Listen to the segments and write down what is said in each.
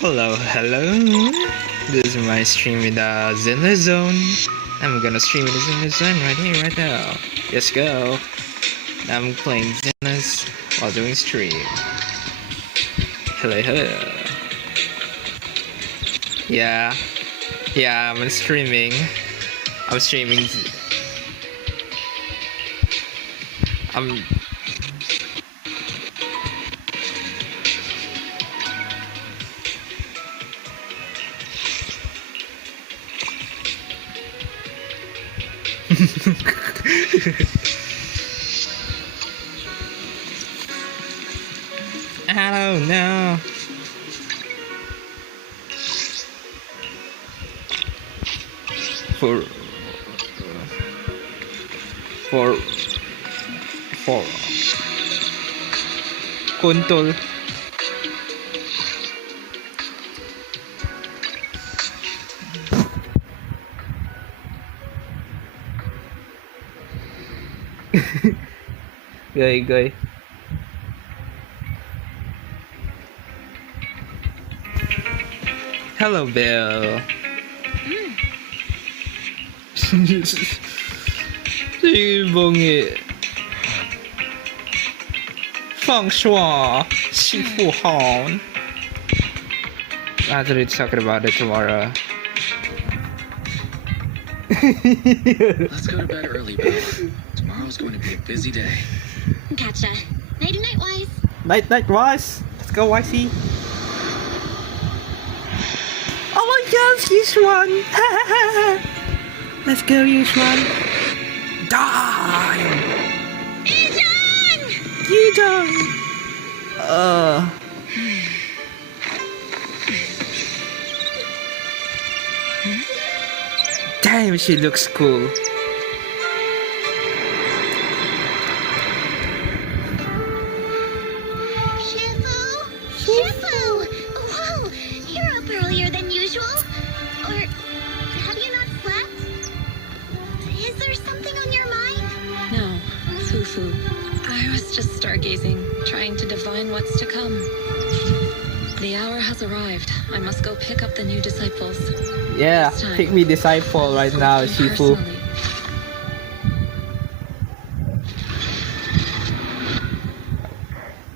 Hello. This is my stream in the Zenless zone. I'm gonna stream in the Zenless zone right here, right now. Let's go. I'm playing Zenless while doing stream. Hello. Yeah, I'm streaming. I'm I don't know. For Kuntol. Guy. Hello, Bill. Bongi. 放爽 Shifu Han. I'll be talking about it tomorrow. Let's go to bed early, Bill. Tomorrow's going to be a busy day. Gotcha. Night wise. Night wise. Let's go, YC. Oh my gosh, Yushuan. Let's go, Yushuan. Die. Yijun. Damn, she looks cool. Shifu! Whoa! You're up earlier than usual. Or have you not slept? Is there something on your mind? No, Fufu. I was just stargazing, trying to divine what's to come. The hour has arrived. I must go pick up the new disciples. Yeah, pick me disciple right now, Shifu. Personally.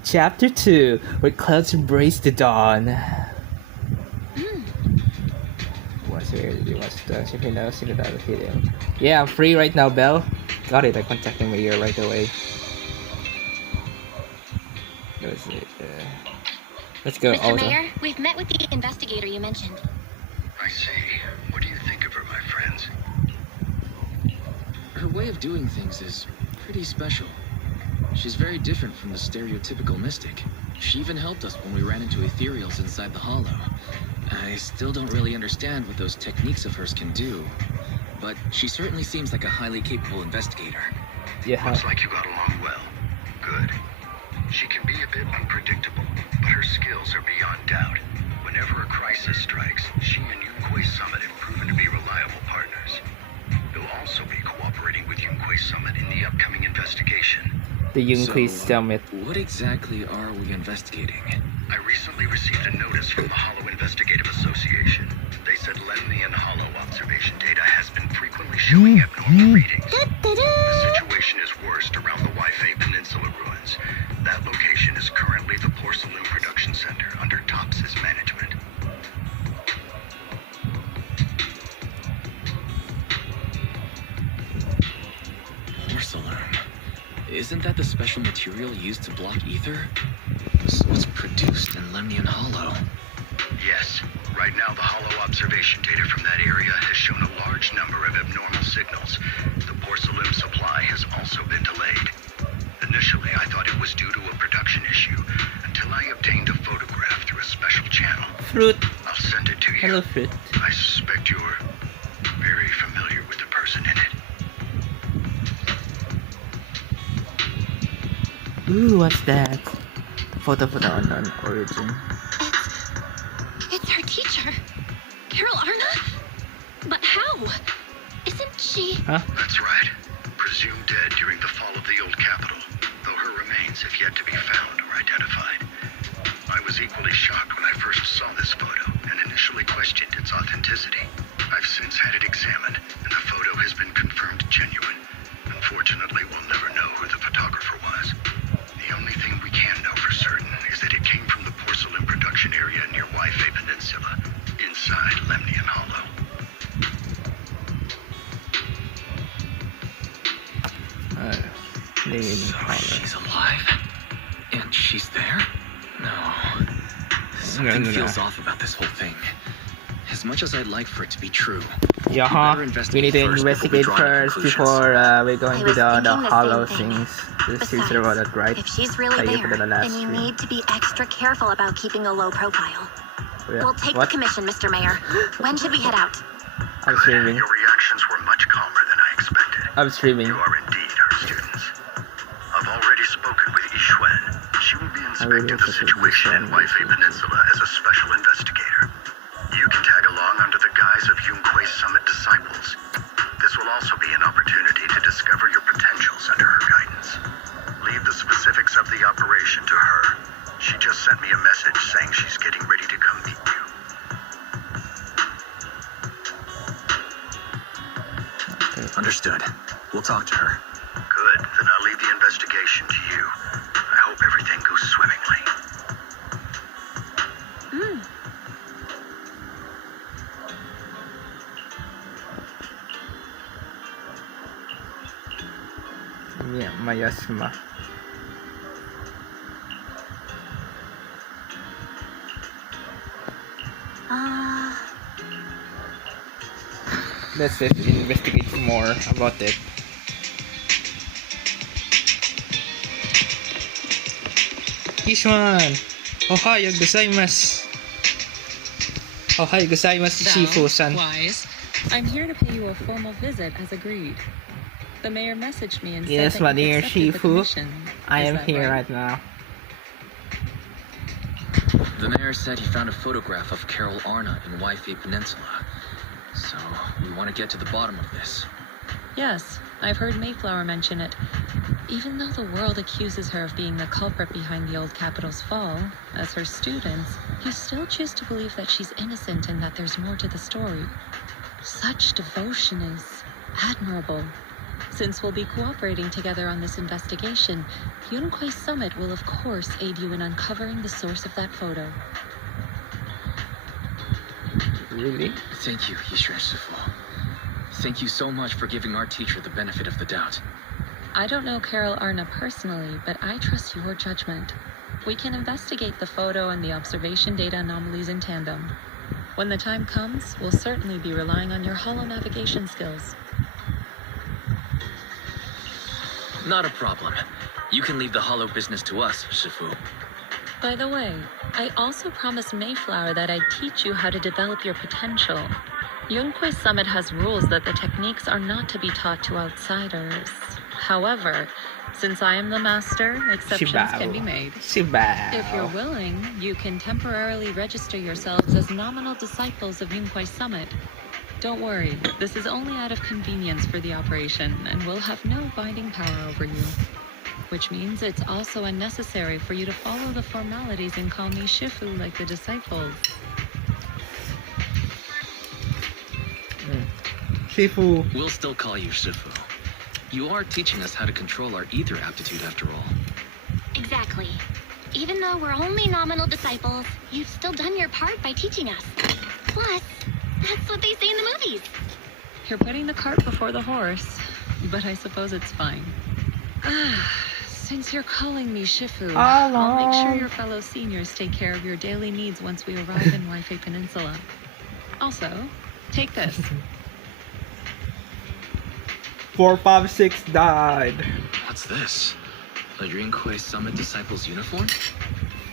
Chapter 2, where clouds embrace the dawn. Yeah, I'm free right now, Belle. Got it, I'm contacting my ear right away. Let's go, Mr. Mayor, we've met with the investigator you mentioned. I see. What do you think of her, my friends? Her way of doing things is pretty special. She's very different from the stereotypical mystic. She even helped us when we ran into ethereals inside the hollow. I still don't really understand what those techniques of hers can do, but she certainly seems like a highly capable investigator. Yeah. Looks like you got along well. Good. She can be a bit unpredictable, but her skills are beyond doubt. Whenever a crisis strikes, she and Yunquei Summit have proven to be reliable partners. They'll also be cooperating with Yunquei Summit in the upcoming investigation. The Yunquei Summit. What exactly are we investigating? I recently received a notice from the Hollow Investigative Association. They said Lemnian Hollow observation data has been frequently showing abnormal readings. The situation is worst around the Waifei Peninsula ruins. That location is currently the Porcelain Production Center under Tops's management. Porcelain. Isn't that the special material used to block ether? So what's produced in Lemnian Hollow? Yes. Right now, the Hollow observation data from that area has shown a large number of abnormal signals. The porcelain supply has also been delayed. Initially, I thought it was due to a production issue, until I obtained a photograph through a special channel. Fruit. I'll send it to you. Hello, Fruit. I suspect you're very familiar with the person in it. Ooh, what's that? Photo on origin. It's our teacher, Carol Arna? But how? Isn't she? Huh? That's right. Presumed dead during the fall of the old capital, though her remains have yet to be found or identified. I was equally shocked when I first saw this photo and initially questioned its authenticity. I've since had it examined, and the photo has been confirmed genuine. Unfortunately, we'll never know who the photographer was. The only thing we can know for certain is that it came from the porcelain production area near Wi-Fi Peninsula, inside Lemnian Hollow. So she's alive? And she's there? No. Something feels off about this whole thing. As much as I'd like for it to be true. Yeah, we need to investigate first before we're going to the hollow things. This is about it, right? If she's really there, then you need to be extra careful about keeping a low profile. Yeah. We'll take the commission, Mr. Mayor. When should we head out? I'm streaming. Your reactions were much calmer than I expected. I'm streaming. You are indeed her students. I've already spoken with Ch.雪. She will be inspecting the situation in Wi-Fi Peninsula as a special investigator. You can tag along under the guise of Yunquei Summit disciples. This will also be an opportunity to discover your potentials under her guidance. Leave the specifics of the operation to her. She just sent me a message saying she's getting ready to come meet you. Understood. We'll talk to her. Good. Then I'll leave the investigation to you. I hope everything goes swimmingly. Yeah, Mayasuma. Let's just investigate more about it. Ishwan! Ohayo gozaimasu! Ohayo gozaimasu, Shifu-san. Wise, I'm here to pay you a formal visit as agreed. The mayor messaged me and Yes, said my that you dear accepted the Shifu. commission. I Is am that here right? right now. The mayor said he found a photograph of Carol Arna in Wi-Fi Peninsula. So, we want to get to the bottom of this. Yes, I've heard Mayflower mention it. Even though the world accuses her of being the culprit behind the old capital's fall, as her students, you still choose to believe that she's innocent and that there's more to the story. Such devotion is admirable. Since we'll be cooperating together on this investigation, Yunquei Summit will of course aid you in uncovering the source of that photo. Really? Thank you, Shifu. Thank you so much for giving our teacher the benefit of the doubt. I don't know Carol Arna personally, but I trust your judgment. We can investigate the photo and the observation data anomalies in tandem. When the time comes, we'll certainly be relying on your holo navigation skills. Not a problem. You can leave the hollow business to us, Shifu. By the way, I also promised Mayflower that I'd teach you how to develop your potential. Yunquei Summit has rules that the techniques are not to be taught to outsiders. However, since I am the master, exceptions can be made. If you're willing, you can temporarily register yourselves as nominal disciples of Yunquei Summit. Don't worry, this is only out of convenience for the operation and will have no binding power over you. Which means it's also unnecessary for you to follow the formalities and call me Shifu like the disciples. Shifu. We'll still call you Shifu. You are teaching us how to control our ether aptitude after all. Exactly. Even though we're only nominal disciples, you've still done your part by teaching us. Plus, that's what they say in the movies. You're putting the cart before the horse, but I suppose it's fine. Since you're calling me Shifu, I'll make sure your fellow seniors take care of your daily needs once we arrive in Wi-Fi Peninsula. Also, take this. 456 died. What's this? A Yunquei Summit Disciples uniform?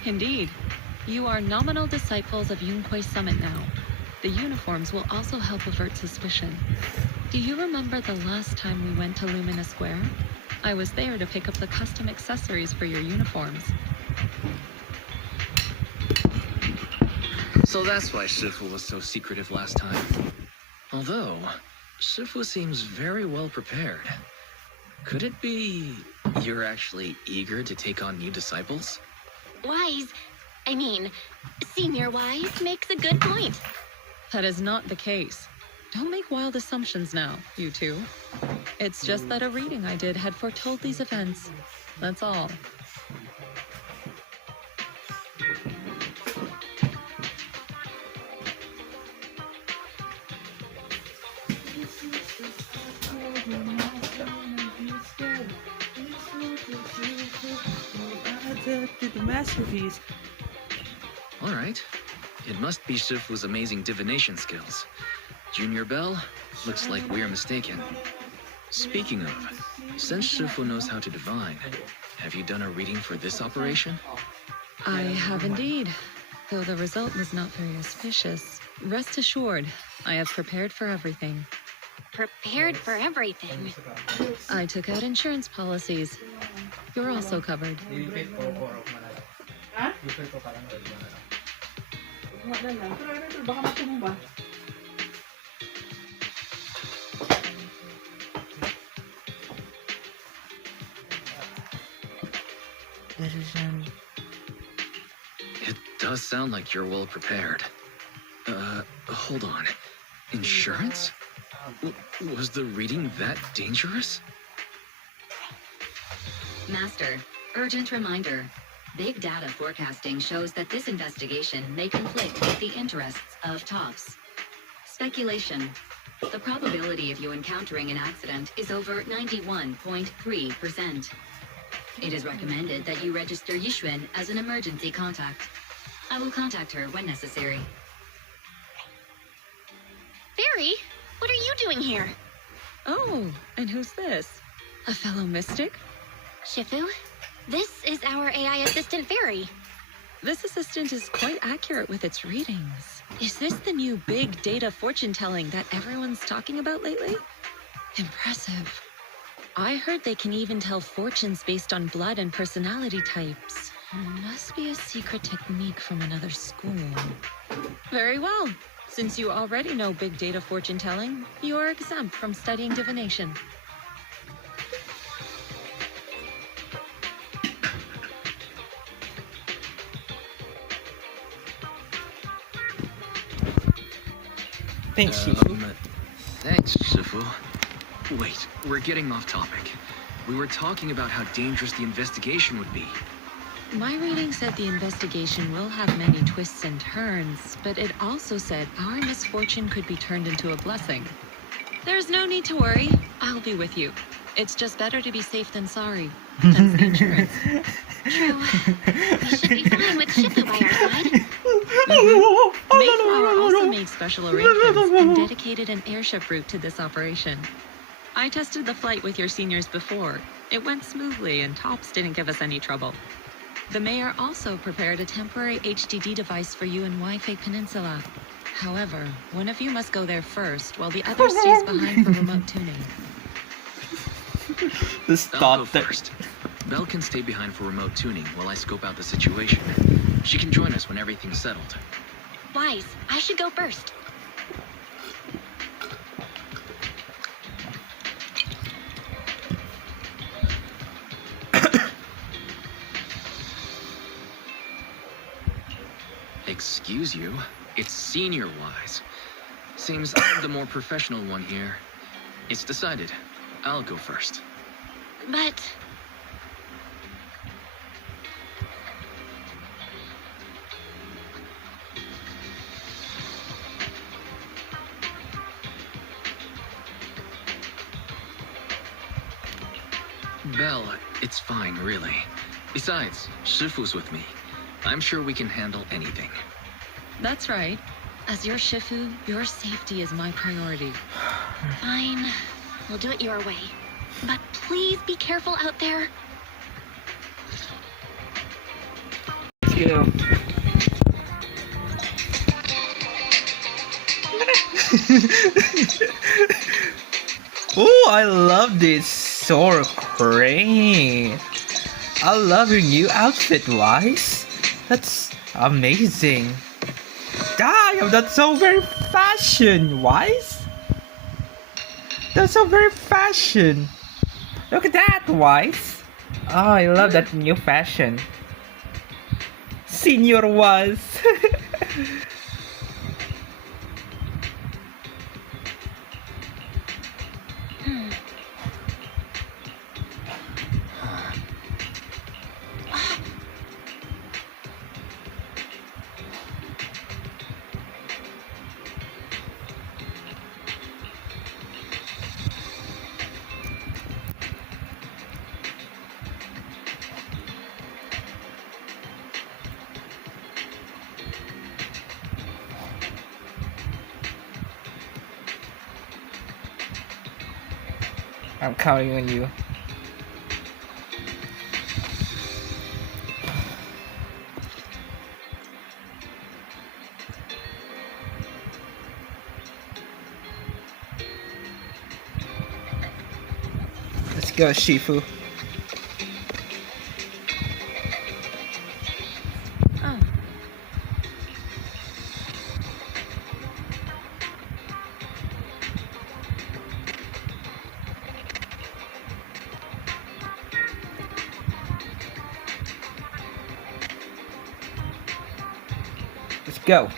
Indeed. You are nominal disciples of Yunquei Summit now. The uniforms will also help avert suspicion. Do you remember the last time we went to Lumina Square? I was there to pick up the custom accessories for your uniforms. So that's why Shifu was so secretive last time. Although, Shifu seems very well prepared. Could it be you're actually eager to take on new disciples? Wise, I mean, Senior Wise makes a good point. That is not the case. Don't make wild assumptions now, you two. It's just that a reading I did had foretold these events. That's all. The masterpiece. All right. It must be Shifu's amazing divination skills. Junior Bell, looks like we're mistaken. Speaking of, since Shifu knows how to divine, have you done a reading for this operation? I have indeed, though the result was not very auspicious. Rest assured, I have prepared for everything. Prepared for everything. I took out insurance policies. You're also covered. It does sound like you're well prepared. Hold on. Insurance? Was the reading that dangerous? Master, urgent reminder. Big data forecasting shows that this investigation may conflict with the interests of TOPS. Speculation. The probability of you encountering an accident is over 91.3%. It is recommended that you register Yixuan as an emergency contact. I will contact her when necessary. Fairy, what are you doing here? Oh, and who's this? A fellow mystic? Shifu, this is our AI assistant Fairy. This assistant is quite accurate with its readings. Is this the new big data fortune telling that everyone's talking about lately? Impressive. I heard they can even tell fortunes based on blood and personality types. Must be a secret technique from another school. Very well. Since you already know big data fortune telling, you are exempt from studying divination. Thanks, Shifu. Thanks, Shifu. Wait, we're getting off topic. We were talking about how dangerous the investigation would be. My reading said the investigation will have many twists and turns, but it also said our misfortune could be turned into a blessing. There's no need to worry. I'll be with you. It's just better to be safe than sorry. That's the insurance. True. We should be fine with Shifu by our side. Mayflower also made special arrangements and dedicated an airship route to this operation. I tested the flight with your seniors before. It went smoothly and TOPS didn't give us any trouble. The mayor also prepared a temporary HDD device for you in Wi-Fi Peninsula. However, one of you must go there first, while the other stays behind for remote tuning. I'll go first. Belle can stay behind for remote tuning while I scope out the situation. She can join us when everything's settled. Wise, I should go first. Excuse you? It's Senior Wise. Seems I'm the more professional one here. It's decided. I'll go first. But... Belle, it's fine, really. Besides, Shifu's with me. I'm sure we can handle anything. That's right. As your Shifu, your safety is my priority. Fine. We'll do it your way. But please be careful out there. Let's go. Oh, I love this sword crane. I love your new outfit, Wise. That's amazing. Damn, that's so very fashion, Wise. That's so very fashion. Look at that, Wise. Oh, I love that new fashion. senior was. I'm counting on you. Let's go, Shifu. Oh. Let's go.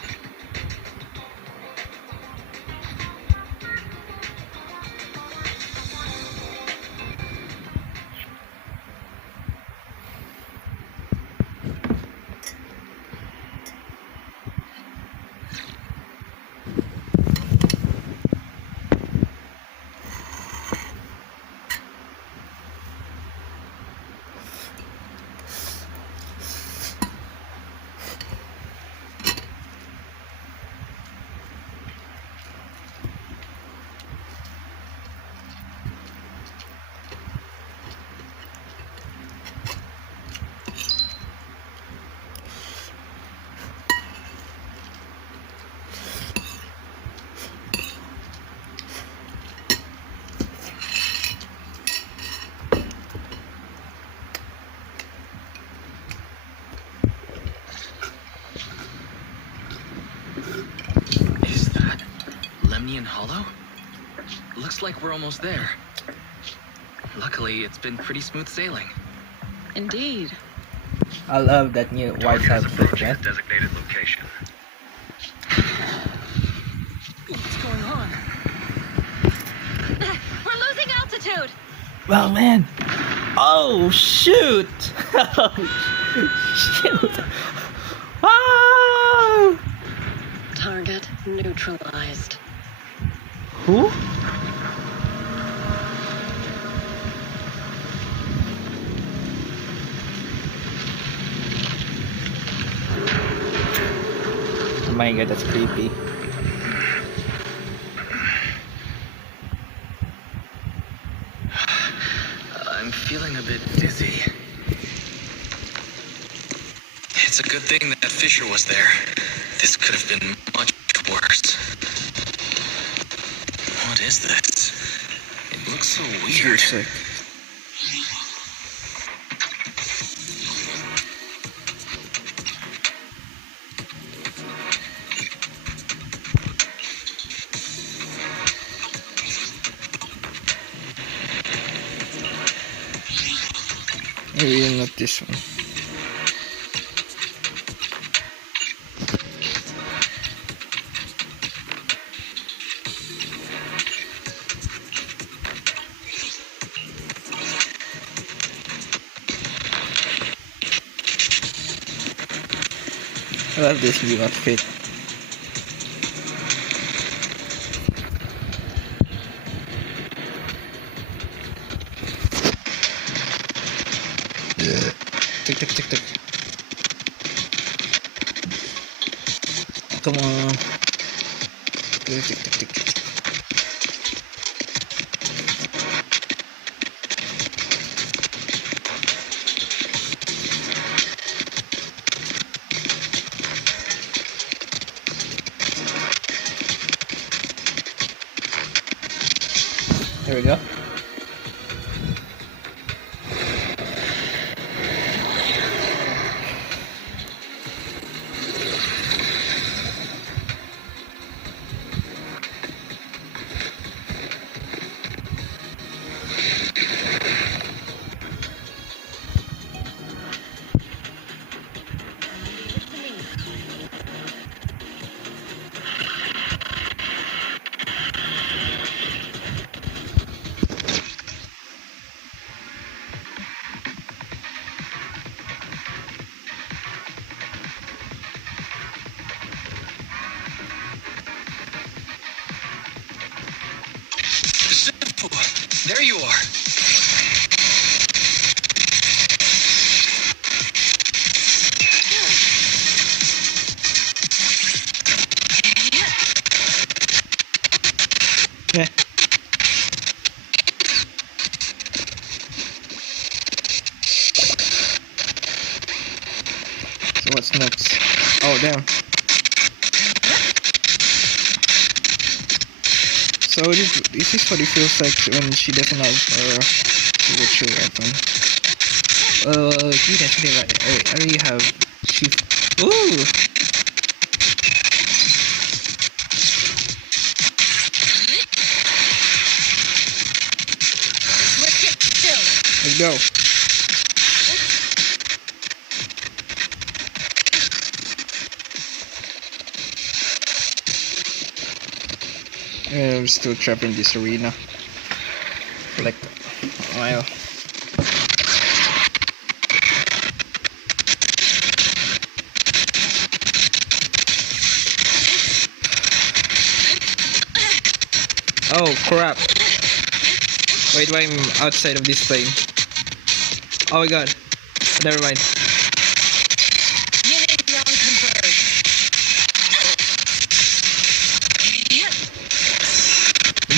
Is that Lemnian Hollow? Looks like we're almost there. Luckily, it's been pretty smooth sailing. Indeed. I love that new white Target house is approaching a footprint. designated location. What's going on? We're losing altitude! Well, man. Oh, shoot. Oh, shoot. Ah! Target neutralized. Who? Oh my god, that's creepy. I'm feeling a bit dizzy. It's a good thing that Fisher was there. This could have been much worse. What is this? It looks so weird. Sick. Maybe not this one. I love this new outfit. Tick, tick, tick, tick. Come on. Tick, tick, tick, tick, tick. There we go. There you are. Yeah. So what's next? Oh, damn. So this is what it feels like when she doesn't have her signature weapon. You can see that I already have Shifu. Ooh! Let's go. I'm still trapped in this arena for like a while. Oh crap! Wait, why I'm outside of this plane? Oh my god! Never mind.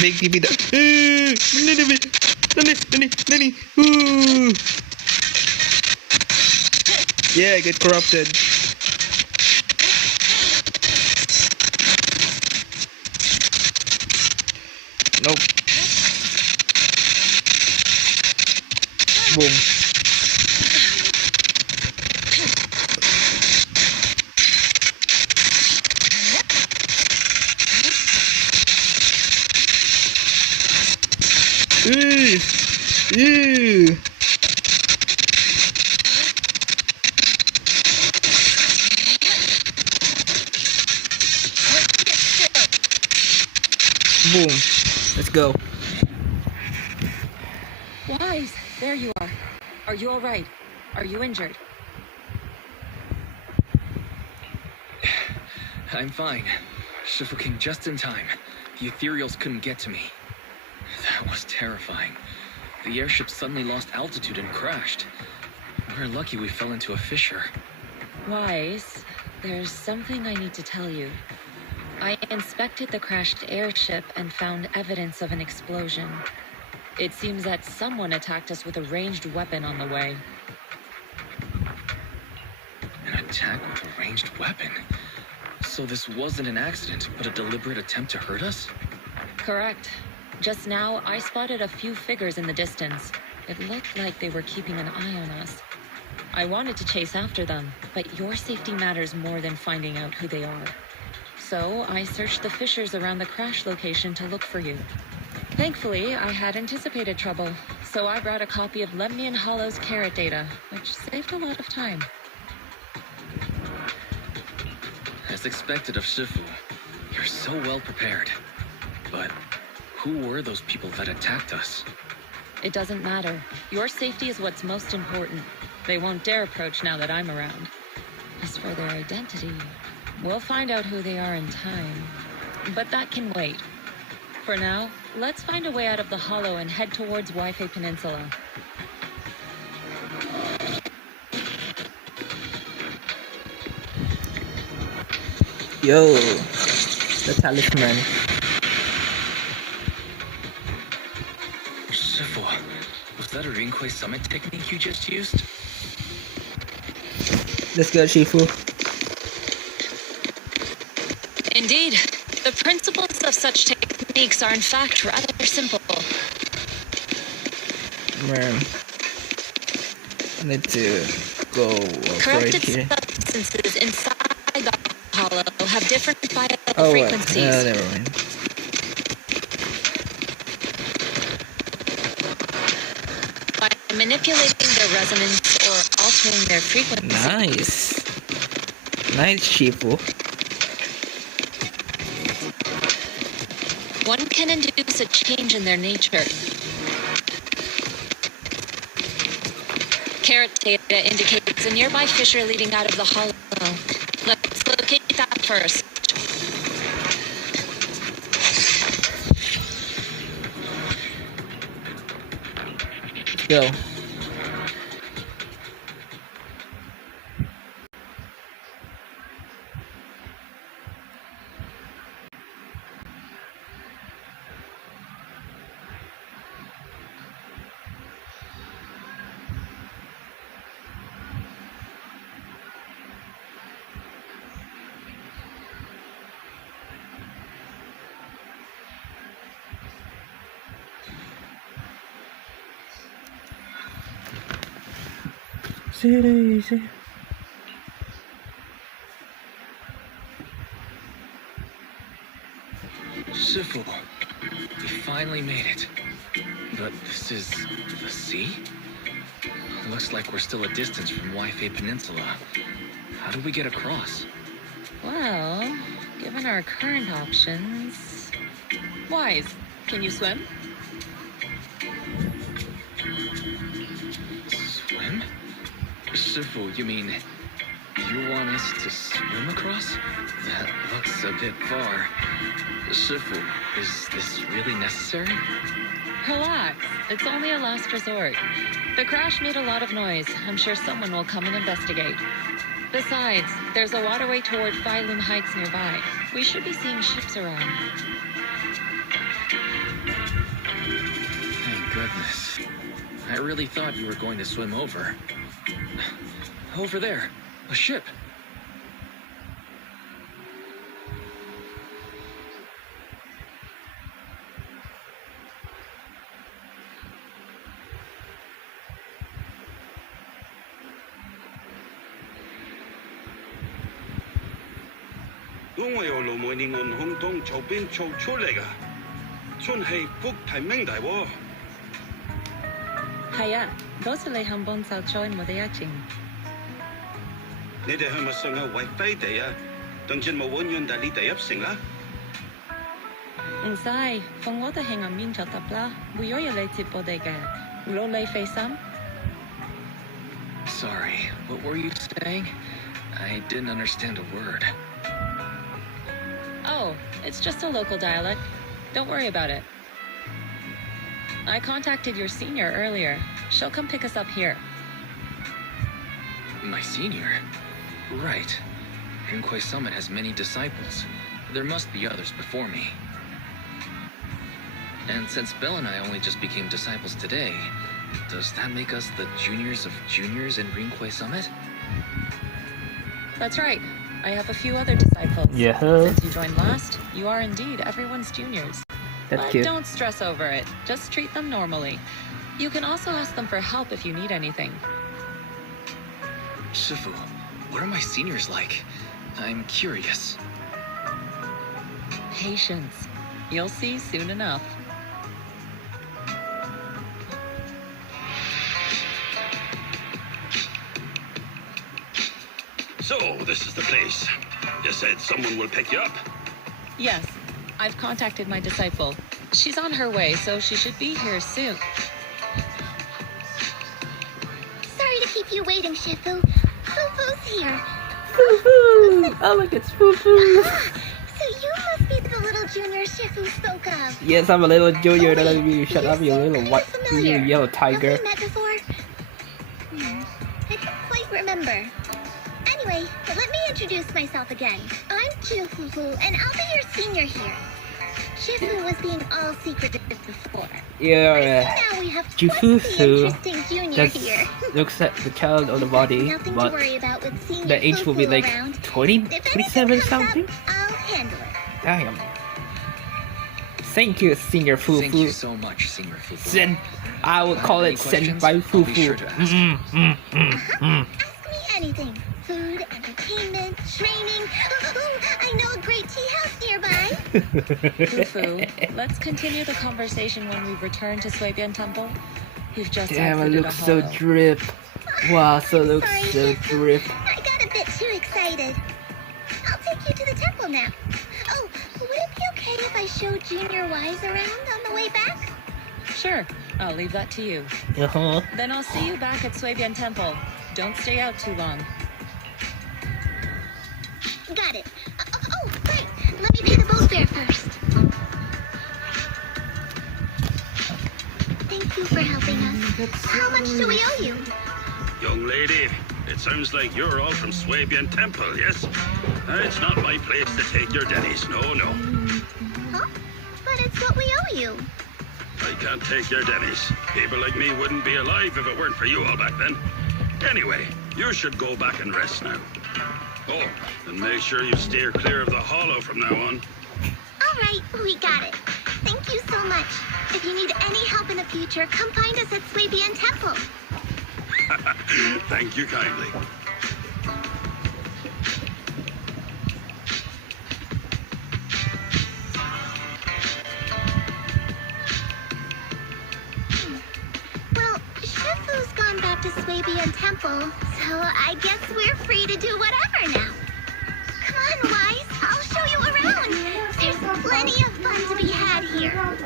Big TV da. Nani. Ooh. Yeah, get corrupted. Nope. Boom. Ew. Boom. Let's go. Wise, there you are. Are you all right? Are you injured? I'm fine. Shifu came just in time. The ethereals couldn't get to me. That was terrifying. The airship suddenly lost altitude and crashed. We're lucky we fell into a fissure. Wise, there's something I need to tell you. I inspected the crashed airship and found evidence of an explosion. It seems that someone attacked us with a ranged weapon on the way. An attack with a ranged weapon? So this wasn't an accident, but a deliberate attempt to hurt us? Correct. Just now, I spotted a few figures in the distance. It looked like they were keeping an eye on us. I wanted to chase after them, but your safety matters more than finding out who they are. So I searched the fissures around the crash location to look for you. Thankfully, I had anticipated trouble, so I brought a copy of Lemnian Hollow's carrot data, which saved a lot of time. As expected of Shifu, you're so well prepared. But who were those people that attacked us? It doesn't matter. Your safety is what's most important. They won't dare approach now that I'm around. As for their identity, we'll find out who they are in time. But that can wait. For now, let's find a way out of the hollow and head towards Wi-Fi Peninsula. Yo, the talisman. Shifu, was that a Rinkway summit technique you just used? Let's go, Shifu. Indeed. The principles of such techniques are in fact rather simple. Man, I need to go right Corrupted here. substances inside the hollow have different Oh, frequencies. never mind. By manipulating their resonance or altering their frequency. Nice, Shifu. One can induce a change in their nature. Carrot data indicates a nearby fissure leading out of the hollow. Let's locate that first. Go. Easy. Shifu, we finally made it. But this is the sea? Looks like we're still a distance from Wi-Fi Peninsula. How do we get across? Well, given our current options... Wise, can you swim? Swim? Shifu, you mean you want us to swim across? That looks a bit far. Shifu, is this really necessary? Relax, it's only a last resort. The crash made a lot of noise. I'm sure someone will come and investigate. Besides, there's a waterway toward Phylum Heights nearby. We should be seeing ships around. Thank goodness. I really thought you were going to swim over. Over there, a ship. 동화요 로모닝은 홍동 조빈 초초래가 촌해 북太明大喎 係啊，嗰次你肯幫手 join 我哋一程。你哋係咪上嘅 WiFi 地啊？當然冇揾用，但你哋入城啦。唔使，放我哋喺外面就得啦，會有人嚟接我哋嘅，攞你費心。Sorry, what were you saying? I didn't understand a word. Oh, it's just a local dialect. Don't worry about it. I contacted your senior earlier. She'll come pick us up here. My senior? Right. Rinkway Summit has many disciples. There must be others before me. And since Belle and I only just became disciples today, does that make us the juniors of juniors in Rinkway Summit? That's right. I have a few other disciples. Yeah. Since you joined last, you are indeed everyone's juniors. That's But cute. don't stress over it. Just treat them normally. You can also ask them for help if you need anything. Shifu, what are my seniors like? I'm curious. Patience. You'll see soon enough. So, this is the place. You said someone will pick you up. Yes, I've contacted my disciple. She's on her way, so she should be here soon. Sorry to keep you waiting, Shifu. Fufu's here. Foo-foo! Oh look, it's Foo-foo! So you must be the little junior Shifu spoke of. Yes, I'm a little junior. That Wait, you shut up, you little sound white, familiar. you yellow tiger. Have we met before? I don't quite remember. Anyway, let me introduce myself again. I'm Shifu, and I'll be your senior here. Shifu was being all secretive before. Yeah, Now we have Shifu. quite the interesting junior that here. looks like the child of the body, Nothing to but worry about with senior the age will be Fufu like around. 20, If anything 27 comes something? up, I'll handle it. Damn. Thank you, Senior Thank you Fufu. so much, Senior Fufu. Sen, I will call Any it questions? Senpai I'll be Fufu. sure to ask. Ask me anything. Food, entertainment, training. Ooh, I know a great tea house nearby. Fufu, let's continue the conversation when we return to Suibian Temple. We've just Damn, it exited looks a so hollow. drip. Wow, so I'm looks sorry, so Shifu. drip. I got a bit too excited. I'll take you to the temple now. Oh, would it be okay if I showed Junior Wise around on the way back? Sure, I'll leave that to you. Uh-huh. Then I'll see you back at Suibian Temple. Don't stay out too long. Got it. Oh, right. Let me pay the boat fare first. Thank you for helping us. How much do we owe you? Young lady, it sounds like you're all from Swabian Temple, yes? It's not my place to take your dennies, no. Huh? But it's what we owe you. I can't take your dennies. People like me wouldn't be alive if it weren't for you all back then. Anyway, you should go back and rest now. Oh, and make sure you steer clear of the hollow from now on. All right, we got it. Thank you so much. If you need any help in the future, come find us at Swabian Temple. Thank you kindly. Well, Shifu's gone back to Swabian Temple, so I guess we're free to do whatever now. Come on, Wise, I'll show you around. There's plenty of fun to be had here.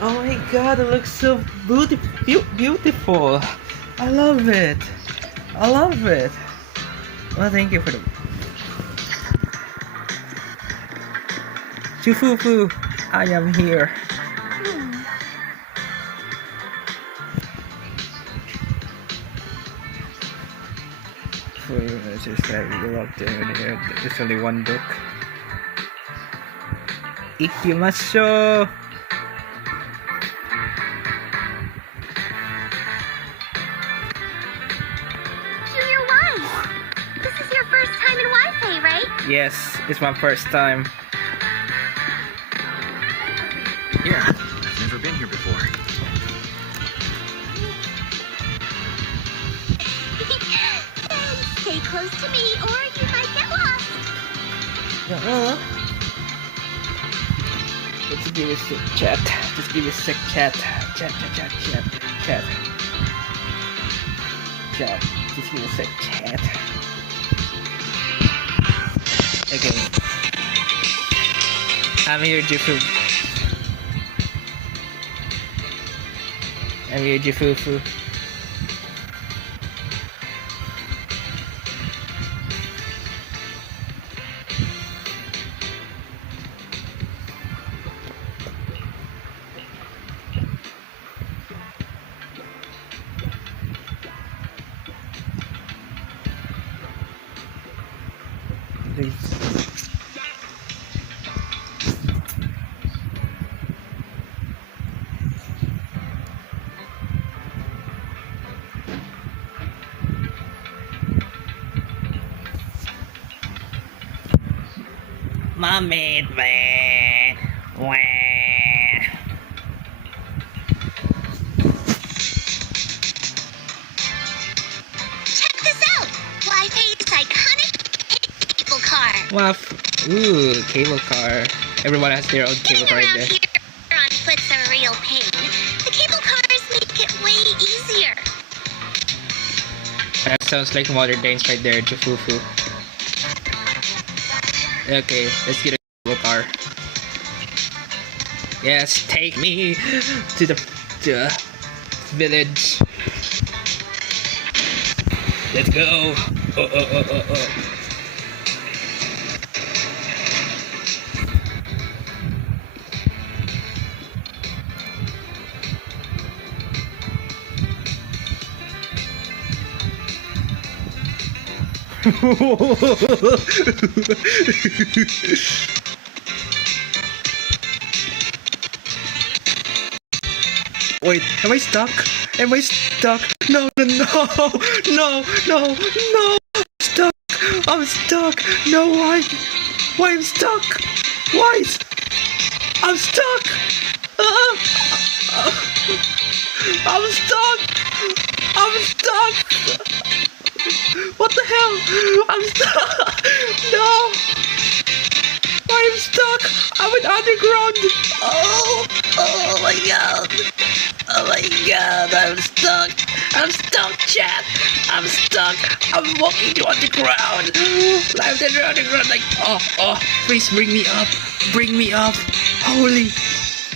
Oh my god, it looks so beautiful. I love it. I love it. Well, thank you for the... Shifu, I am here. It's just like go up there. There's only one book. Ikimashou. Yes, it's my first time. Yeah, I've never been here before. Stay close to me or you might get lost. Let's give a sick chat. Let's give a sick chat. Chat. Let's give a sick chat. Okay. I'm here, Shifu. My mate, man. Wah. Check this out! Wi-Fi's iconic cable car. Wow. Ooh, cable car. Everyone has their own cable car right Getting there. around here on foot's a real pain. The cable cars make it way easier. That sounds like modern dance right there, Shifu. Okay, let's get a cable car. Yes, take me to the village. Let's go. Wait, am I stuck? No. I'm stuck. No, why? Why I'm stuck? Why? I'm stuck. I'm stuck. What the hell? I'm stuck. No. Why I'm stuck? I'm in underground. Oh my god. I'm stuck. I'm stuck, chat. I'm stuck. I'm walking on the ground. I'm on the ground like, oh, please bring me up. Bring me up. Holy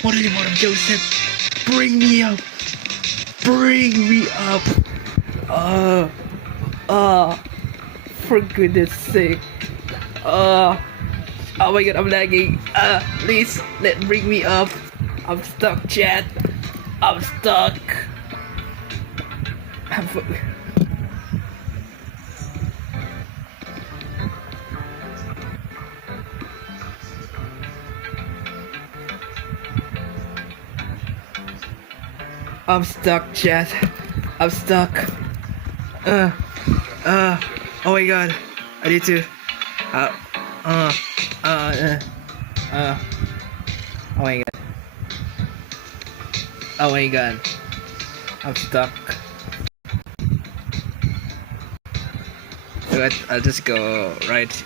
mother of Joseph. Bring me up. Bring me up. For goodness sake. Oh my god, I'm lagging. Please, bring me up. I'm stuck, chat. I'm stuck. I'm stuck, chat. I'm stuck. Oh my god. I need to. Oh my god. Oh my god. I'm stuck. I'll just go right.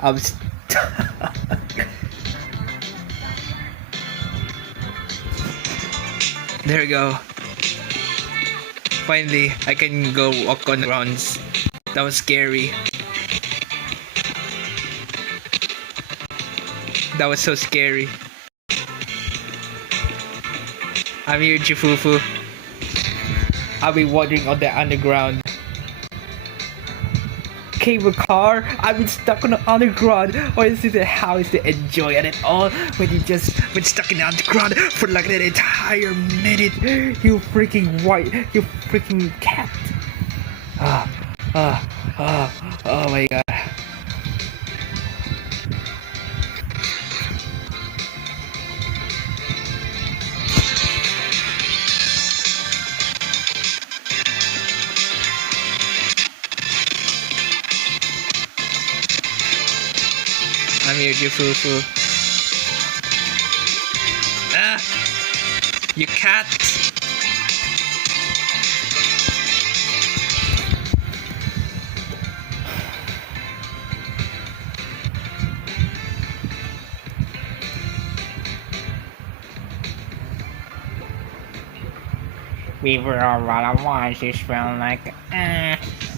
I'm stuck. There we go. Finally, I can go walk on the grounds. That was scary. That was so scary. I'm here, Chifufu. I'll be wandering on the underground. Cable car? I've been stuck on the underground. Or is it how is to enjoy it at all when you just been stuck in the underground for like an entire minute? You freaking you freaking cat. Oh my god. I'm here, Jifufu. You cat! We were all right. Why does it smell like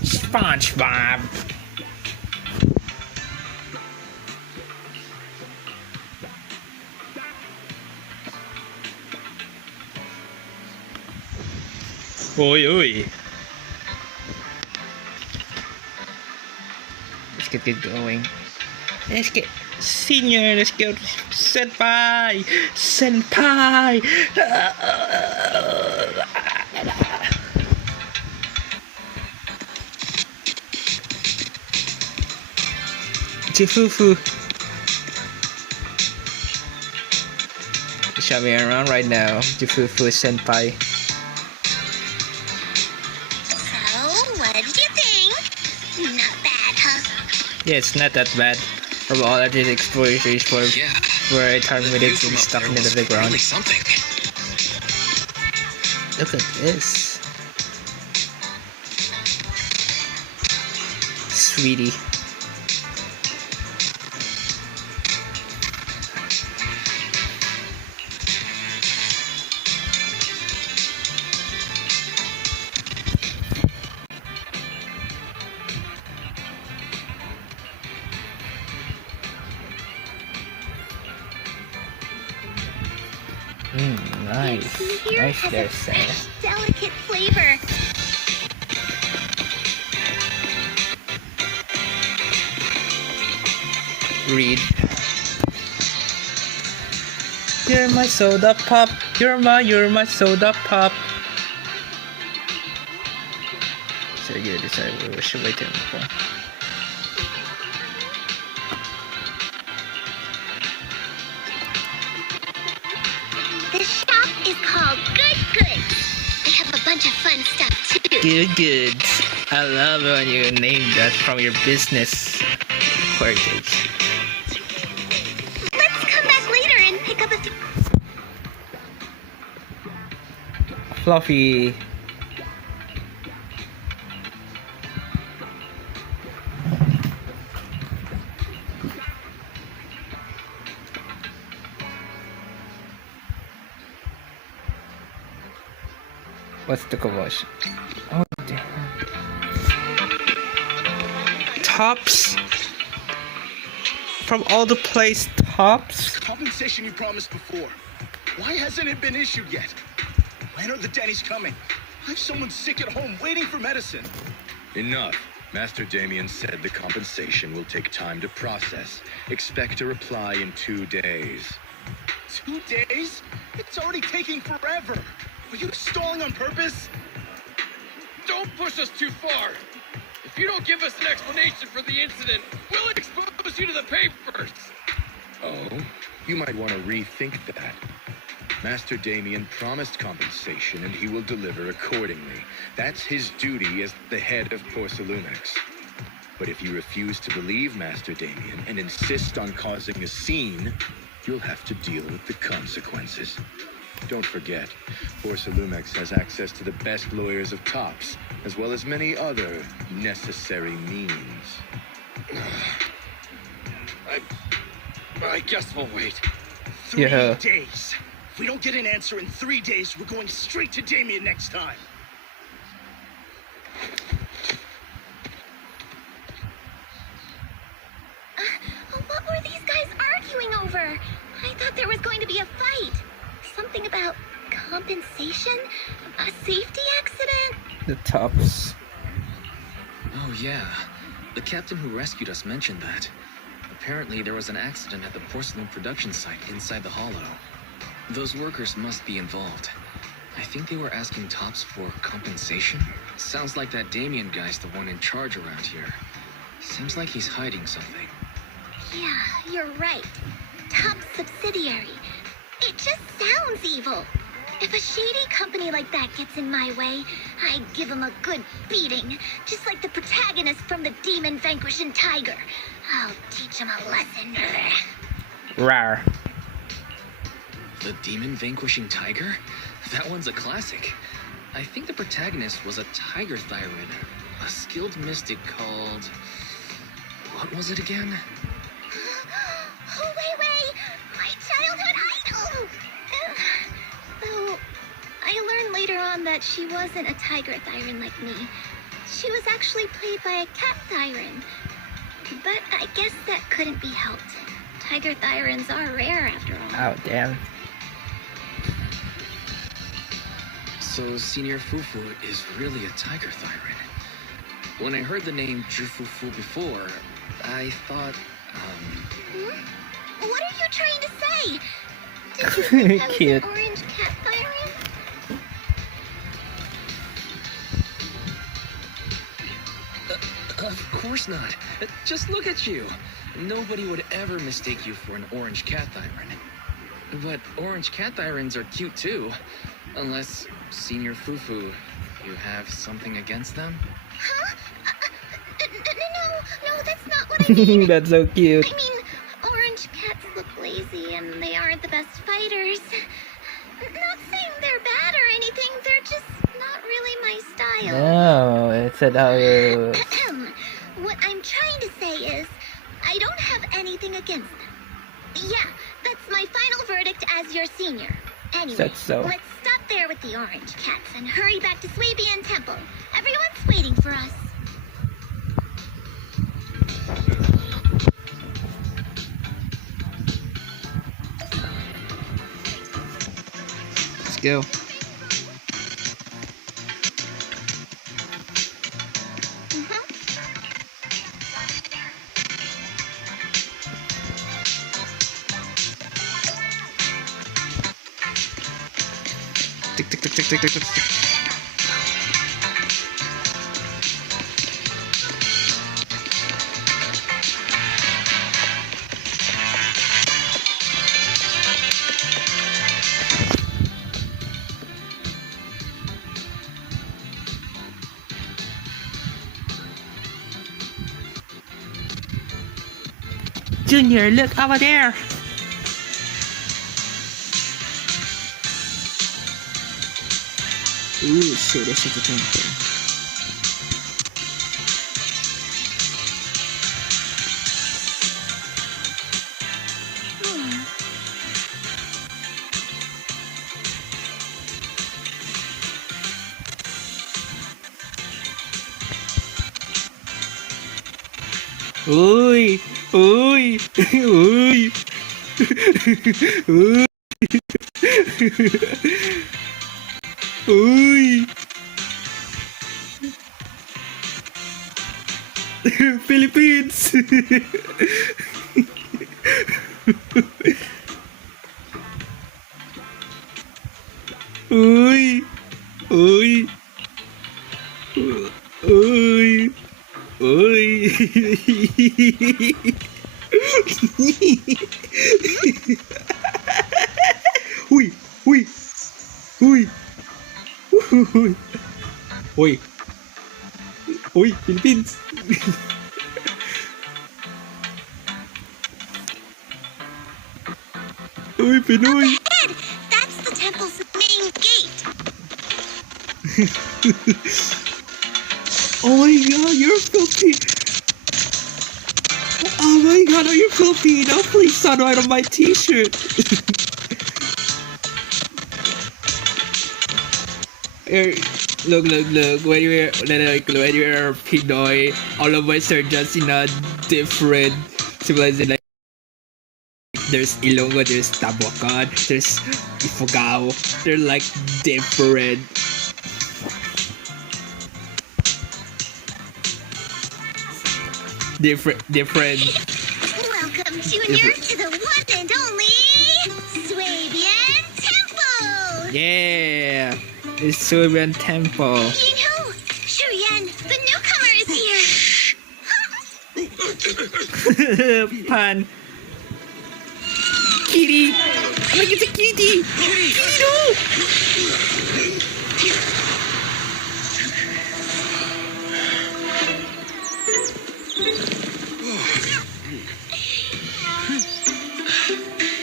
SpongeBob? Oi, oi. Let's get this going. Let's get senior. Let's go senpai. Senpai. Chifufu. Show me around right now. Chifufu senpai. Yeah, it's not that bad. From all of these exposures for 8 minutes and stuck in the ground. Really something. Look at this. Sweetie. Nice. Nice there, Sarah. Delicate flavor. Read. You're my soda pop. You're my soda pop. So you decide what should I tell for? This shop is called Good Goods. They have a bunch of fun stuff too. Good goods. I love when you name that from your business heritage. Let's come back later and pick up a few. Fluffy. What's the commotion? Oh damn. Tops? From all the place, Tops? Compensation you promised before. Why hasn't it been issued yet? When are the Denny's coming? I have someone sick at home waiting for medicine. Enough. Master Damien said the compensation will take time to process. Expect a reply in 2 days. 2 days? It's already taking forever. Are you stalling on purpose? Don't push us too far. If you don't give us an explanation for the incident, we'll expose you to the papers. Oh, you might want to rethink that. Master Damien promised compensation and he will deliver accordingly. That's his duty as the head of Porcelumex. But if you refuse to believe Master Damien and insist on causing a scene, you'll have to deal with the consequences. Don't forget, Porcelumex has access to the best lawyers of Tops, as well as many other necessary means. I guess we'll wait. 3 Yeah. days. If we don't get an answer in 3 days, we're going straight to Damien next time. What were these guys arguing over? I thought there was going to be a fight. Something about compensation? A safety accident? The Tops. Oh, yeah. The captain who rescued us mentioned that. Apparently, there was an accident at the porcelain production site inside the hollow. Those workers must be involved. I think they were asking Tops for compensation. Sounds like that Damien guy's the one in charge around here. Seems like he's hiding something. Yeah, you're right. Top subsidiary. It just sounds evil. If a shady company like that gets in my way, I give him a good beating. Just like the protagonist from the Demon Vanquishing Tiger. I'll teach him a lesson. Rar. The Demon Vanquishing Tiger? That one's a classic. I think the protagonist was a tiger thyrid. A skilled mystic called... What was it again? Oh, wait. My childhood idol! Though, I learned later on that she wasn't a tiger thyron like me. She was actually played by a cat thyron. But I guess that couldn't be helped. Tiger thyrons are rare after all. Oh damn. So Senior Fufu is really a tiger thyron. When I heard the name Jufufu before, I thought, What are you trying to say? Did you think I was Cute. an orange cat thyron? Of course not. Just look at you. Nobody would ever mistake you for an orange cat thyron. But orange cat thyrons are cute too. Unless, Senior Fufu, you have something against them? Huh? No, that's not what I mean. That's so cute. I mean, orange cats look lazy and they aren't the best fighters. Not saying they're bad or anything, they're just not really my style. No, it's an What I'm trying to say is, I don't have anything against them. Yeah, that's my final verdict as your senior. Anyway, That's so. let's stop there with the orange cats and hurry back to Swabian Temple. Everyone's waiting for us. Let's go. Tick, tick, tick, tick, tick, tick, tick, tick. Junior, look over there. Ooh, shit, this is a temple. Uy! Uy! Uy! Uy! Uy! Philippines! Uy! Uy! Uy! Uy! Uy! Uy! Uy! Uy! Uy! Uy! Philippines! Uy, Pinoy! Ahead! That's the temple's main gate. Oh my god, you're filthy! Oh my god, are you filthy? Now please stand right on my t-shirt! Look, when you're Pinoy, all of us are just in a different civilization. Like, there's Ilonggo, there's Tabokan, there's Ifugao. They're like different. Different. Welcome, Junior, to the one and only Swabian Temple. Yeah, it's Swabian Temple. You know, Shuyan, the newcomer is here. Pan. Kitty! Look, it's a kitty! Kitty, no!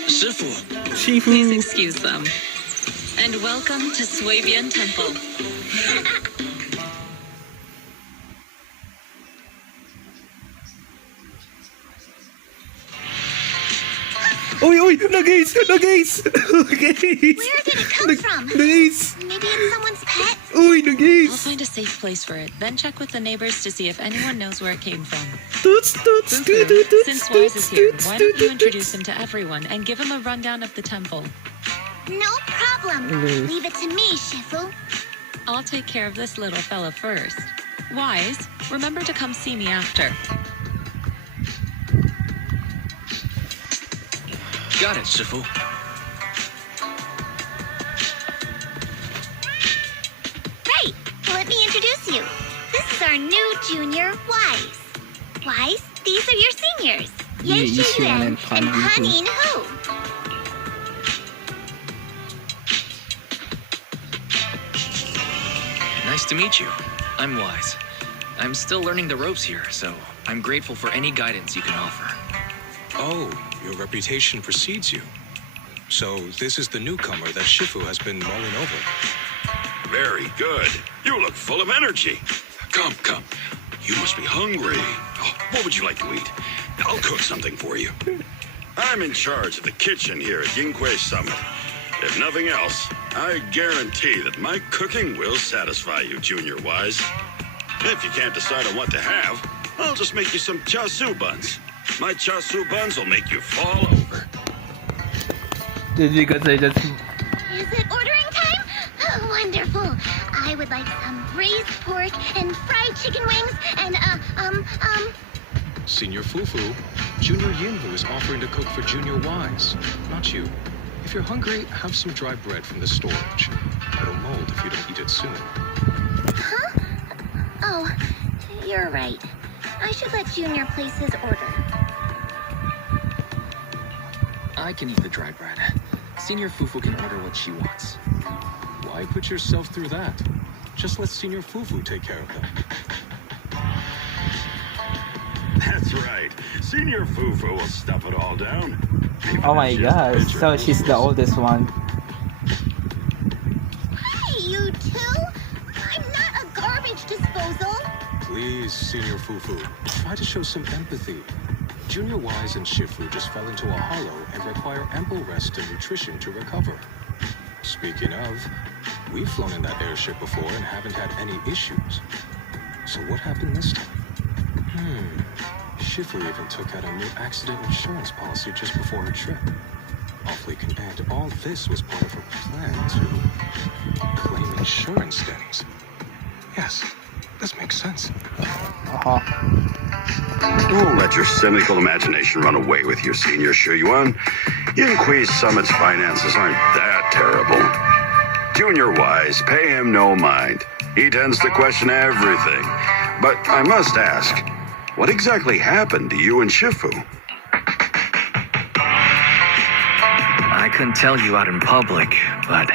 Shifu. Please excuse them. And welcome to Swabian Temple. Oi, nuggies! Where did it come from? Nuggies! Maybe it's someone's pet? Oi, I'll nuggies! find a safe place for it, then check with the neighbors to see if anyone knows where it came from. Toots! Fufu, since Wise is here, why don't you introduce him to everyone and give him a rundown of the temple? No problem. Leave it to me, Shifu. I'll take care of this little fella first. Wise, remember to come see me after. Got it, Shifu. Right. Let me introduce you. This is our new junior, Wise. Wise, these are your seniors. Ye Yuan and Hanin Hu. Nice to meet you. I'm Wise. I'm still learning the ropes here, so I'm grateful for any guidance you can offer. Oh, your reputation precedes you. So this is the newcomer that Shifu has been mulling over. Very good. You look full of energy. Come. You must be hungry. Oh, what would you like to eat? I'll cook something for you. I'm in charge of the kitchen here at Yinghui Summit. If nothing else, I guarantee that my cooking will satisfy you, Junior Wise. If you can't decide on what to have, I'll just make you some chasu buns. My chasu buns will make you fall over. Because I just... Is it ordering time? Oh, wonderful. I would like some braised pork and fried chicken wings and, Senior Fufu, Junior Yinhu is offering to cook for Junior Wise, not you. If you're hungry, have some dry bread from the storage. It'll mold if you don't eat it soon. Huh? Oh, you're right. I should let Junior place his order. I can eat the dry bread. Senior Fufu can order what she wants. Why put yourself through that? Just let Senior Fufu take care of them. That's right. Senior Fufu will stuff it all down. Oh my god, so she's the oldest one. Hey, you two! I'm not a garbage disposal. Please, Senior Fufu, try to show some empathy. Junior Wise and Shifu just fell into a hollow and require ample rest and nutrition to recover. Speaking of, we've flown in that airship before and haven't had any issues. So what happened this time? Shifu even took out a new accident insurance policy just before her trip. Awfully convenient. All this was part of her plan to claim insurance debts. Yes, this makes sense. Don't let your cynical imagination run away with you, Senior Shuyuan. Yinkui's Summit's finances aren't that terrible. Junior Wise, pay him no mind. He tends to question everything. But I must ask, what exactly happened to you and Shifu? I couldn't tell you out in public, but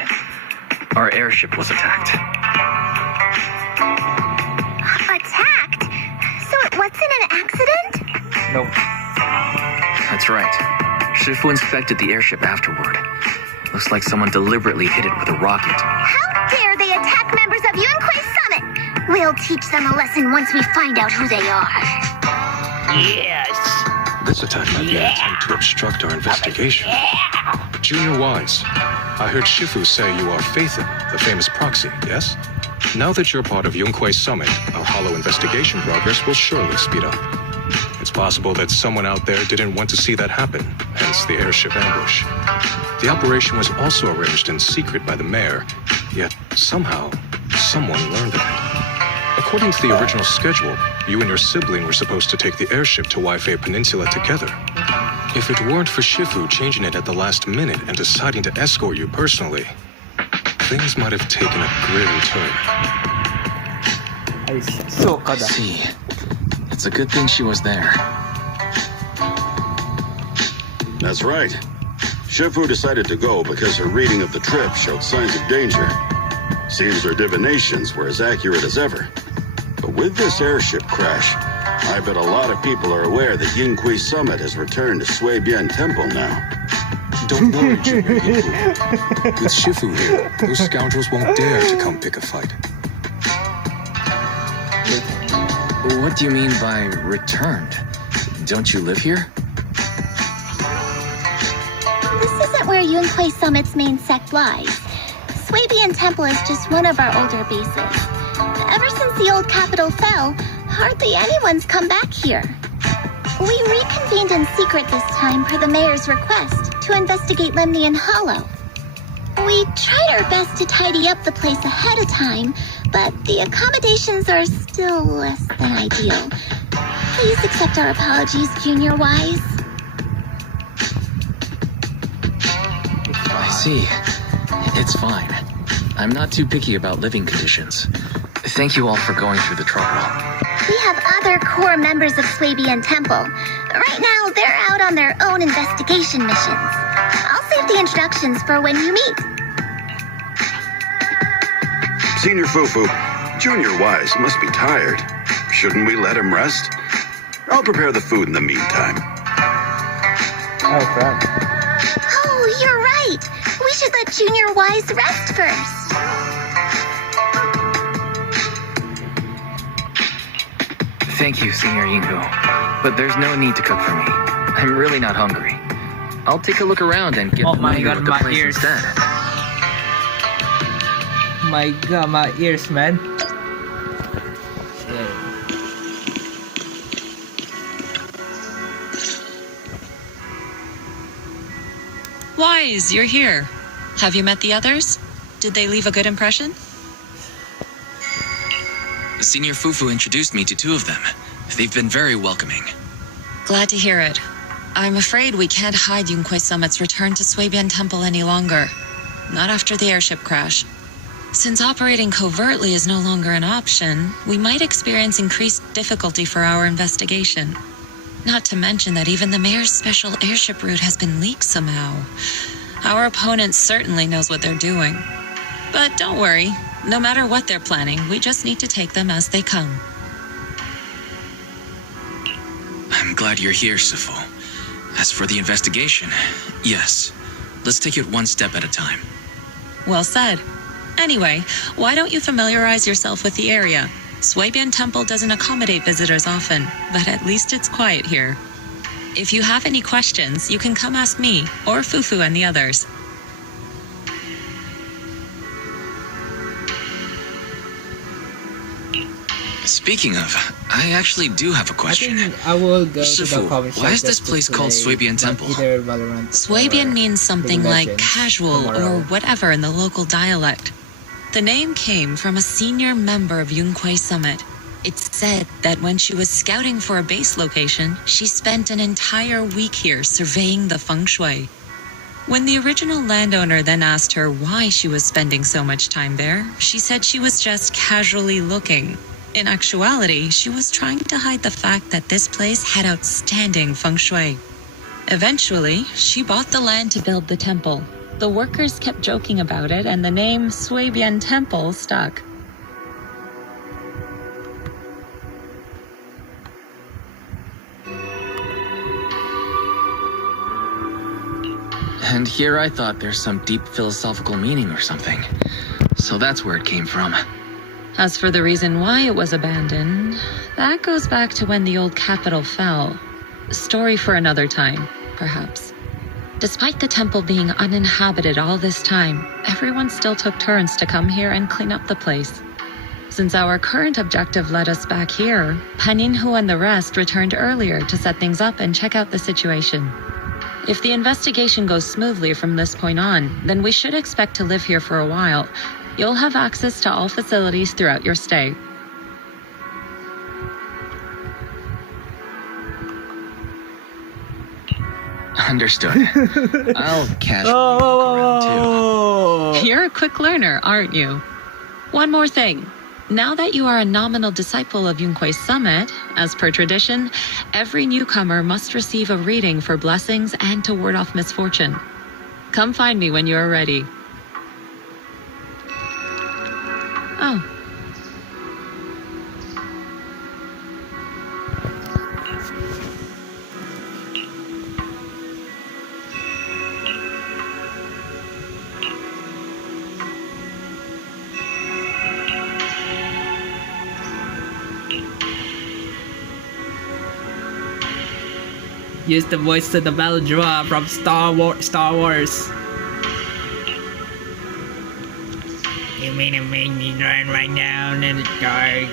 our airship was attacked. Attacked? So it wasn't an accident? Nope. That's right. Shifu inspected the airship afterward. Looks like someone deliberately hit it with a rocket. How dare they attack members of Yunquei Summit? We'll teach them a lesson once we find out who they are. Yes. This attack might be an attempt to obstruct our investigation. Junior Wise, I heard Shifu say you are Faithin, the famous proxy, yes? Now that you're part of Yunquei Summit, our hollow investigation progress will surely speed up. It's possible that someone out there didn't want to see that happen, hence the airship ambush. The operation was also arranged in secret by the mayor, yet somehow, someone learned of it. According to the original schedule, you and your sibling were supposed to take the airship to Waifei Peninsula together. If it weren't for Shifu changing it at the last minute and deciding to escort you personally, things might have taken a grim turn. I see. It's a good thing she was there. That's right. Shifu decided to go because her reading of the trip showed signs of danger. Seems her divinations were as accurate as ever. But with this airship crash, I bet a lot of people are aware that Yinquei Summit has returned to Shuibian Temple now. Don't worry, Junior Yinku. With Shifu here, those scoundrels won't dare to come pick a fight. What do you mean by returned? Don't you live here? This isn't where Yunquei Summit's main sect lies. Shuibian Temple is just one of our older bases. Ever since the old capital fell, hardly anyone's come back here. We reconvened in secret this time per the mayor's request to investigate Lemnian Hollow. We tried our best to tidy up the place ahead of time, but the accommodations are still less than ideal. Please accept our apologies, Junior Wise. I see. It's fine. I'm not too picky about living conditions. Thank you all for going through the trouble. We have other core members of Shuibian Temple. Right now, they're out on their own investigation missions. I'll save the introductions for when you meet. Senior Fufu, Junior Wise must be tired. Shouldn't we let him rest? I'll prepare the food in the meantime. Oh, crap. Oh, you're right. We should let Junior Wise rest first. Thank you, Senior Yinko. But there's no need to cook for me. I'm really not hungry. I'll take a look around and get familiar with the place instead. My god, my ears, man. Wise, you're here. Have you met the others? Did they leave a good impression? Senior Fufu introduced me to two of them. They've been very welcoming. Glad to hear it. I'm afraid we can't hide Yunquei Summit's return to Shuibian Temple any longer. Not after the airship crash. Since operating covertly is no longer an option, we might experience increased difficulty for our investigation. Not to mention that even the mayor's special airship route has been leaked somehow. Our opponent certainly knows what they're doing. But don't worry, no matter what they're planning, we just need to take them as they come. I'm glad you're here, Shifu. As for the investigation, yes. Let's take it one step at a time. Well said. Anyway, why don't you familiarize yourself with the area? Shuibian Temple doesn't accommodate visitors often, but at least it's quiet here. If you have any questions, you can come ask me, or Fufu and the others. Speaking of, I actually do have a I question. think I will go to the Shifu, coffee shop why is this just to place called play, Swabian but Temple? either Valorant Swabian or means something League of like Legends casual tomorrow. or whatever in the local dialect. The name came from a senior member of Yunquay Summit. It's said that when she was scouting for a base location, she spent an entire week here surveying the feng shui. When the original landowner then asked her why she was spending so much time there, she said she was just casually looking. In actuality, she was trying to hide the fact that this place had outstanding feng shui. Eventually, she bought the land to build the temple. The workers kept joking about it, and the name Swabian Temple stuck. And here I thought there's some deep philosophical meaning or something. So that's where it came from. As for the reason why it was abandoned, that goes back to when the old capital fell. A story for another time, perhaps. Despite the temple being uninhabited all this time, everyone still took turns to come here and clean up the place. Since our current objective led us back here, Paninhu and the rest returned earlier to set things up and check out the situation. If the investigation goes smoothly from this point on, then we should expect to live here for a while. You'll have access to all facilities throughout your stay. Understood. I'll cash around too. You're a quick learner, aren't you? One more thing. Now that you are a nominal disciple of Yunquay Summit, as per tradition, every newcomer must receive a reading for blessings and to ward off misfortune. Come find me when you are ready. Oh. Use the voice to the Veldra from Star Wars. You mean to make me run right down in the dark?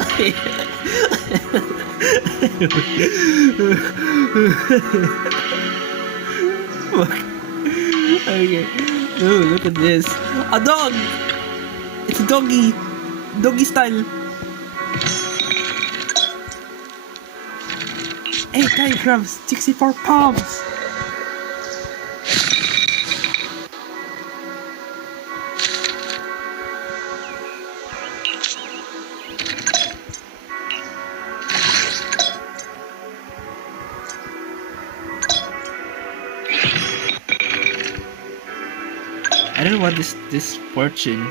Okay. Ooh, look at this. A dog! It's a doggy! Doggy style! Hey, diagrams! 64 pounds! I don't want this fortune.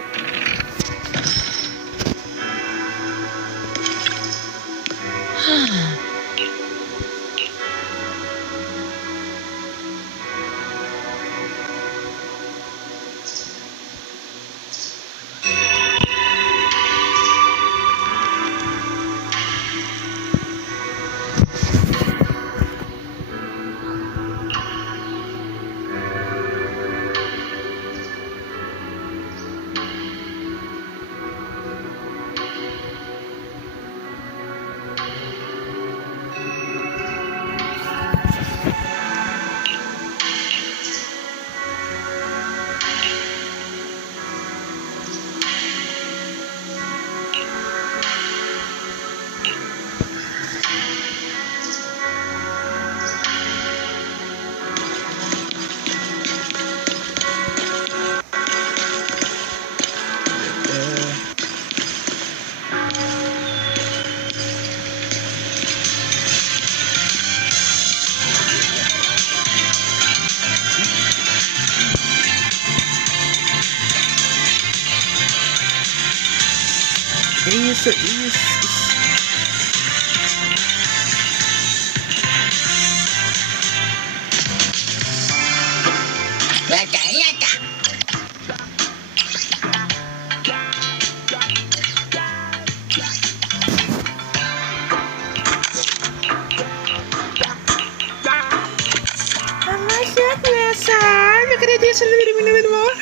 just a little bit more.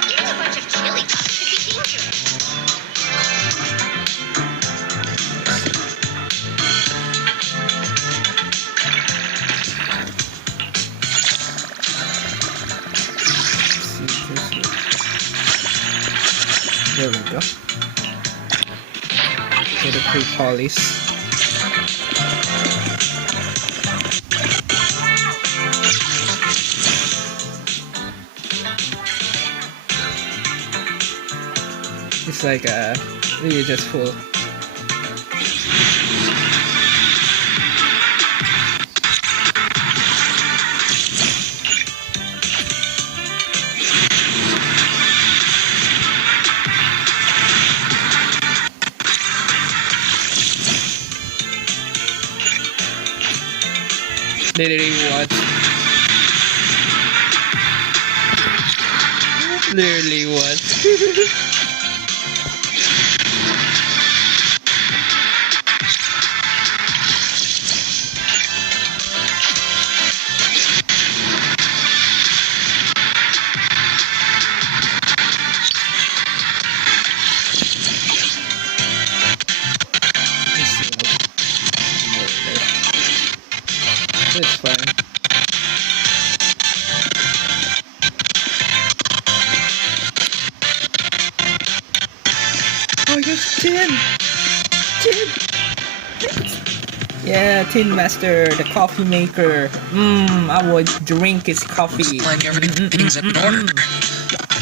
Eating a bunch of chili dogs should be dangerous. There we go. Get a quick polish. It's like really just full. Literally what? Literally what? It's fine. Oh, yes, Tin! Tin! Yeah, Tin Master, the coffee maker. I would drink his coffee. Looks like everything's in order.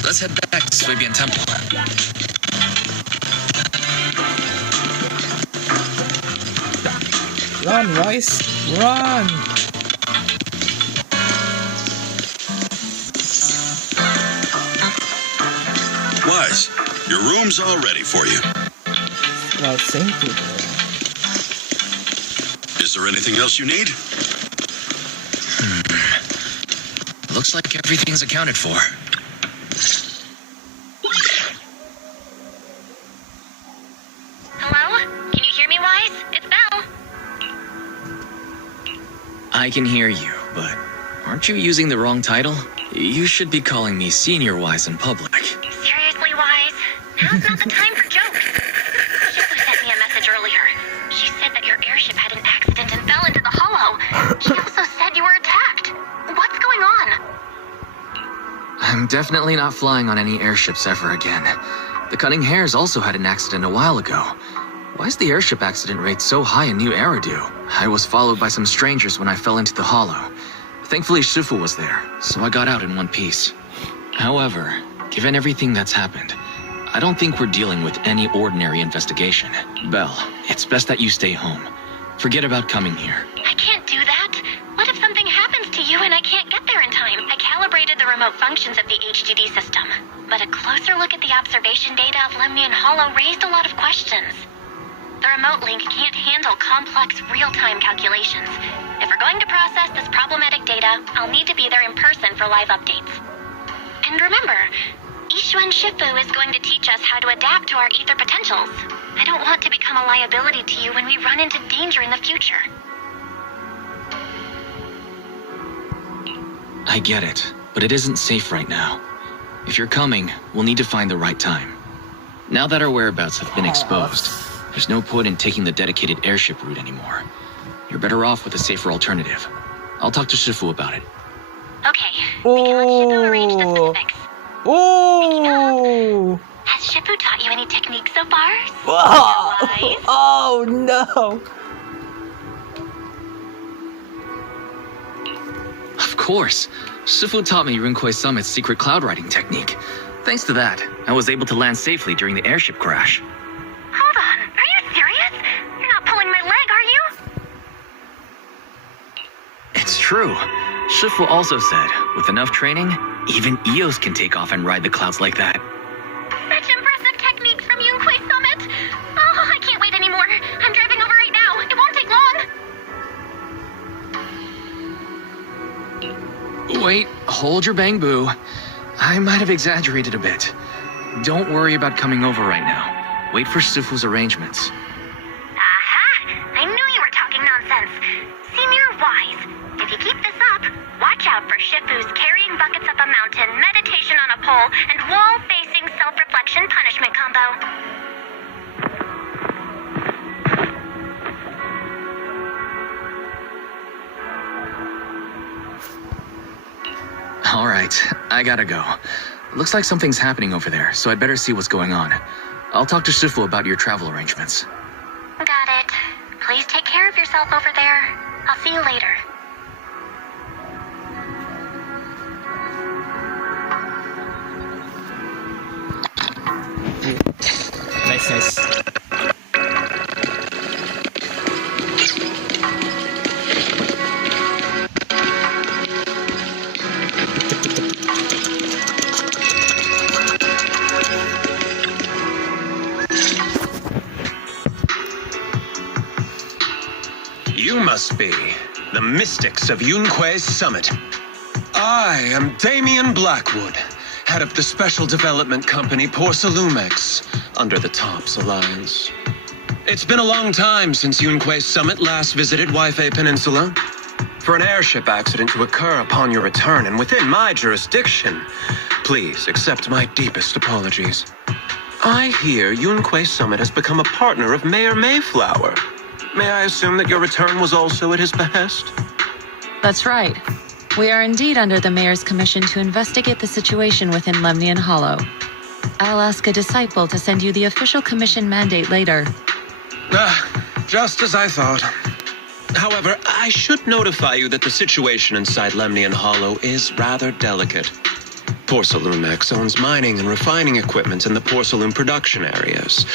Let's head back to Swabian Temple. Run, Royce! Run! Wise, your room's all ready for you. Well, thank you. Is there anything else you need? Looks like everything's accounted for. Hello? Can you hear me, Wise? It's Belle. I can hear you, but aren't you using the wrong title? You should be calling me Senior Wise in public. Seriously, Wise? Now's not the time for jokes. Shifu sent me a message earlier. She said that your airship had an accident and fell into the hollow. She also said you were attacked. What's going on? I'm definitely not flying on any airships ever again. The Cunning Hares also had an accident a while ago. Why is the airship accident rate so high in New Eridu? I was followed by some strangers when I fell into the hollow. Thankfully, Shifu was there, so I got out in one piece. However, given everything that's happened, I don't think we're dealing with any ordinary investigation. Belle, it's best that you stay home. Forget about coming here. I can't do that. What if something happens to you and I can't get there in time? I calibrated the remote functions of the HDD system, but a closer look at the observation data of Lemnian Hollow raised a lot of questions. The remote link can't handle complex real-time calculations. If we're going to process this problematic data, I'll need to be there in person for live updates. And remember, Yixuan Shifu is going to teach us how to adapt to our ether potentials. I don't want to become a liability to you when we run into danger in the future. I get it, but it isn't safe right now. If you're coming, we'll need to find the right time. Now that our whereabouts have been exposed, there's no point in taking the dedicated airship route anymore. You're better off with a safer alternative. I'll talk to Shifu about it. Okay, we can let Shifu arrange the specifics. Oh! Has Shifu taught you any techniques so far? Oh, oh no! Of course. Shifu taught me Runkoi Summit's secret cloud riding technique. Thanks to that, I was able to land safely during the airship crash. Hold on, are you serious? You're not pulling my leg, are you? It's true. Shifu also said, with enough training, even Eos can take off and ride the clouds like that. Such impressive techniques from Runkoi Summit. Oh, I can't wait anymore. I'm driving over right now. It won't take long. Wait, hold your bang boo. I might have exaggerated a bit. Don't worry about coming over right now. Wait for Shifu's arrangements. Aha! I knew you were talking nonsense. Senior Wise, if you keep this up, watch out for Shifu's carrying buckets up a mountain, meditation on a pole, and wall-facing self-reflection punishment combo. All right, I gotta go. Looks like something's happening over there, so I'd better see what's going on. I'll talk to Shifu about your travel arrangements. Got it. Please take care of yourself over there. I'll see you later. Nice. You must be the mystics of Yunque's summit. I am Damien Blackwood, head of the special development company Porcelumex, under the TOPS Alliance. It's been a long time since Yunque's summit last visited Waifei Peninsula. For an airship accident to occur upon your return and within my jurisdiction, please accept my deepest apologies. I hear Yunque's summit has become a partner of Mayor Mayflower. May I assume that your return was also at his behest? That's right. We are indeed under the mayor's commission to investigate the situation within Lemnian Hollow. I'll ask a disciple to send you the official commission mandate later. Just as I thought. However, I should notify you that the situation inside Lemnian Hollow is rather delicate. Porcelumex owns mining and refining equipment in the porcelain production areas.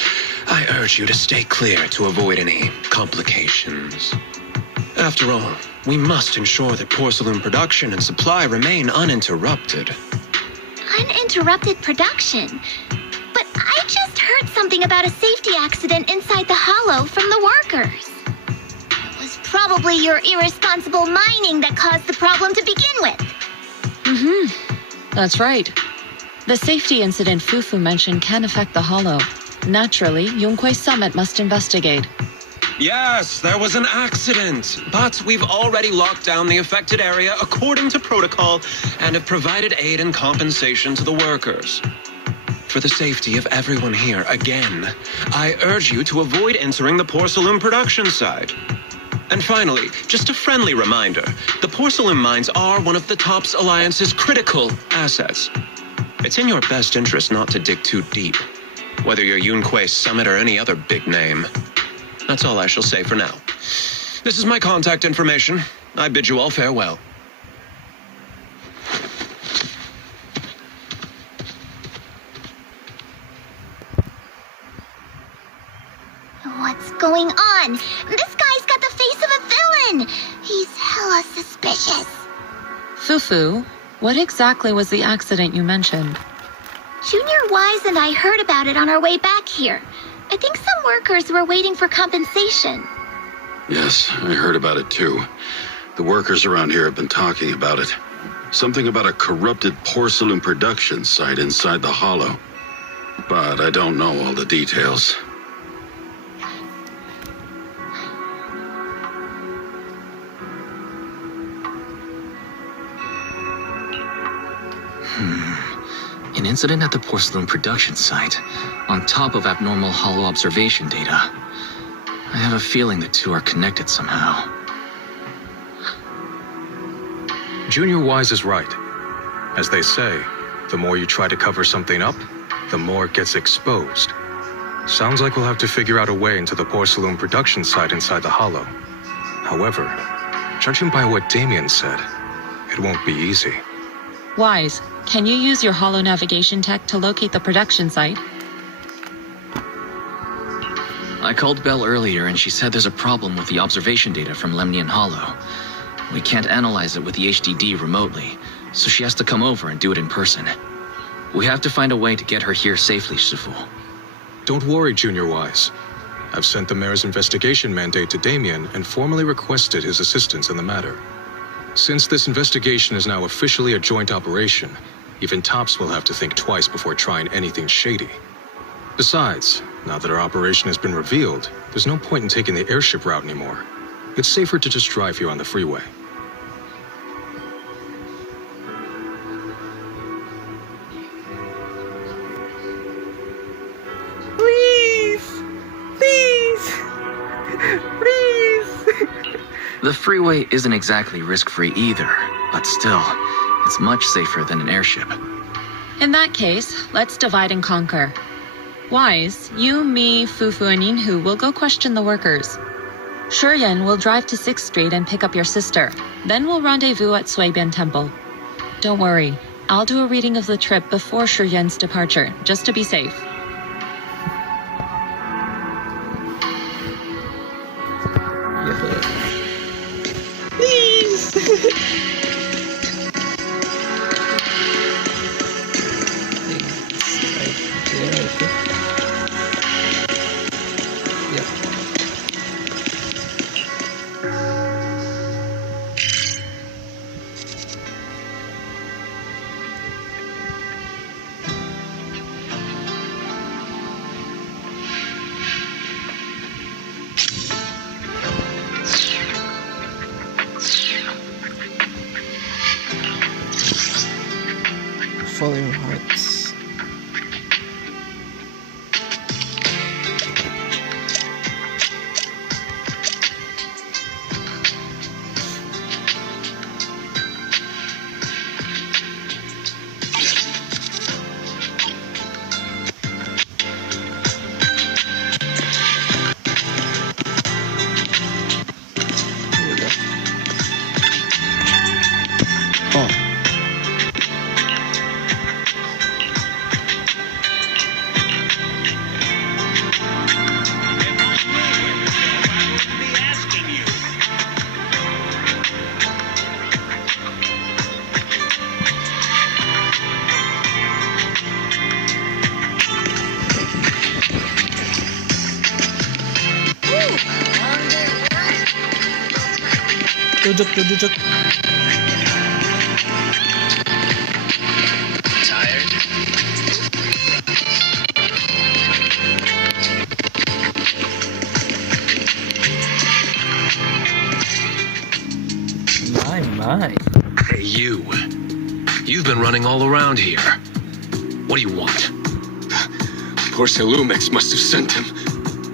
I urge you to stay clear to avoid any complications. After all, we must ensure that porcelain production and supply remain uninterrupted. Uninterrupted production? But I just heard something about a safety accident inside the hollow from the workers. It was probably your irresponsible mining that caused the problem to begin with. That's right. The safety incident Fufu mentioned can affect the hollow. Naturally, Yunque's summit must investigate. Yes, there was an accident, but we've already locked down the affected area according to protocol and have provided aid and compensation to the workers. For the safety of everyone here, again, I urge you to avoid entering the porcelain production site. And finally, just a friendly reminder, the porcelain mines are one of the TOPS Alliance's critical assets. It's in your best interest not to dig too deep, whether you're Yunque's summit or any other big name. That's all I shall say for now. This is my contact information. I bid you all farewell. What's going on? This guy's got the face of a villain. He's hella suspicious. Fufu, what exactly was the accident you mentioned? Junior Wise and I heard about it on our way back here. I think some workers were waiting for compensation. Yes, I heard about it too. The workers around here have been talking about it. Something about a corrupted porcelain production site inside the hollow. But I don't know all the details. An incident at the porcelain production site, on top of abnormal hollow observation data. I have a feeling the two are connected somehow. Junior Wise is right. As they say, the more you try to cover something up, the more it gets exposed. Sounds like we'll have to figure out a way into the porcelain production site inside the hollow. However, judging by what Damien said, it won't be easy. Wise, can you use your hollow navigation tech to locate the production site? I called Belle earlier and she said there's a problem with the observation data from Lemnian Hollow. We can't analyze it with the HDD remotely, so she has to come over and do it in person. We have to find a way to get her here safely, Shifu. Don't worry, Junior Wise. I've sent the mayor's investigation mandate to Damien and formally requested his assistance in the matter. Since this investigation is now officially a joint operation, even TOPS will have to think twice before trying anything shady. Besides, now that our operation has been revealed, there's no point in taking the airship route anymore. It's safer to just drive here on the freeway. The freeway isn't exactly risk-free either, but still, it's much safer than an airship. In that case, let's divide and conquer. Wise, you, me, Fufu, and Yinhu will go question the workers. Shiyan will drive to 6th Street and pick up your sister. Then we'll rendezvous at Sui-Bian Temple. Don't worry, I'll do a reading of the trip before Shiyan's departure, just to be safe. Follow your hearts. Duduk. Tired? My. Hey, you. You've been running all around here. What do you want? Porcelumex must have sent him.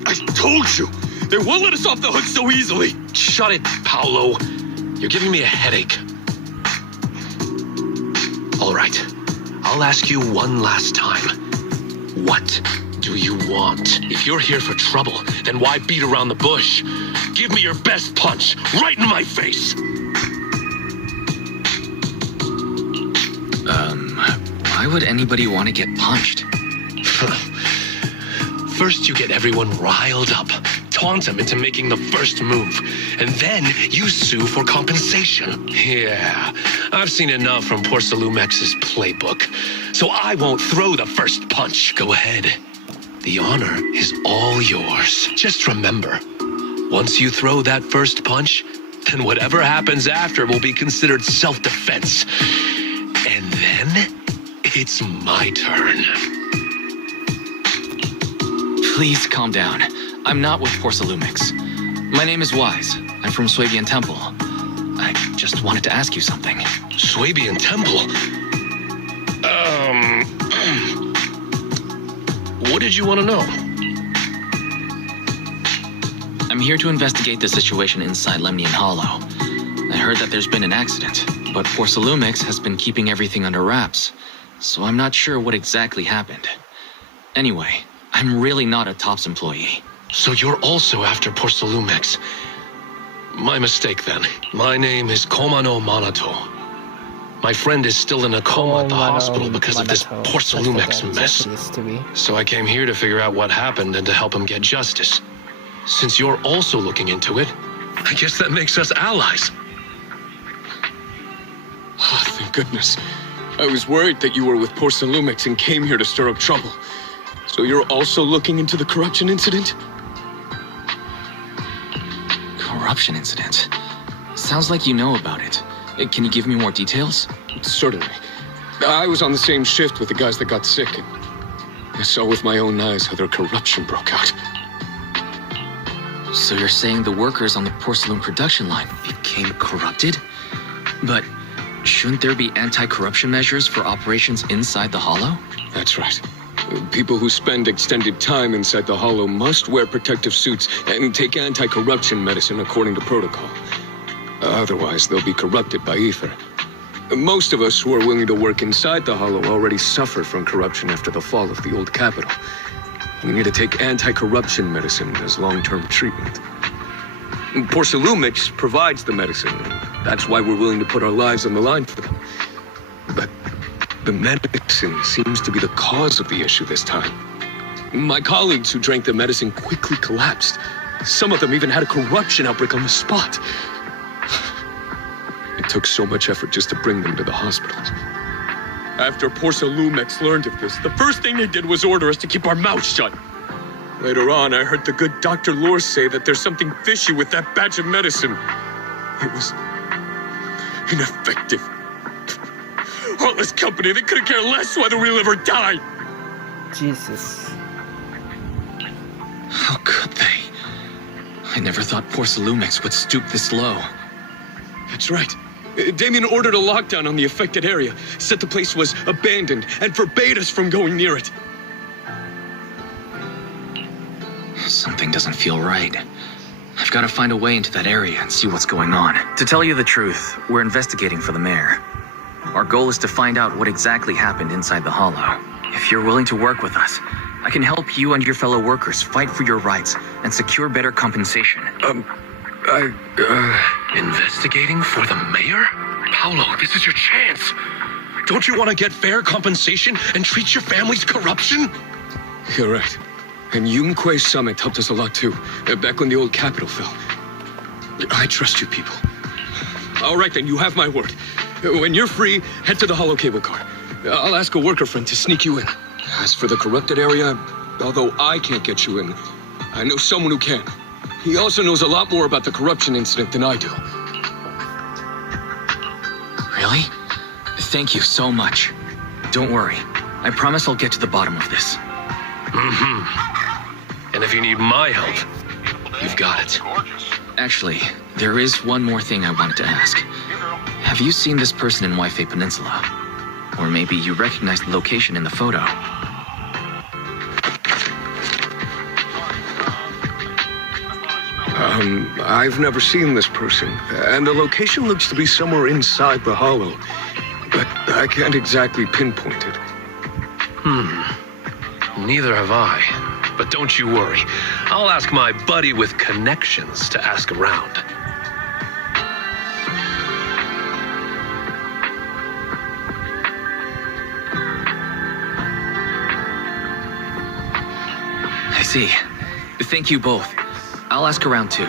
I told you! They won't let us off the hook so easily! Shut it, Paolo. You're giving me a headache. All right. I'll ask you one last time. What do you want? If you're here for trouble, then why beat around the bush? Give me your best punch, right in my face! Why would anybody want to get punched? First you get everyone riled up, taunt them into making the first move, and then you sue for compensation. Yeah, I've seen enough from Porcelumex's playbook, so I won't throw the first punch. Go ahead. The honor is all yours. Just remember, once you throw that first punch, then whatever happens after will be considered self-defense. And then it's my turn. Please calm down. I'm not with Porcelumex. My name is Wise. I'm from Sui-Bian Temple. I just wanted to ask you something. Sui-Bian Temple? What did you want to know? I'm here to investigate the situation inside Lemnian Hollow. I heard that there's been an accident, but Porcelumex has been keeping everything under wraps, so I'm not sure what exactly happened. Anyway, I'm really not a TOPS employee. So you're also after Porcelumex. My mistake then. My name is Komano Manato. My friend is still in a coma at the hospital because of this Porcelumex mess. So I came here to figure out what happened and to help him get justice. Since you're also looking into it, I guess that makes us allies. Oh, thank goodness. I was worried that you were with Porcelumex and came here to stir up trouble. So you're also looking into the corruption incident? Corruption incident? Sounds like you know about it. Can you give me more details? Certainly. I was on the same shift with the guys that got sick, and I saw with my own eyes how their corruption broke out. So you're saying the workers on the porcelain production line became corrupted? But shouldn't there be anti-corruption measures for operations inside the Hollow? That's right. People who spend extended time inside the Hollow must wear protective suits and take anti-corruption medicine according to protocol. Otherwise, they'll be corrupted by ether. Most of us who are willing to work inside the Hollow already suffer from corruption after the fall of the old capital. We need to take anti-corruption medicine as long-term treatment. Porcelumix provides the medicine, and that's why we're willing to put our lives on the line for them. But the medicine seems to be the cause of the issue this time. My colleagues who drank the medicine quickly collapsed. Some of them even had a corruption outbreak on the spot. It took so much effort just to bring them to the hospital. After Porcelumix learned of this, the first thing they did was order us to keep our mouths shut. Later on, I heard the good Dr. Lore say that there's something fishy with that batch of medicine. It was ineffective. Heartless company, they couldn't care less whether we live or die. Jesus. How could they? I never thought Porcelumix would stoop this low. That's right. Damien ordered a lockdown on the affected area, said the place was abandoned, and forbade us from going near it. Something doesn't feel right. I've got to find a way into that area and see what's going on. To tell you the truth, we're investigating for the mayor. Our goal is to find out what exactly happened inside the Hollow. If you're willing to work with us, I can help you and your fellow workers fight for your rights and secure better compensation. Investigating for the mayor? Paolo, this is your chance. Don't you want to get fair compensation and treat your family's corruption? You're right. And Yunquei Summit helped us a lot too, back when the old capital fell. I trust you people. All right then, you have my word. When you're free, head to the Hollow cable car. I'll ask a worker friend to sneak you in. As for the corrupted area, although I can't get you in, I know someone who can. He also knows a lot more about the corruption incident than I do. Really? Thank you so much. Don't worry. I promise I'll get to the bottom of this. And if you need my help, you've got it. Actually, there is one more thing I wanted to ask. Have you seen this person in Waifei Peninsula? Or maybe you recognize the location in the photo. I've never seen this person, and the location looks to be somewhere inside the Hollow, but I can't exactly pinpoint it. Neither have I. But don't you worry. I'll ask my buddy with connections to ask around. I see. Thank you both. I'll ask around too.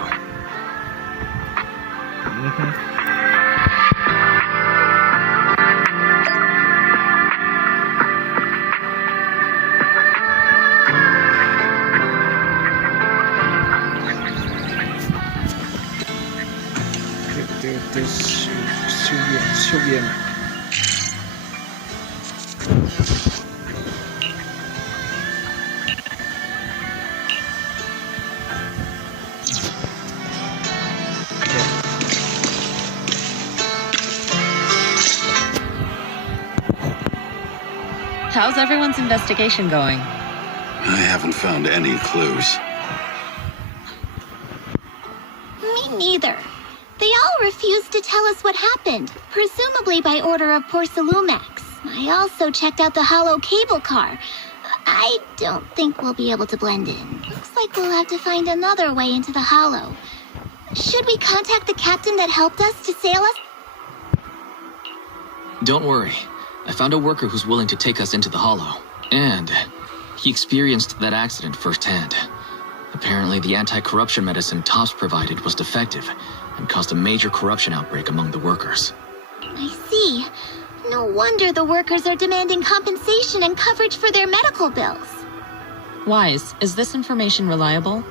Su bien. How's everyone's investigation going? I haven't found any clues. Me neither. They all refused to tell us what happened, presumably by order of Porcelumix. I also checked out the Hollow cable car. I don't think we'll be able to blend in. Looks like we'll have to find another way into the Hollow. Should we contact the captain that helped us to sail us? Don't worry. I found a worker who's willing to take us into the Hollow. And he experienced that accident firsthand. Apparently, the anti-corruption medicine Tops provided was defective and caused a major corruption outbreak among the workers. I see. No wonder the workers are demanding compensation and coverage for their medical bills. Wise, is this information reliable?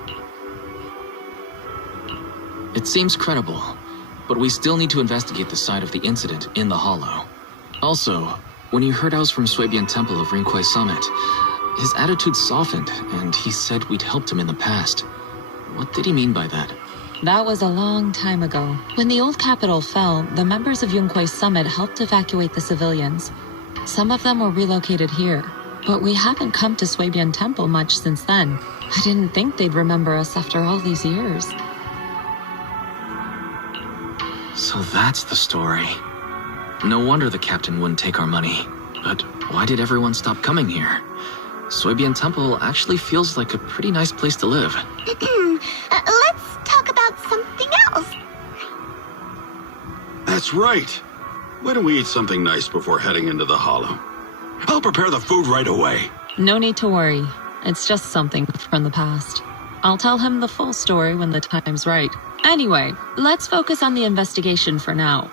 It seems credible, but we still need to investigate the site of the incident in the Hollow. Also, when he heard I was from Swabian Temple of Rinquay Summit, his attitude softened, and he said we'd helped him in the past. What did he mean by that? That was a long time ago. When the old capital fell, the members of Yunquay Summit helped evacuate the civilians. Some of them were relocated here, but we haven't come to Swabian Temple much since then. I didn't think they'd remember us after all these years. So that's the story. No wonder the captain wouldn't take our money. But why did everyone stop coming here? Swabian Temple actually feels like a pretty nice place to live. Let's talk about something else. That's right. Why don't we eat something nice before heading into the Hollow? I'll prepare the food right away. No need to worry. It's just something from the past. I'll tell him the full story when the time's right. Anyway, let's focus on the investigation for now.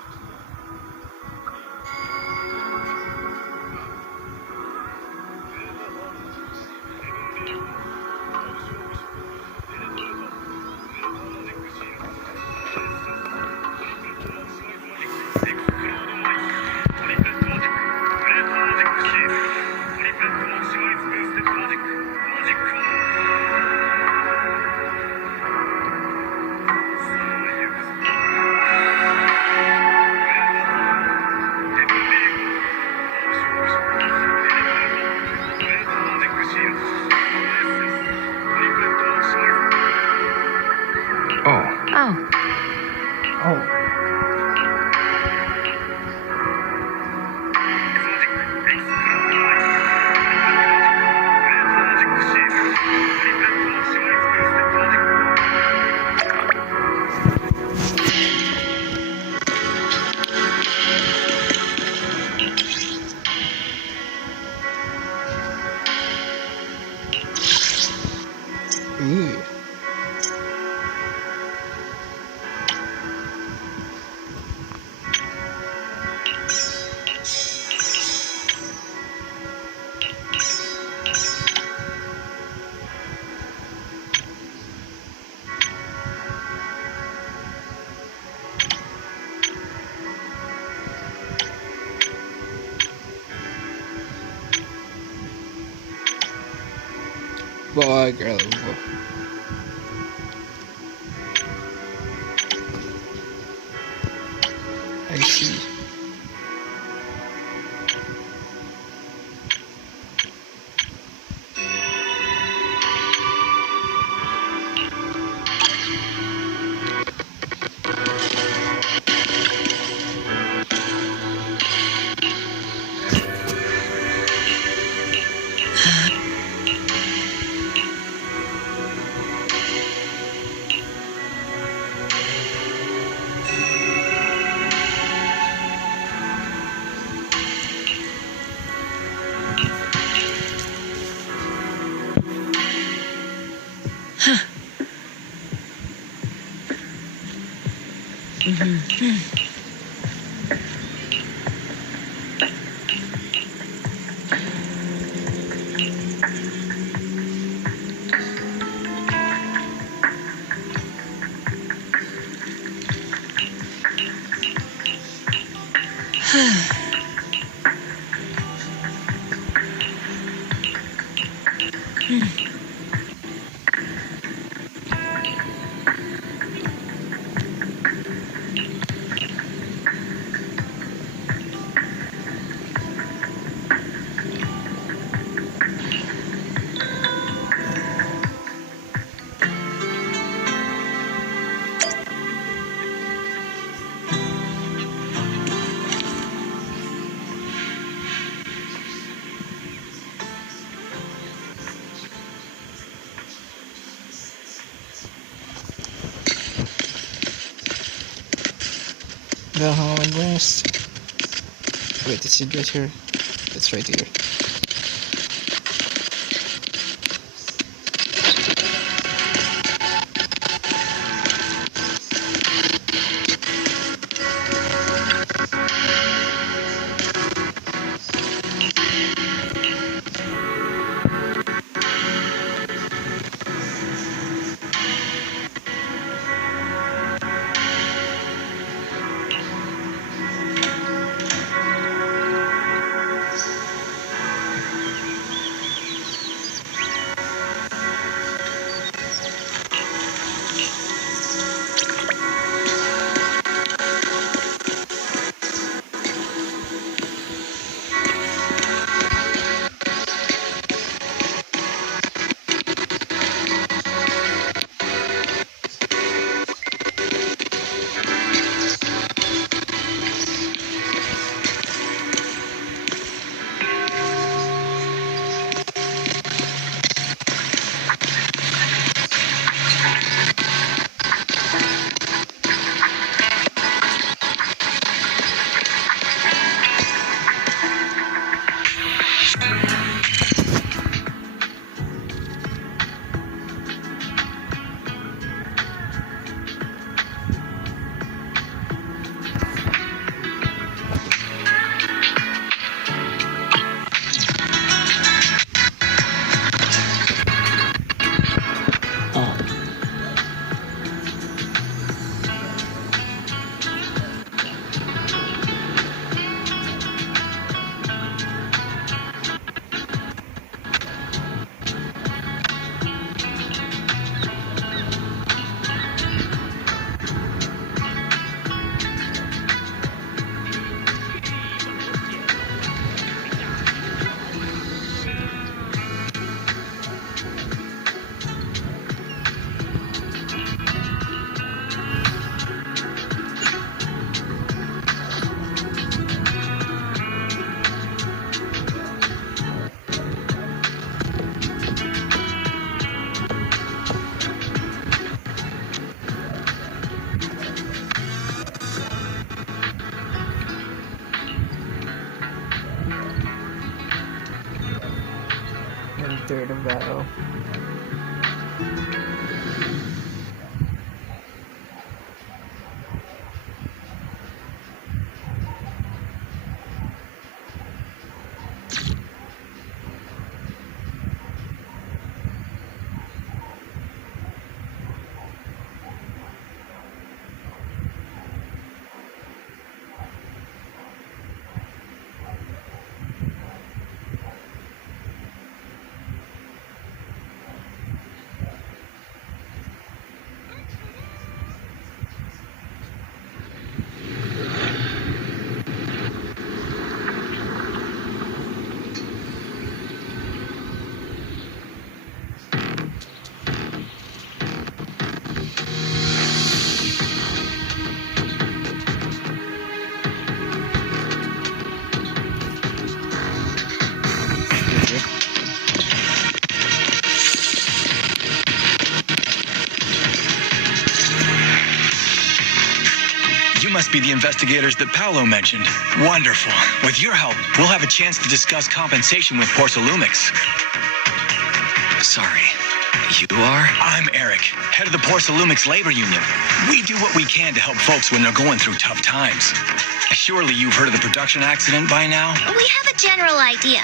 Ooh. Boy, girl, boy. I see. The home and rest. Wait, is it right here? It's right here. after the battle. Must be the investigators that Paolo mentioned. Wonderful. With your help, we'll have a chance to discuss compensation with Porcelumix. Sorry, you are? I'm Eric, head of the Porcelumix labor union. We do what we can to help folks when they're going through tough times. Surely you've heard of the production accident by now? We have a general idea.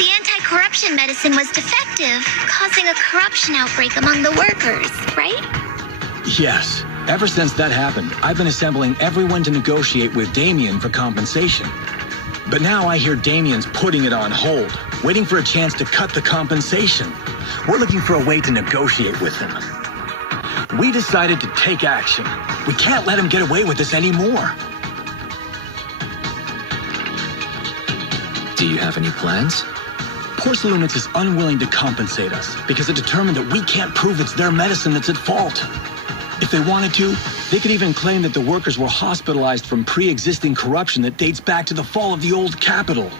The anti-corruption medicine was defective, causing a corruption outbreak among the workers, right? Yes. Ever since that happened, I've been assembling everyone to negotiate with Damien for compensation. But now I hear Damien's putting it on hold, waiting for a chance to cut the compensation. We're looking for a way to negotiate with him. We decided to take action. We can't let him get away with this anymore. Do you have any plans? Porcelumix is unwilling to compensate us because it determined that we can't prove it's their medicine that's at fault. If they wanted to, they could even claim that the workers were hospitalized from pre-existing corruption that dates back to the fall of the old capital.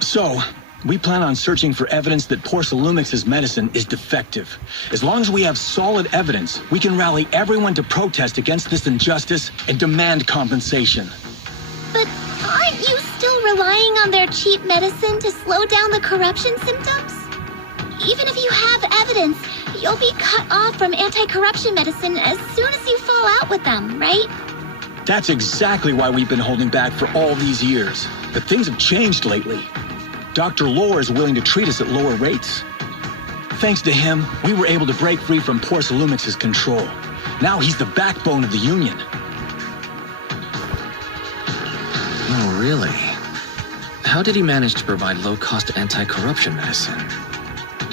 So, we plan on searching for evidence that Porcelumix's medicine is defective. As long as we have solid evidence, we can rally everyone to protest against this injustice and demand compensation. But aren't you still relying on their cheap medicine to slow down the corruption symptoms? Even if you have evidence, you'll be cut off from anti-corruption medicine as soon as you fall out with them, right? That's exactly why we've been holding back for all these years. But things have changed lately. Dr. Lore is willing to treat us at lower rates. Thanks to him, we were able to break free from Porcelumix's control. Now he's the backbone of the union. Oh, really? How did he manage to provide low-cost anti-corruption medicine?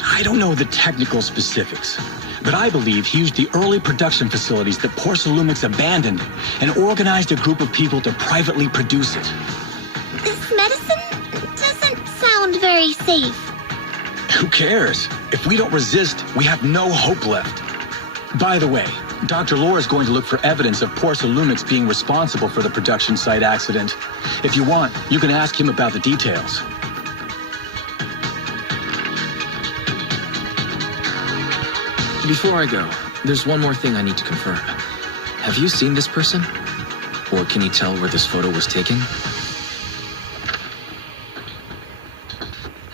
I don't know the technical specifics, but I believe he used the early production facilities that Porcelumix abandoned and organized a group of people to privately produce it. This medicine doesn't sound very safe. Who cares? If we don't resist, we have no hope left. By the way, Dr. Lore is going to look for evidence of Porcelumix being responsible for the production site accident. If you want, you can ask him about the details. Before I go, there's one more thing I need to confirm. Have you seen this person? Or can you tell where this photo was taken?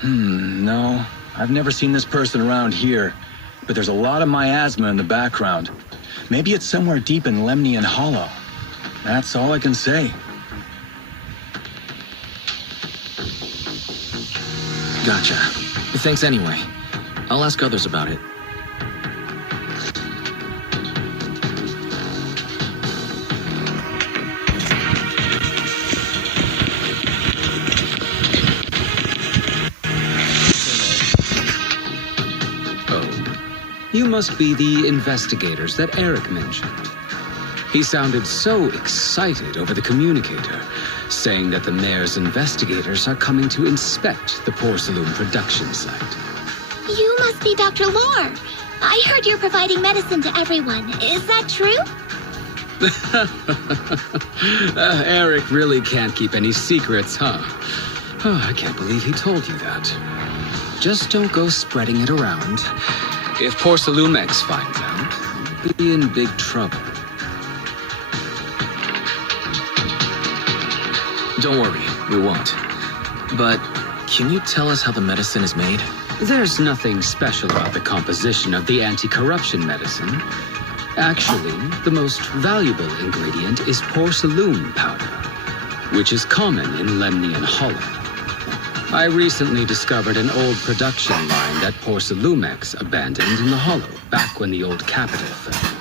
No. I've never seen this person around here. But there's a lot of miasma in the background. Maybe it's somewhere deep in Lemnian Hollow. That's all I can say. Gotcha. Thanks anyway. I'll ask others about it. You must be the investigators that Eric mentioned. He sounded so excited over the communicator, saying that the mayor's investigators are coming to inspect the porcelain production site. You must be Dr. Lore. I heard you're providing medicine to everyone. Is that true? Eric really can't keep any secrets, huh? Oh, I can't believe he told you that. Just don't go spreading it around. If Porcelumix finds out, we'll be in big trouble. Don't worry, we won't. But can you tell us how the medicine is made? There's nothing special about the composition of the anti-corruption medicine. Actually, the most valuable ingredient is porcelain powder, which is common in Lemnian Hollow. I recently discovered an old production line that Porcelumex abandoned in the Hollow back when the old capital fell.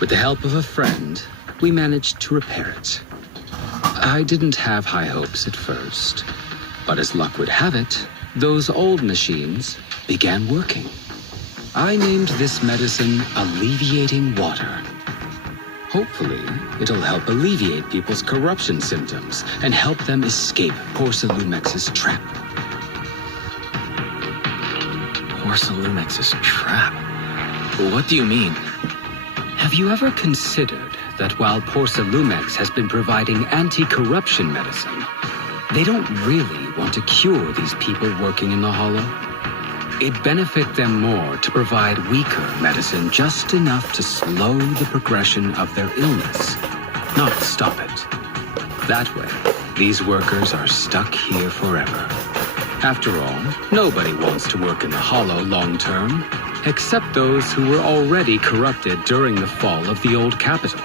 With the help of a friend, we managed to repair it. I didn't have high hopes at first, but as luck would have it, those old machines began working. I named this medicine Alleviating Water. Hopefully, it'll help alleviate people's corruption symptoms and help them escape Porcelumex's trap. Porcelumex's trap? What do you mean? Have you ever considered that while Porcelumex has been providing anti-corruption medicine, they don't really want to cure these people working in the Hollow? It'd benefit them more to provide weaker medicine just enough to slow the progression of their illness, not stop it. That way, these workers are stuck here forever. After all, nobody wants to work in the Hollow long term, except those who were already corrupted during the fall of the old capital.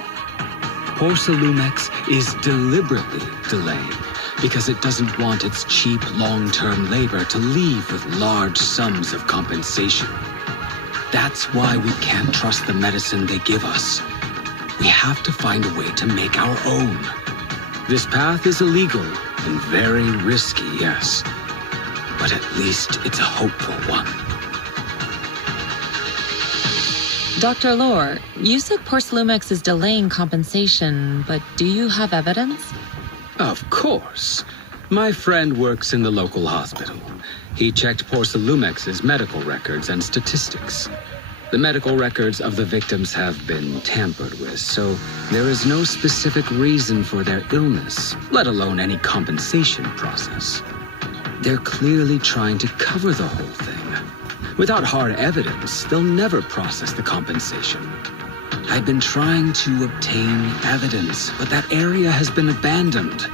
Porcelumex is deliberately delaying because it doesn't want its cheap long-term labor to leave with large sums of compensation. That's why we can't trust the medicine they give us. We have to find a way to make our own. This path is illegal and very risky, yes, but at least it's a hopeful one. Dr. Lore, you said Porcelumex is delaying compensation, but do you have evidence? Of course. My friend works in the local hospital. He checked Porcelumex's medical records and statistics. The medical records of the victims have been tampered with, so there is no specific reason for their illness, let alone any compensation process. They're clearly trying to cover the whole thing. Without hard evidence, they'll never process the compensation. I've been trying to obtain evidence, but that area has been abandoned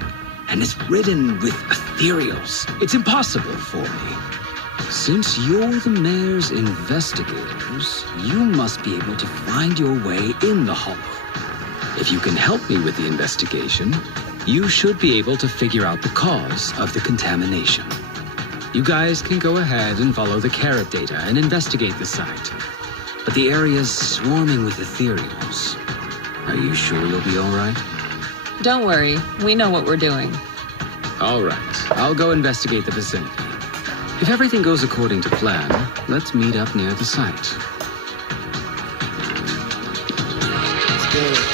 and is ridden with ethereals. It's impossible for me. Since you're the mayor's investigators, you must be able to find your way in the Hollow. If you can help me with the investigation, you should be able to figure out the cause of the contamination. You guys can go ahead and follow the carrot data and investigate the site. But the area's swarming with ethereals. Are you sure you'll be all right? Don't worry, we know what we're doing. All right, I'll go investigate the vicinity. If everything goes according to plan, let's meet up near the site. Let's go.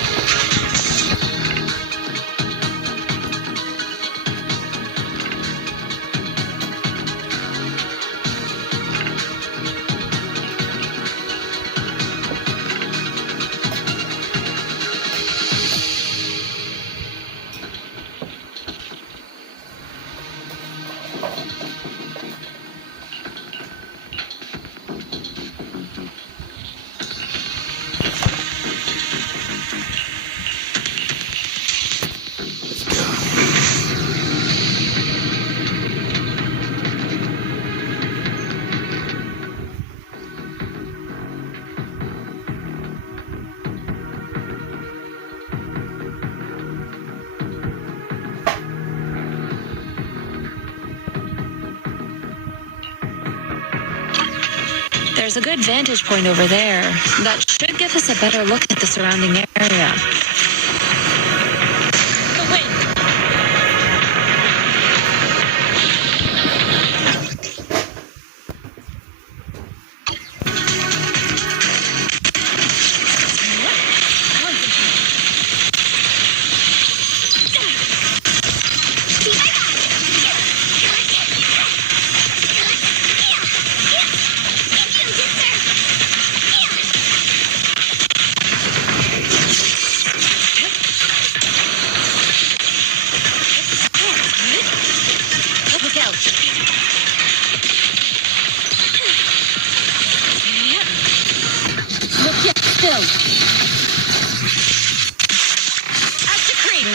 There's a good vantage point over there. That should give us a better look at the surrounding area.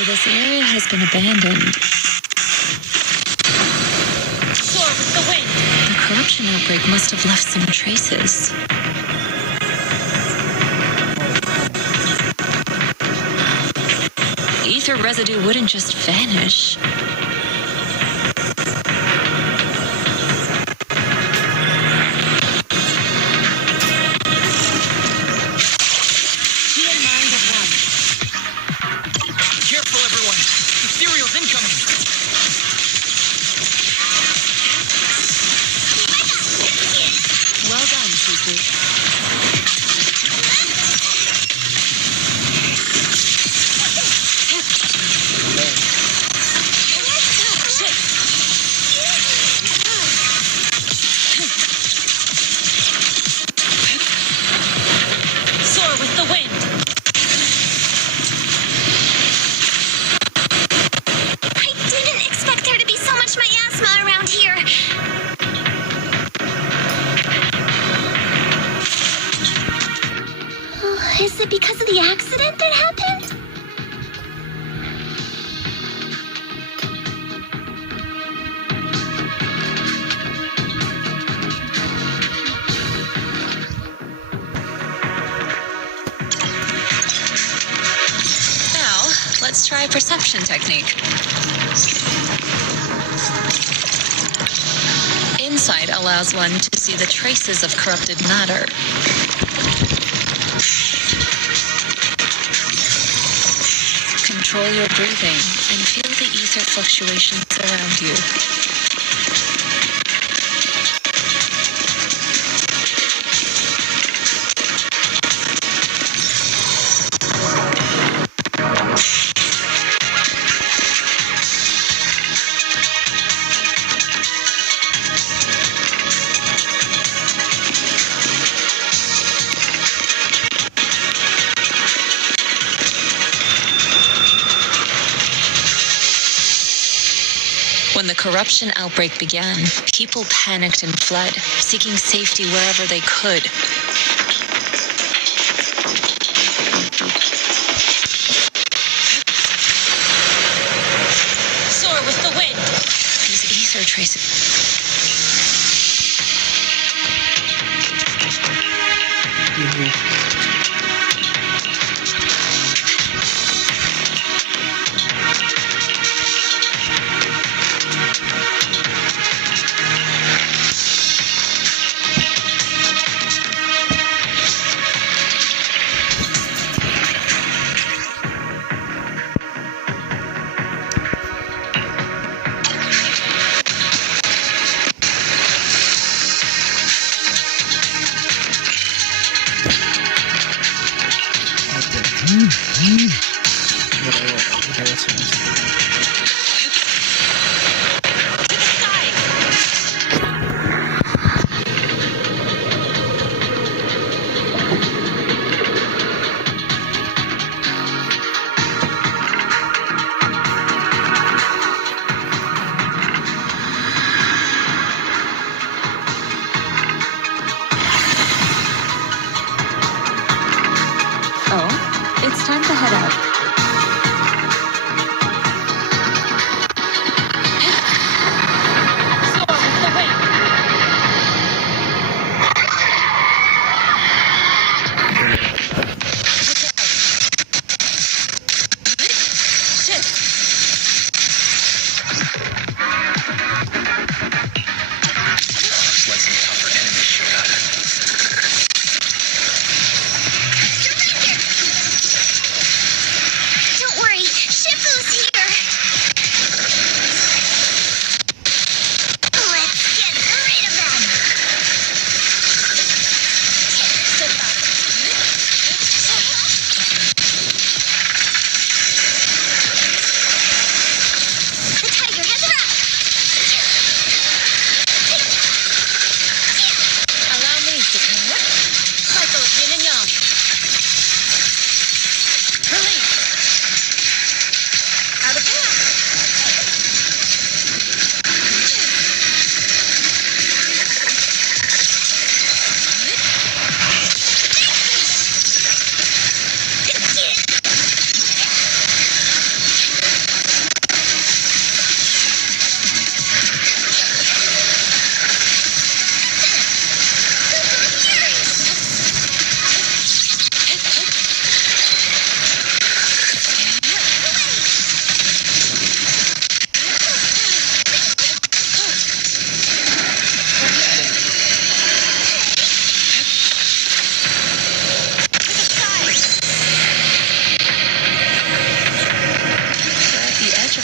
This area has been abandoned. Soar with the wind. The corruption outbreak must have left some traces. Ether residue wouldn't just vanish. Is it because of the accident that happened? Now, let's try a perception technique. Insight allows one to see the traces of corrupted matter. Control your breathing and feel the ether fluctuations around you. When the corruption outbreak began, people panicked and fled, seeking safety wherever they could. Soar with the wind! These ether traces. It's time to head out.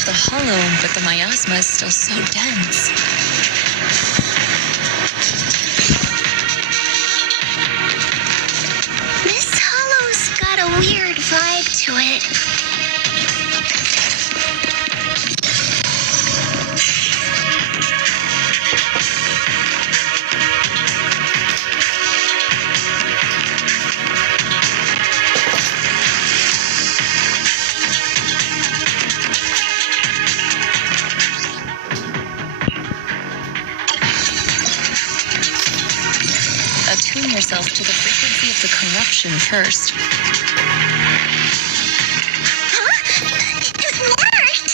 of the hollow, but the miasma is still so dense. This hollow's got a weird vibe to it. Attune yourself to the frequency of the corruption first. It worked!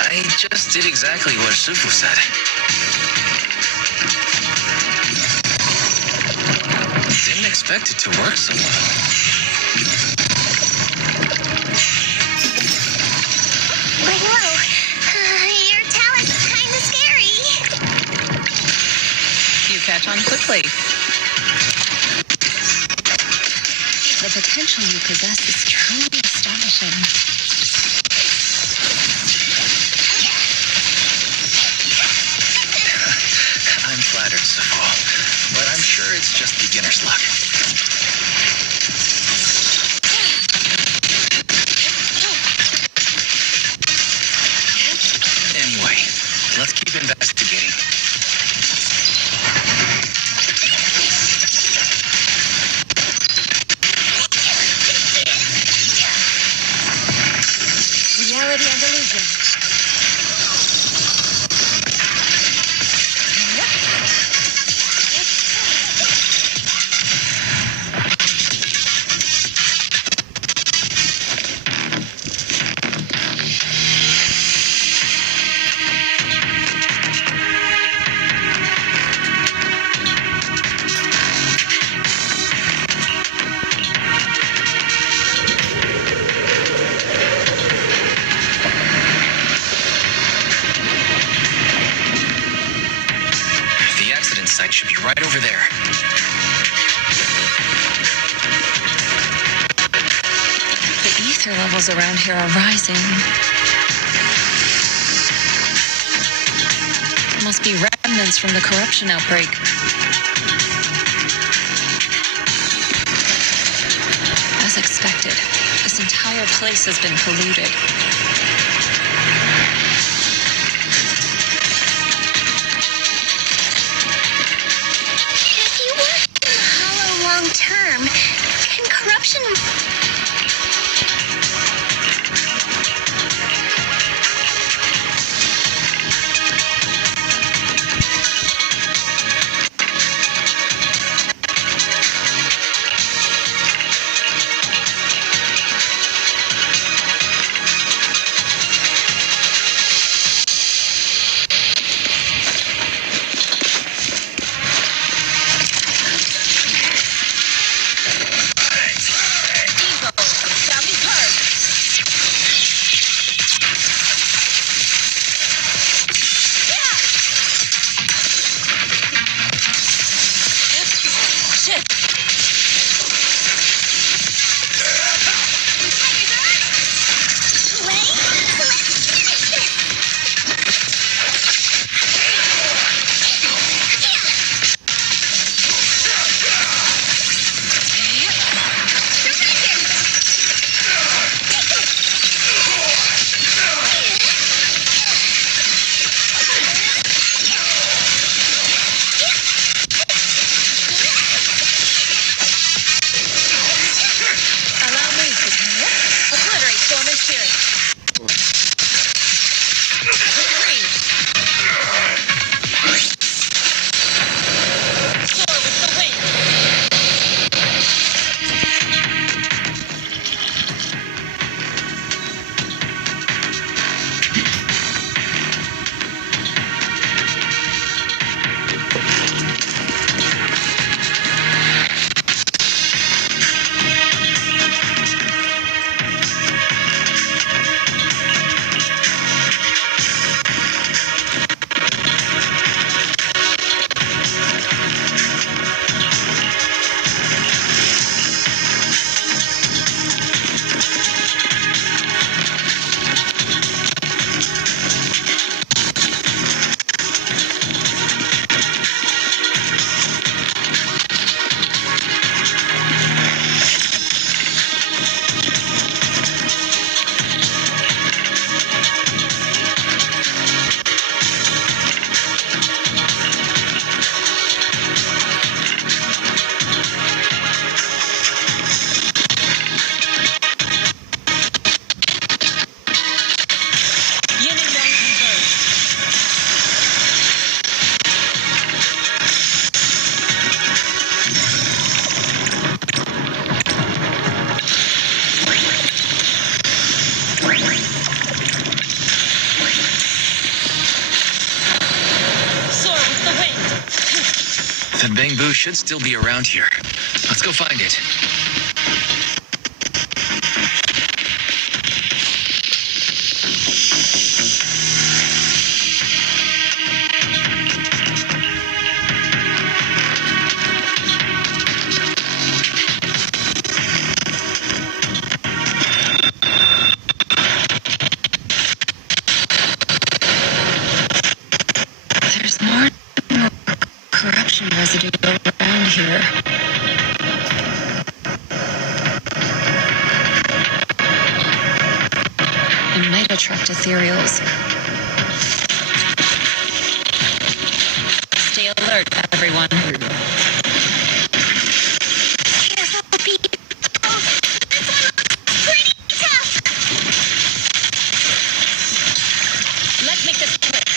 I just did exactly what Shifu said. Didn't expect it to work so well. Whoa, your talent's kinda scary. You catch on quickly. The potential you possess is truly astonishing. I'm flattered, Shifu, but I'm sure it's just beginner's luck. Anyway, let's keep investigating. Reality and illusion. The accident site should be right over there. The ether levels around here are rising. Must be remnants from the corruption outbreak. As expected, this entire place has been polluted. If you work in the hollow long term, can corruption... The bamboo should still be around here. Let's go find it. There's more corruption residue around here. It might attract ethereals. Stay alert, everyone. Careful, people. This one looks pretty tough. Let's make this quick.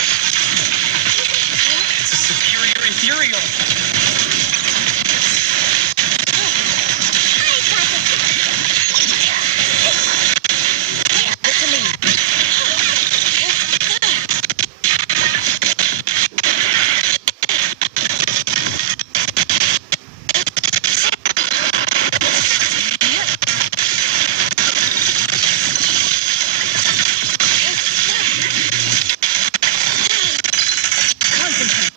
It's a superior ethereal. Look to me. Concentrate.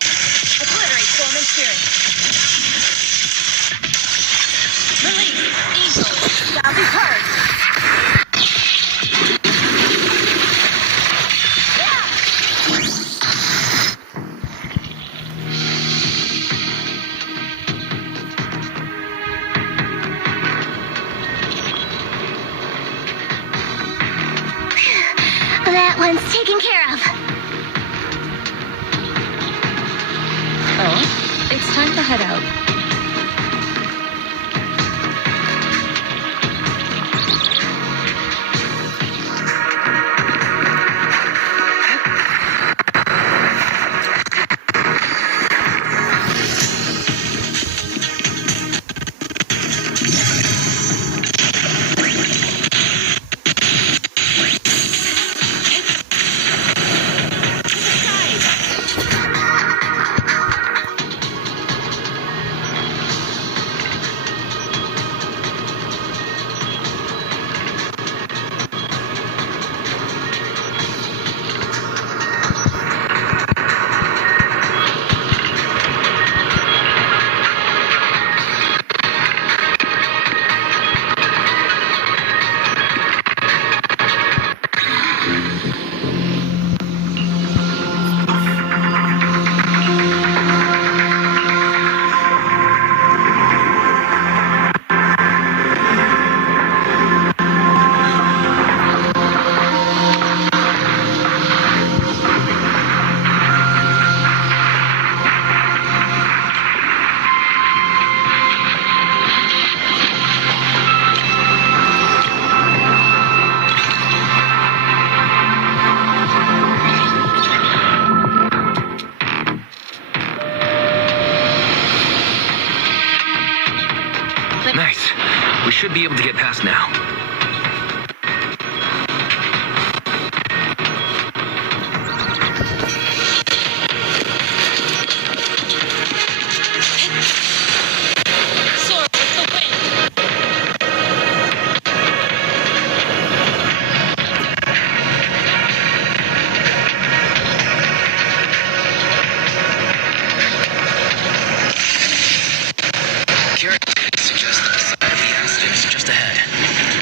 Obliterate form and spirit. Release. Eagle. Shall be heard. That one's taken care of. Oh, it's time to head out. Nice. We should be able to get past now. Soar with the wind. Carrot suggests that the site of the accident is just ahead.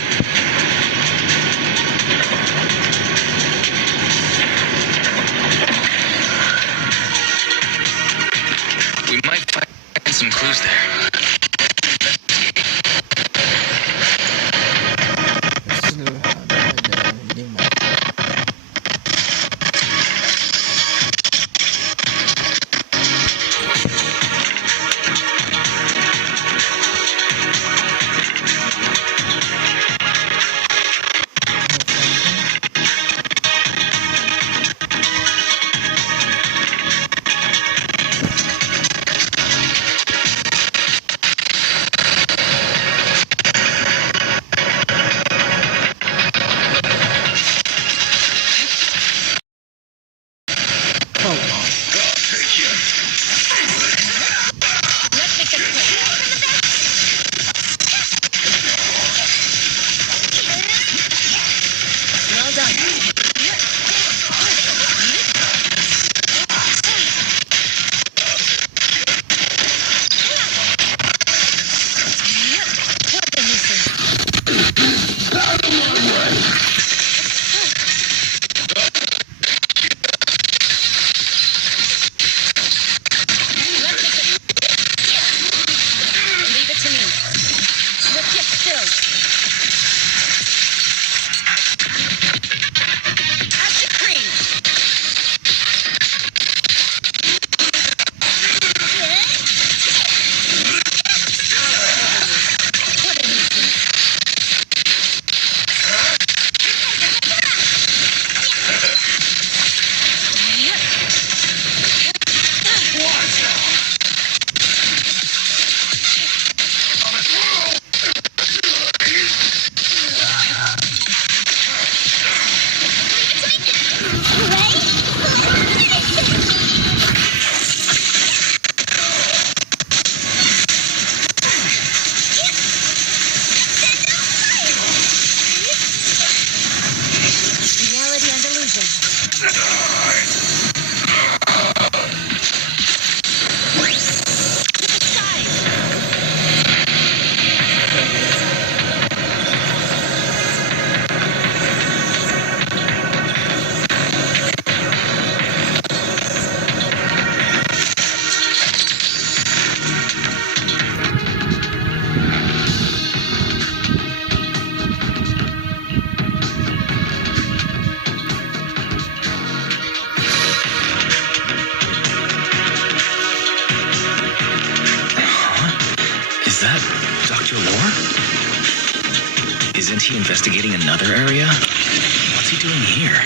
Isn't he investigating another area? What's he doing here?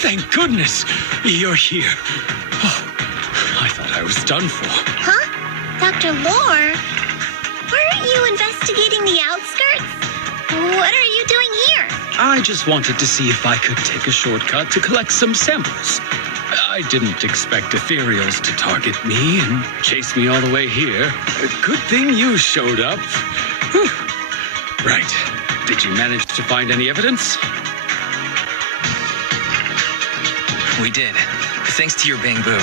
Thank goodness you're here. Oh, I thought I was done for. Huh? Dr. Lore? Weren't you investigating the outskirts? What are you doing here? I just wanted to see if I could take a shortcut to collect some samples. I didn't expect ethereals to target me and chase me all the way here. Good thing you showed up. Whew. Right. Did you manage to find any evidence? We did. Thanks to your bamboo.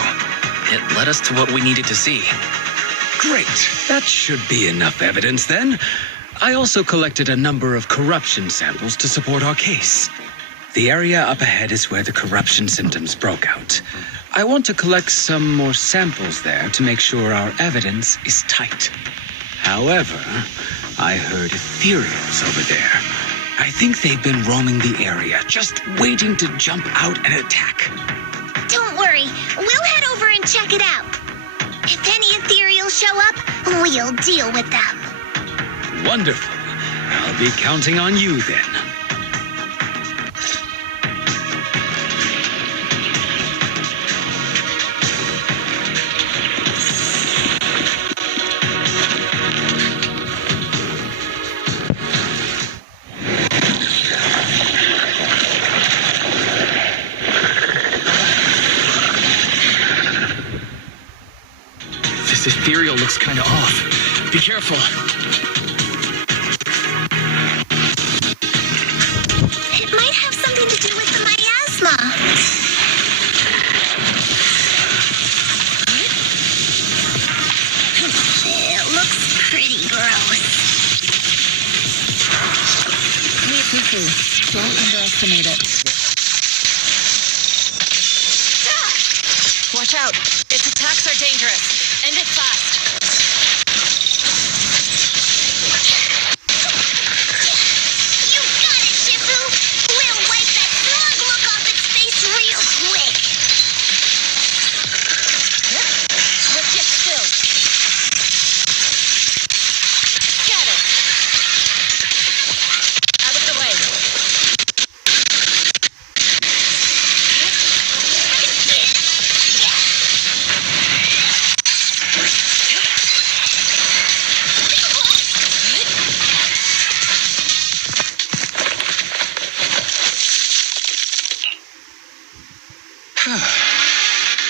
It led us to what we needed to see. Great. That should be enough evidence then. I also collected a number of corruption samples to support our case. The area up ahead is where the corruption symptoms broke out. I want to collect some more samples there to make sure our evidence is tight. However, I heard ethereals over there. I think they've been roaming the area, just waiting to jump out and attack. Don't worry, we'll head over and check it out. If any ethereals show up, we'll deal with them. Wonderful. I'll be counting on you then. This ethereal looks kind of off. Be careful. It might have something to do with the miasma. It looks pretty gross. Hey, Shifu, don't underestimate it. Watch out. Its attacks are dangerous. End it fast. You got it, Shifu! We'll wipe that smug look off its face real quick! Get still. Scatter. Out of the way.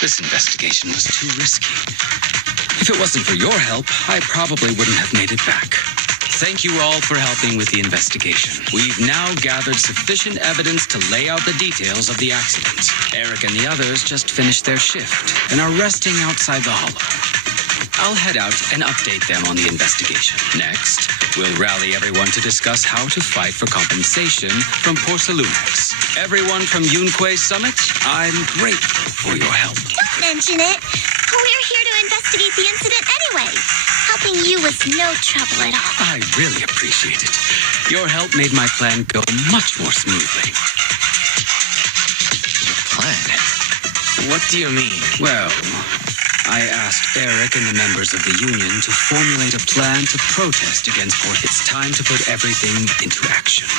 This investigation was too risky. If it wasn't for your help, I probably wouldn't have made it back. Thank you all for helping with the investigation. We've now gathered sufficient evidence to lay out the details of the accident. Eric and the others just finished their shift and are resting outside the hollow. I'll head out and update them on the investigation. Next, we'll rally everyone to discuss how to fight for compensation from Porcelumex. Everyone from Yunque Summit, I'm grateful for your help. Don't mention it. We're here to investigate the incident anyway. Helping you was no trouble at all. I really appreciate it. Your help made my plan go much more smoothly. Your plan? What do you mean? Well, I asked Eric and the members of the union to formulate a plan to protest against Port. It's time to put everything into action.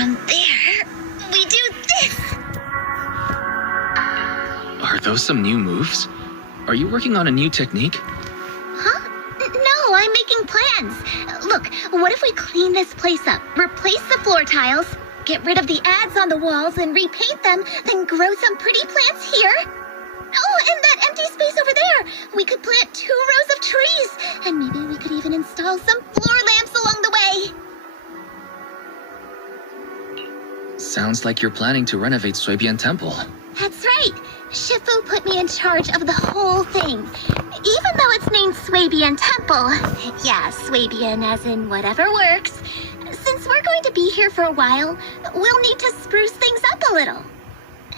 from there, we do this. Are those some new moves? Are you working on a new technique? Huh? No, I'm making plans. Look, what if we clean this place up, replace the floor tiles, get rid of the ads on the walls and repaint them, then grow some pretty plants here? Oh, and that empty space over there! We could plant 2 rows of trees, and maybe we could even install some floor lamps along the way. Sounds like you're planning to renovate Sui-Bian Temple. That's right. Shifu put me in charge of the whole thing. Even though it's named Sui-Bian Temple. Yeah, Sui-Bian as in whatever works. Since we're going to be here for a while, we'll need to spruce things up a little.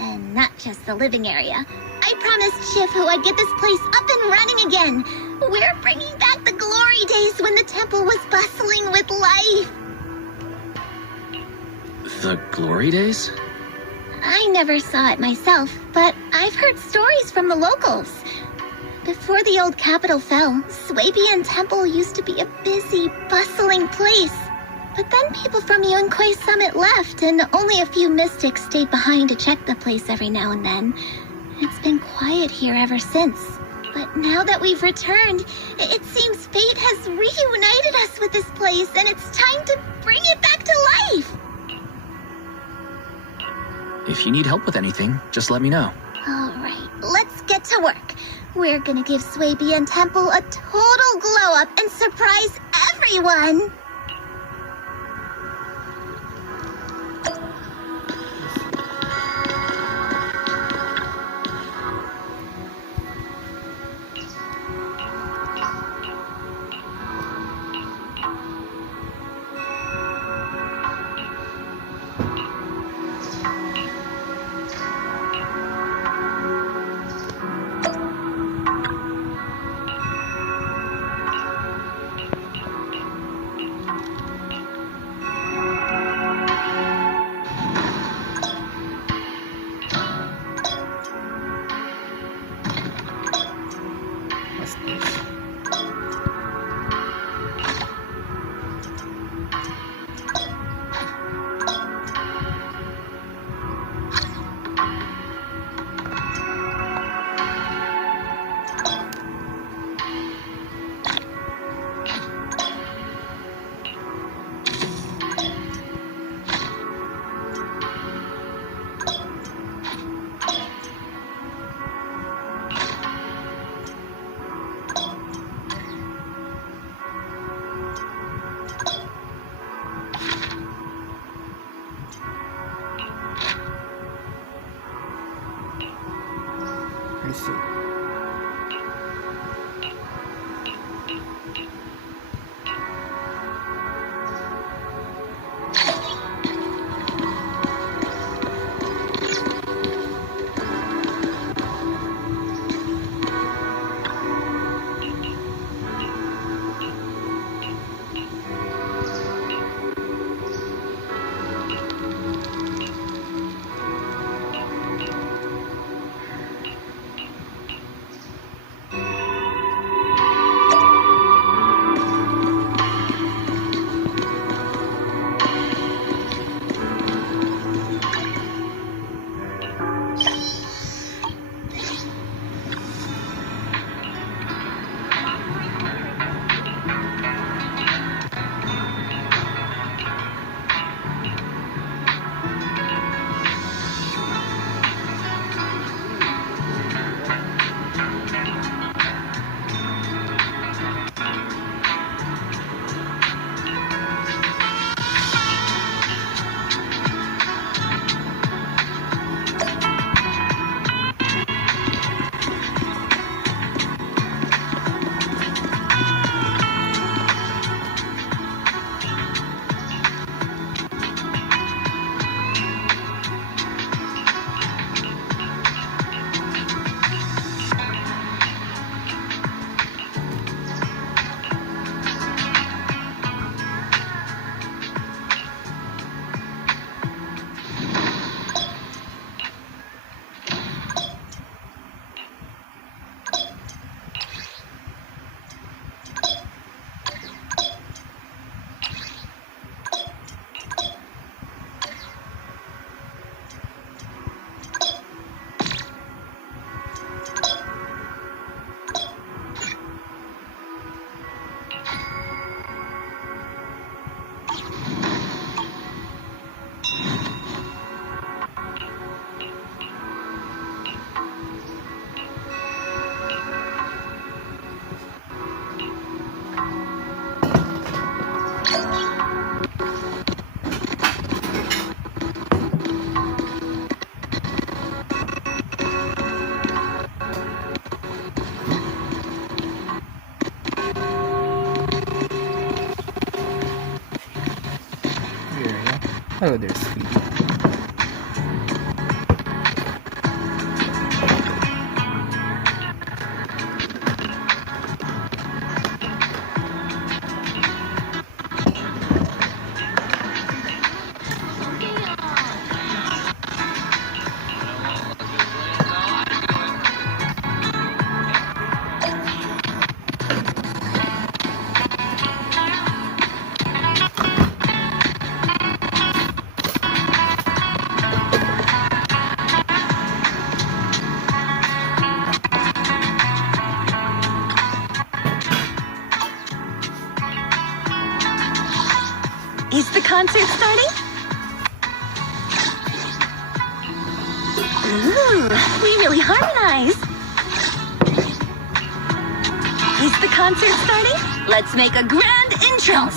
And not just the living area. I promised Shifu I'd get this place up and running again. We're bringing back the glory days when the temple was bustling with life. The glory days? I never saw it myself, but I've heard stories from the locals. Before the old capital fell, Sui-Bian Temple used to be a busy, bustling place. But then people from Yunquei Summit left, and only a few mystics stayed behind to check the place every now and then. It's been quiet here ever since. But now that we've returned, it seems fate has reunited us with this place, and it's time to bring it back to life. If you need help with anything, just let me know. All right, let's get to work. We're gonna give Sui-Bian Temple a total glow-up and surprise everyone. Hello there, sweetie. Is the concert starting? Ooh, we really harmonize. Is the concert starting? Let's make a grand intro.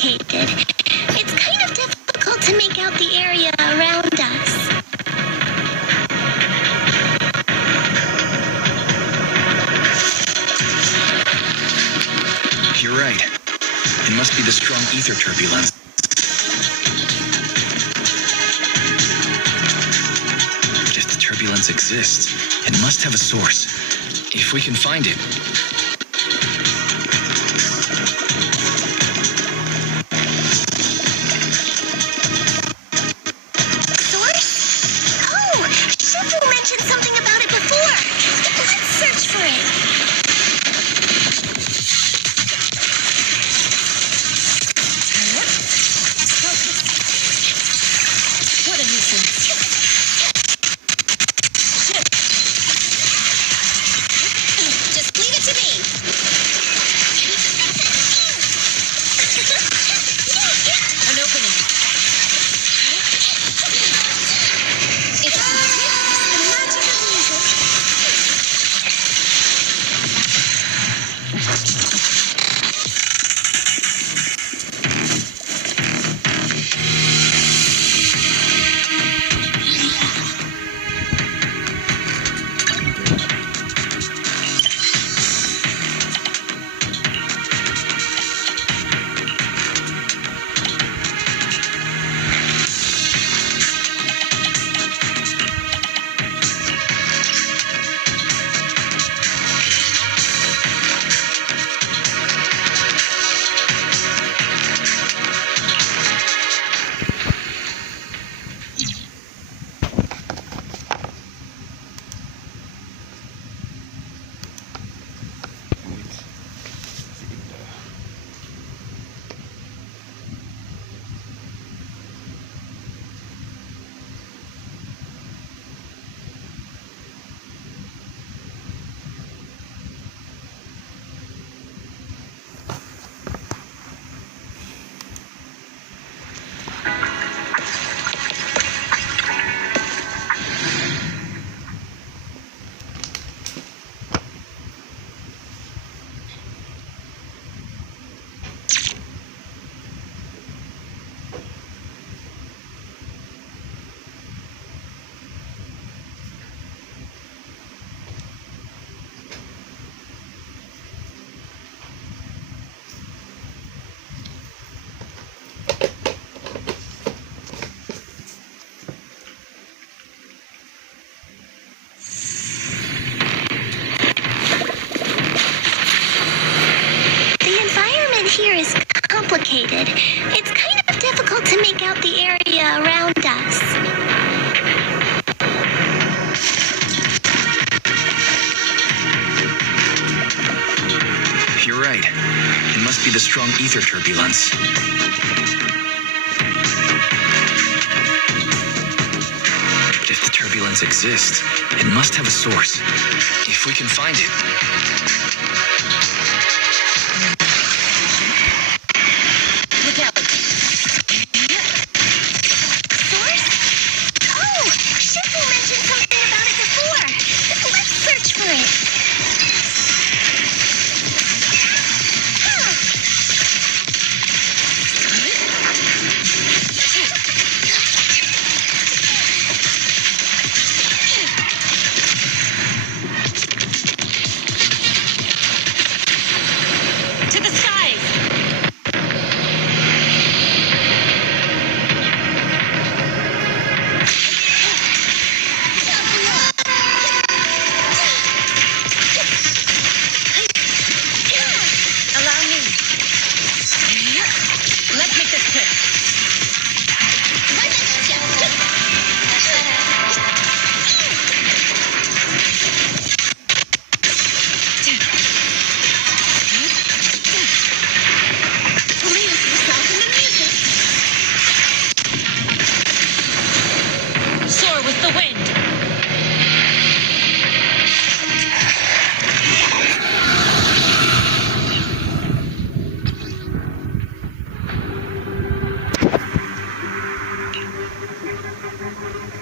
It's kind of difficult to make out the area around us. You're right. It must be the strong ether turbulence. But if the turbulence exists, it must have a source. If we can find it. Complicated. It's kind of difficult to make out the area around us. the strong ether turbulence. But if the turbulence exists, it must have a source. If we can find it. Look out. Source? Oh, Shifu mentioned something about it before. Let's search for it. To the skies! Allow me. Let's make this quick. Lose yourself in the music. Soar with the wind.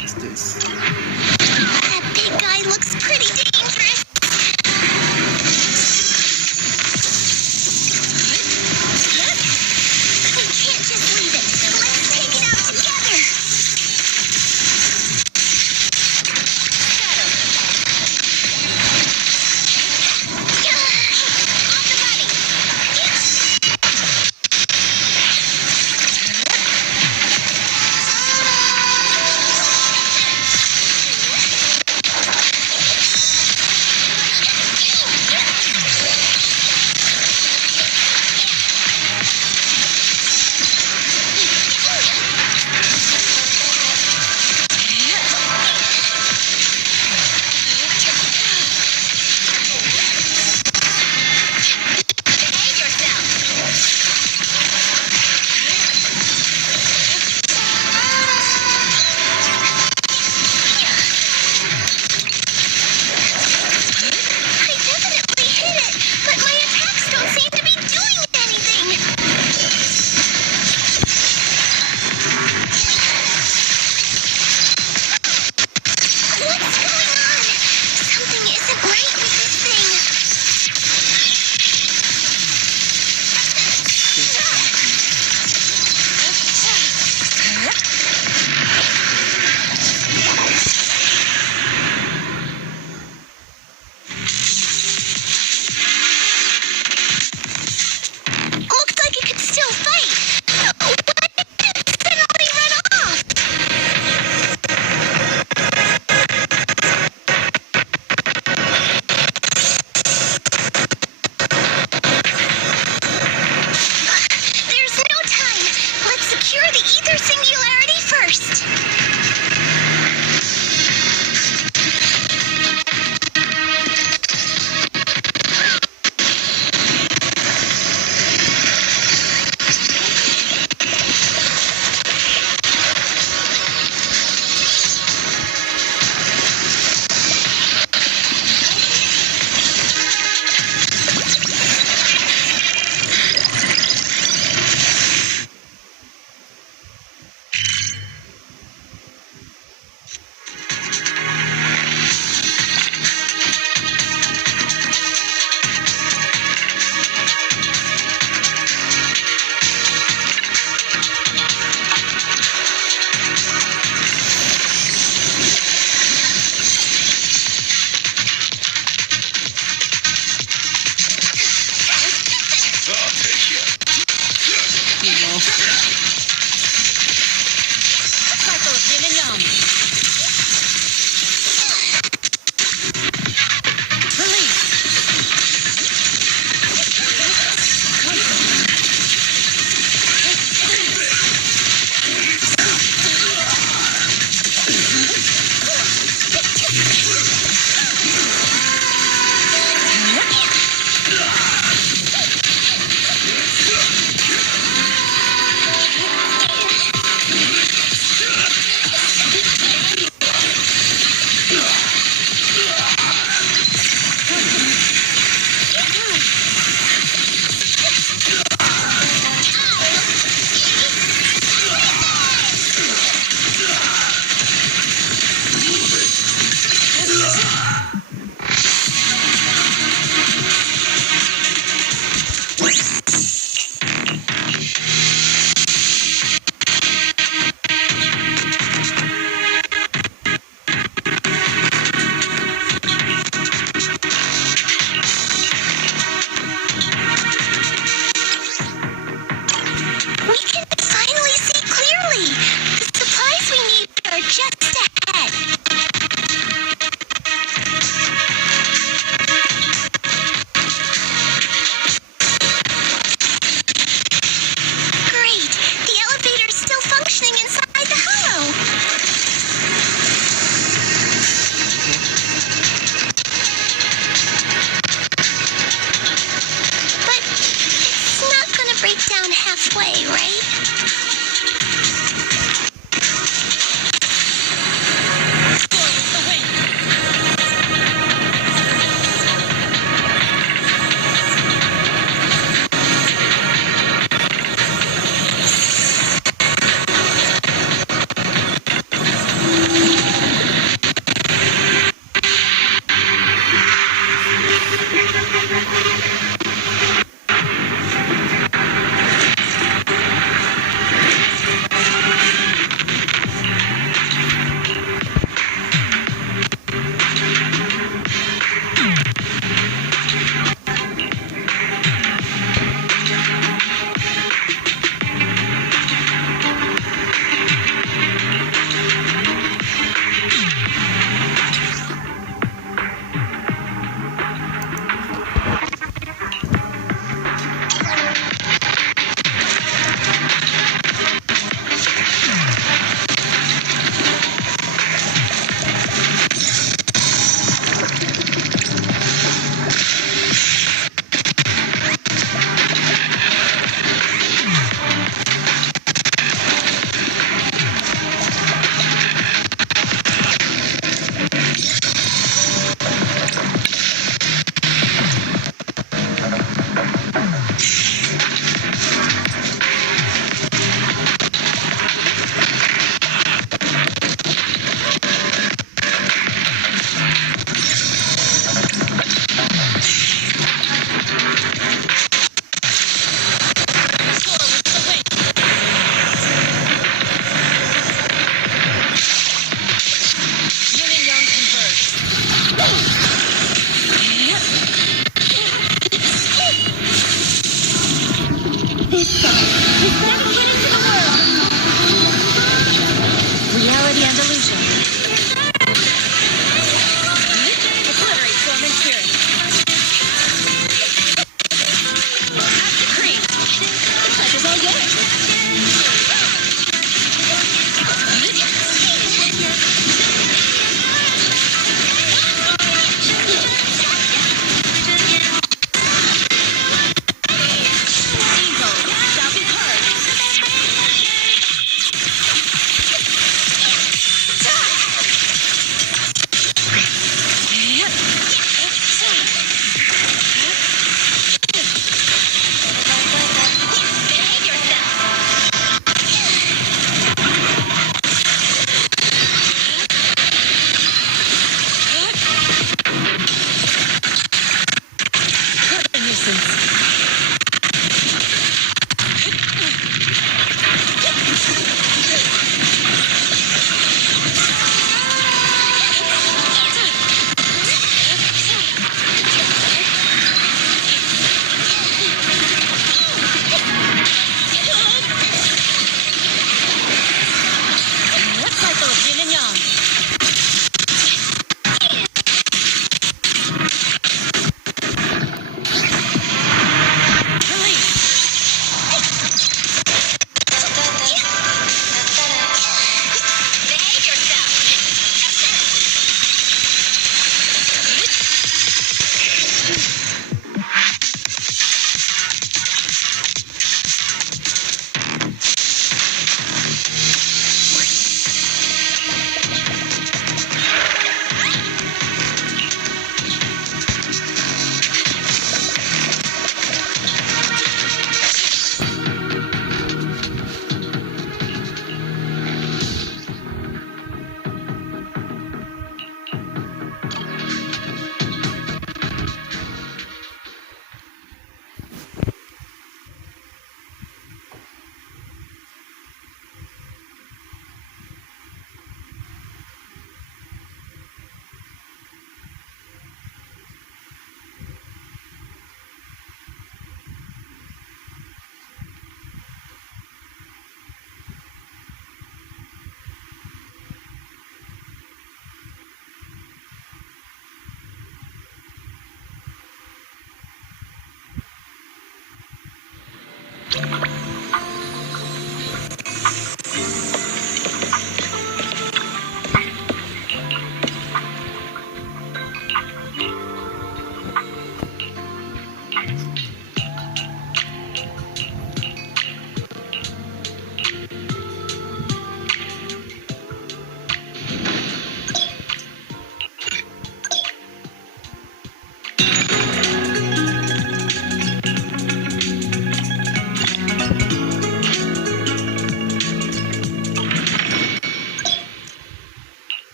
What's this? That big guy looks pretty dangerous. We can't just leave it. Let's take it out together. Off the body. just ahead. Great! The elevator's still functioning inside the hollow. But it's not gonna break down halfway, right?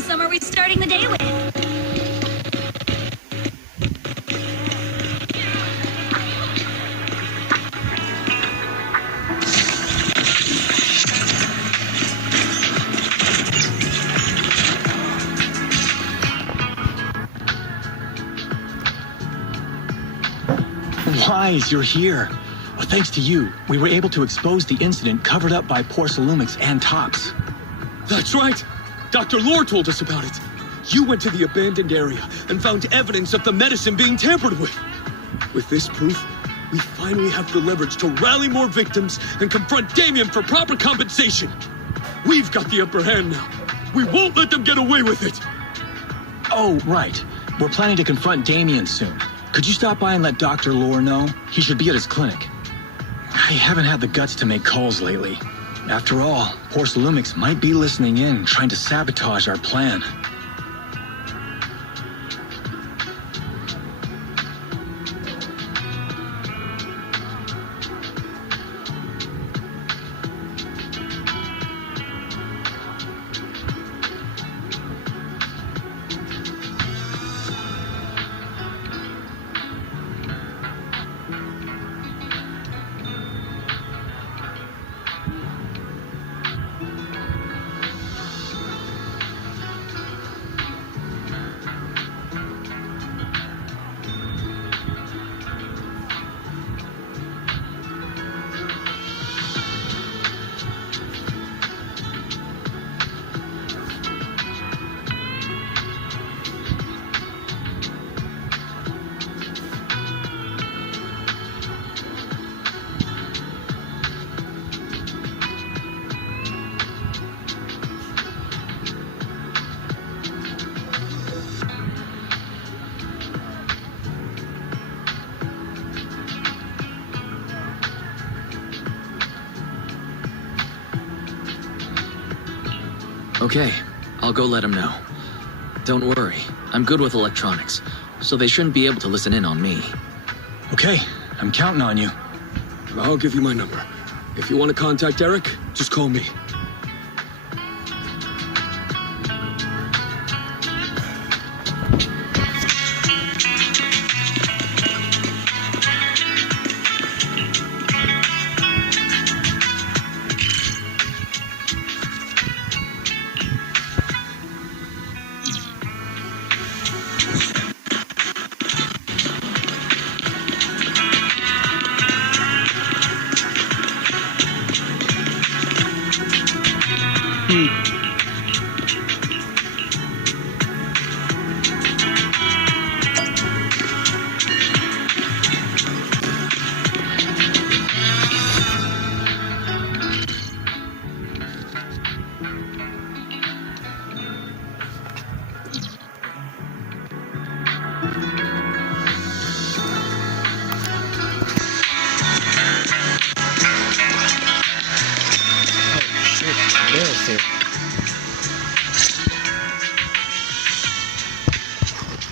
some are we starting the day with? Wise, you're here. Well, thanks to you, we were able to expose the incident covered up by Porcelumix and Tops. That's right! Dr. Lore told us about it. You went to the abandoned area and found evidence of the medicine being tampered with. With this proof, we finally have the leverage to rally more victims and confront Damien for proper compensation. We've got the upper hand now. We won't let them get away with it. Oh, right. We're planning to confront Damien soon. Could you stop by and let Dr. Lore know? He should be at his clinic. I haven't had the guts to make calls lately. After all, Porcelumix might be listening in, trying to sabotage our plan. Okay, I'll go let him know. Don't worry, I'm good with electronics, so they shouldn't be able to listen in on me. Okay, I'm counting on you. I'll give you my number. If you want to contact Eric, just call me.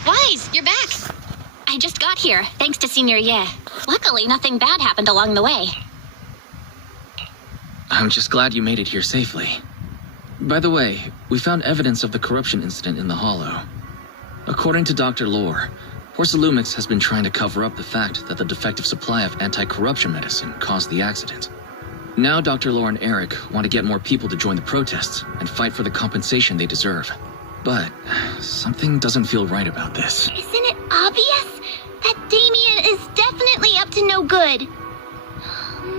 Wise, you're back. I just got here, thanks to Senior Ye. Luckily, nothing bad happened along the way. I'm just glad you made it here safely. By the way, we found evidence of the corruption incident in the Hollow. According to Dr. Lore, Porcelumix has been trying to cover up the fact that the defective supply of anti-corruption medicine caused the accident. Now Dr. Lore and Eric want to get more people to join the protests and fight for the compensation they deserve. But something doesn't feel right about this. Isn't it obvious that Damien is definitely up to no good?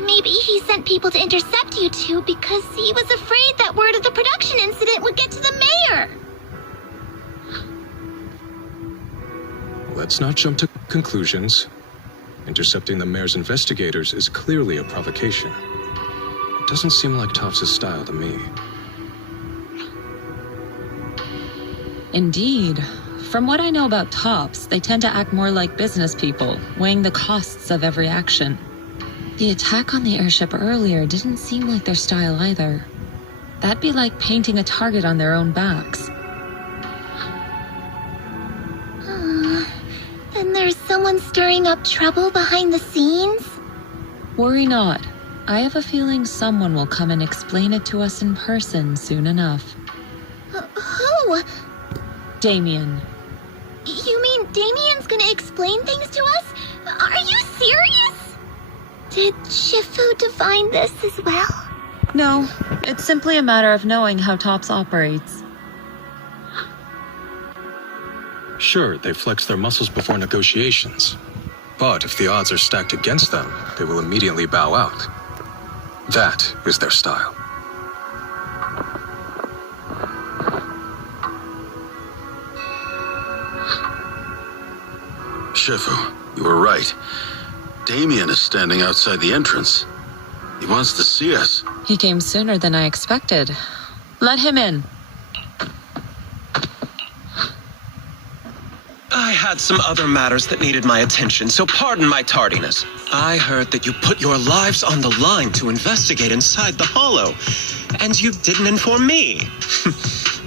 Maybe he sent people to intercept you two because he was afraid that word of the production incident would get to the mayor. Let's not jump to conclusions. Intercepting the mayor's investigators is clearly a provocation. It doesn't seem like Tops' style to me. Indeed. From what I know about Tops, they tend to act more like business people, weighing the costs of every action. The attack on the airship earlier didn't seem like their style either. That'd be like painting a target on their own backs. Then there's someone stirring up trouble behind the scenes? Worry not. I have a feeling someone will come and explain it to us in person soon enough. Who? Damien. You mean Damien's gonna explain things to us? Are you serious? Did Shifu define this as well? No, it's simply a matter of knowing how TOPS operates. Sure, they flex their muscles before negotiations. But if the odds are stacked against them, they will immediately bow out. That is their style. Shifu, you were right. Damien is standing outside the entrance. He wants to see us. He came sooner than I expected. Let him in. I had some other matters that needed my attention, so pardon my tardiness. I heard that you put your lives on the line to investigate inside the Hollow, and you didn't inform me.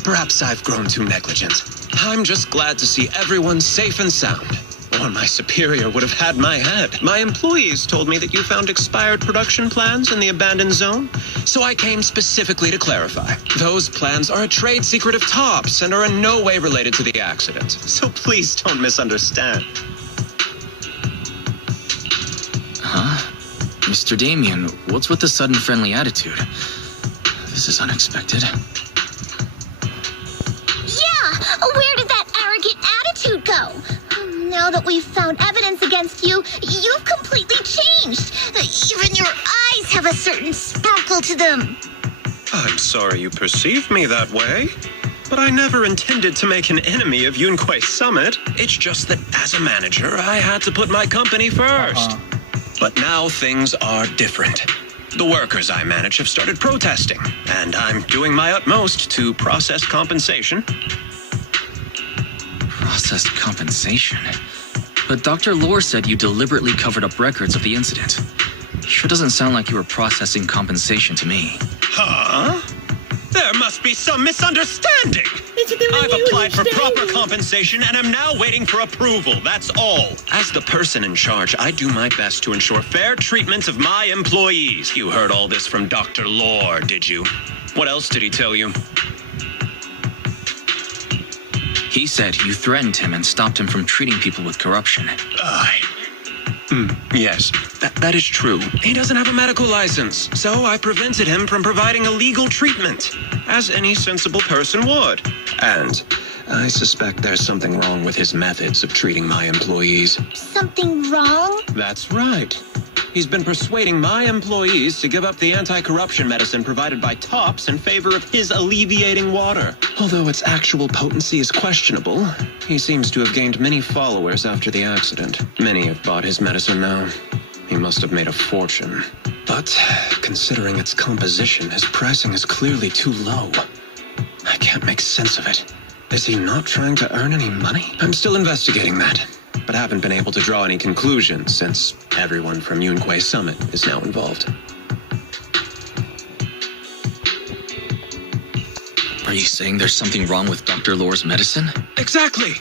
Perhaps I've grown too negligent. I'm just glad to see everyone safe and sound. Or my superior would have had my head. My employees told me that you found expired production plans in the abandoned zone, so I came specifically to clarify. Those plans are a trade secret of TOPS and are in no way related to the accident, so please don't misunderstand. Huh? Mr. Damien, what's with the sudden friendly attitude? This is unexpected. Yeah! Where did that arrogant attitude go? Now that we've found evidence against you, you've completely changed. Even your eyes have a certain sparkle to them. I'm sorry you perceive me that way, but I never intended to make an enemy of Yunquei Summit. It's just that as a manager, I had to put my company first. But now things are different. The workers I manage have started protesting, and I'm doing my utmost to process compensation. Processed compensation? But Dr. Lore said you deliberately covered up records of the incident. Sure doesn't sound like you were processing compensation to me. Huh? There must be some misunderstanding. I've applied for proper compensation and am now waiting for approval, that's all. As the person in charge, I do my best to ensure fair treatment of my employees. You heard all this from Dr. Lore, did you? What else did he tell you? He said you threatened him and stopped him from treating people with corruption. Yes, that is true. He doesn't have a medical license, so I prevented him from providing a legal treatment, as any sensible person would. And I suspect there's something wrong with his methods of treating my employees. Something wrong? That's right. He's been persuading my employees to give up the anti-corruption medicine provided by TOPS in favor of his alleviating water. Although its actual potency is questionable, he seems to have gained many followers after the accident. Many have bought his medicine now. He must have made a fortune. But considering its composition, his pricing is clearly too low. I can't make sense of it. Is he not trying to earn any money? I'm still investigating that, but haven't been able to draw any conclusions since everyone from Yunquei Summit is now involved. Are you saying there's something wrong with Dr. Lore's medicine? Exactly!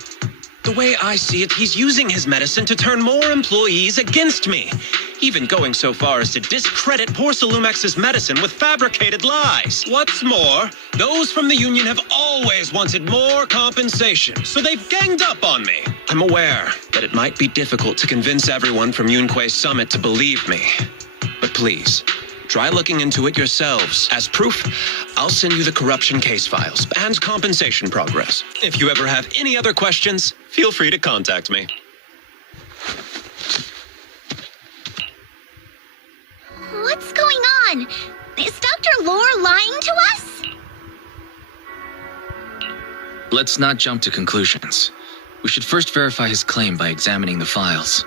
The way I see it, he's using his medicine to turn more employees against me, even going so far as to discredit Porcelumex's medicine with fabricated lies. What's more, those from the union have always wanted more compensation, so they've ganged up on me. I'm aware that it might be difficult to convince everyone from Yunquei Summit to believe me, but please, try looking into it yourselves. As proof, I'll send you the corruption case files and compensation progress. If you ever have any other questions, feel free to contact me. What's going on? Is Dr. Lore lying to us? Let's not jump to conclusions. We should first verify his claim by examining the files.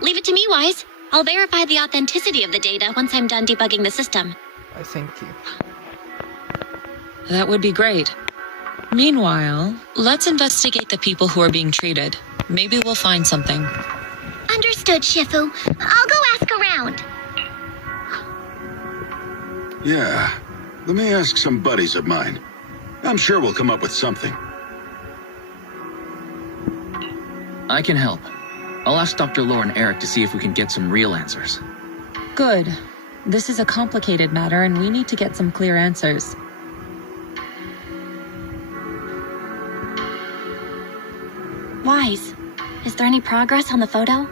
Leave it to me, Wise. I'll verify the authenticity of the data once I'm done debugging the system. Thank you. That would be great. Meanwhile, let's investigate the people who are being treated. Maybe we'll find something. Understood, Shifu. I'll go ask around. Yeah. Let me ask some buddies of mine. I'm sure we'll come up with something. I can help. I'll ask Dr. Lore and Eric to see if we can get some real answers. Good. This is a complicated matter and we need to get some clear answers. Wise, is there any progress on the photo?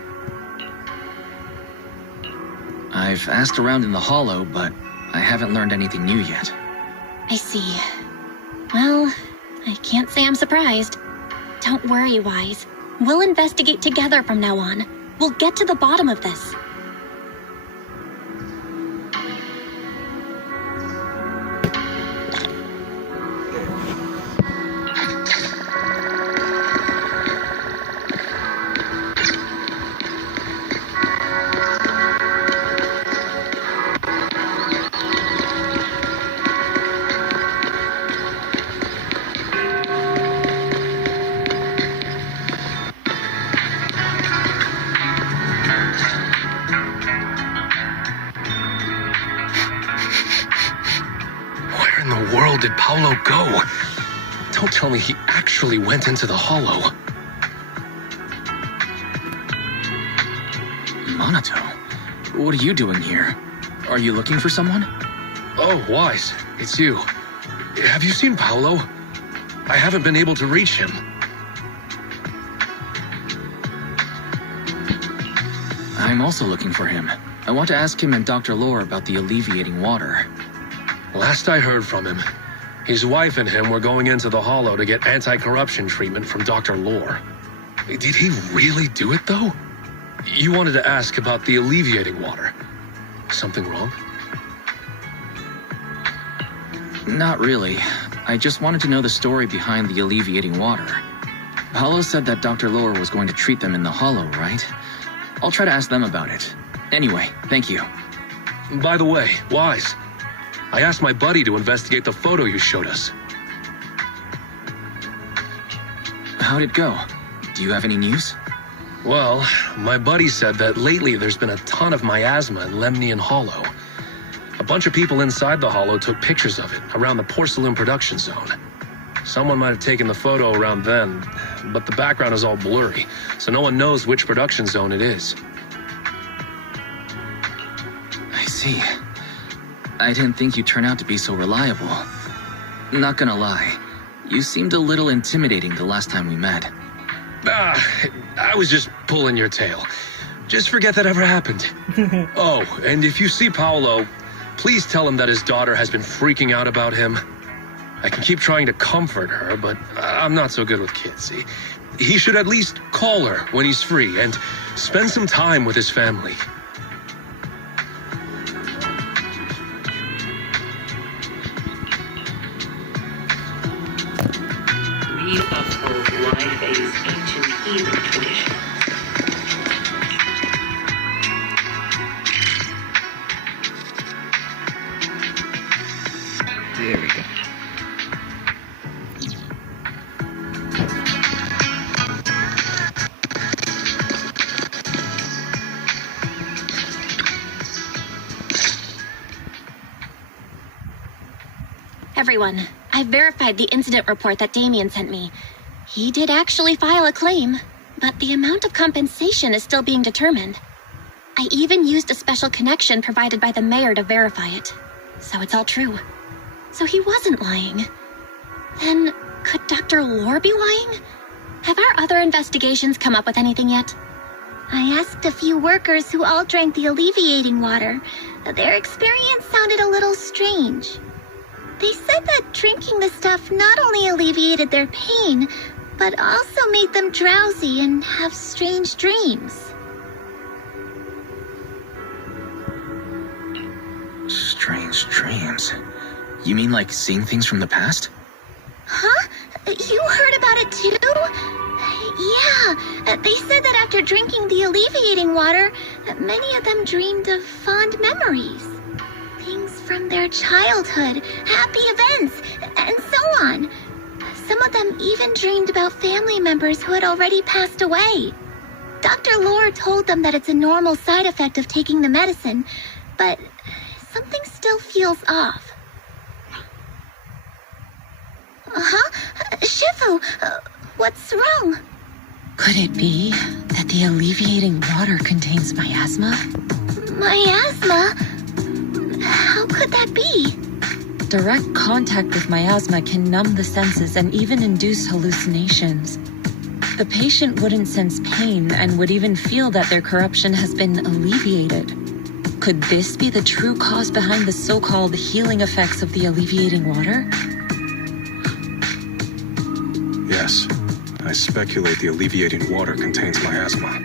I've asked around in the Hollow, but I haven't learned anything new yet. I see. Well, I can't say I'm surprised. Don't worry, Wise. We'll investigate together from now on. We'll get to the bottom of this. Did Paolo go? Don't tell me he actually went into the Hollow. Monato, what are you doing here? Are you looking for someone? Oh, Wise, it's you. Have you seen Paolo? I haven't been able to reach him. I'm also looking for him. I want to ask him and Dr. Lore about the alleviating water. Last I heard from him, his wife and him were going into the Hollow to get anti-corruption treatment from Dr. Lore. Did he really do it, though? You wanted to ask about the alleviating water. Something wrong? Not really. I just wanted to know the story behind the alleviating water. Paolo said that Dr. Lore was going to treat them in the Hollow, right? I'll try to ask them about it. Anyway, thank you. By the way, Wise, I asked my buddy to investigate the photo you showed us. How'd it go? Do you have any news? Well, my buddy said that lately there's been a ton of miasma in Lemnian Hollow. A bunch of people inside the Hollow took pictures of it around the Porcelain production zone. Someone might have taken the photo around then, but the background is all blurry, so no one knows which production zone it is. I see. I didn't think you'd turn out to be so reliable. Not gonna lie, you seemed a little intimidating the last time we met. I was just pulling your tail. Just forget that ever happened. Oh, and if you see Paolo, please tell him that his daughter has been freaking out about him. I can keep trying to comfort her, but I'm not so good with kids. He should at least call her when he's free and spend some time with his family. We uphold Life-A's ancient healing tradition. There we go. Everyone, I've verified the incident report that Damien sent me. He did actually file a claim, but the amount of compensation is still being determined. I even used a special connection provided by the mayor to verify it. So it's all true. So he wasn't lying. Then, could Dr. Lore be lying? Have our other investigations come up with anything yet? I asked a few workers who all drank the alleviating water. Their experience sounded a little strange. They said that drinking the stuff not only alleviated their pain, but also made them drowsy and have strange dreams. Strange dreams? You mean like seeing things from the past? Huh? You heard about it too? Yeah, they said that after drinking the alleviating water, many of them dreamed of fond memories. Things from their childhood, happy events, and so on. Some of them even dreamed about family members who had already passed away. Dr. Lore told them that it's a normal side effect of taking the medicine, but something still feels off. Shifu, what's wrong? Could it be that the alleviating water contains miasma? Miasma? How could that be? Direct contact with miasma can numb the senses and even induce hallucinations. the patient wouldn't sense pain and would even feel that their corruption has been alleviated. Could this be the true cause behind the so-called healing effects of the alleviating water? Yes. I speculate the alleviating water contains miasma.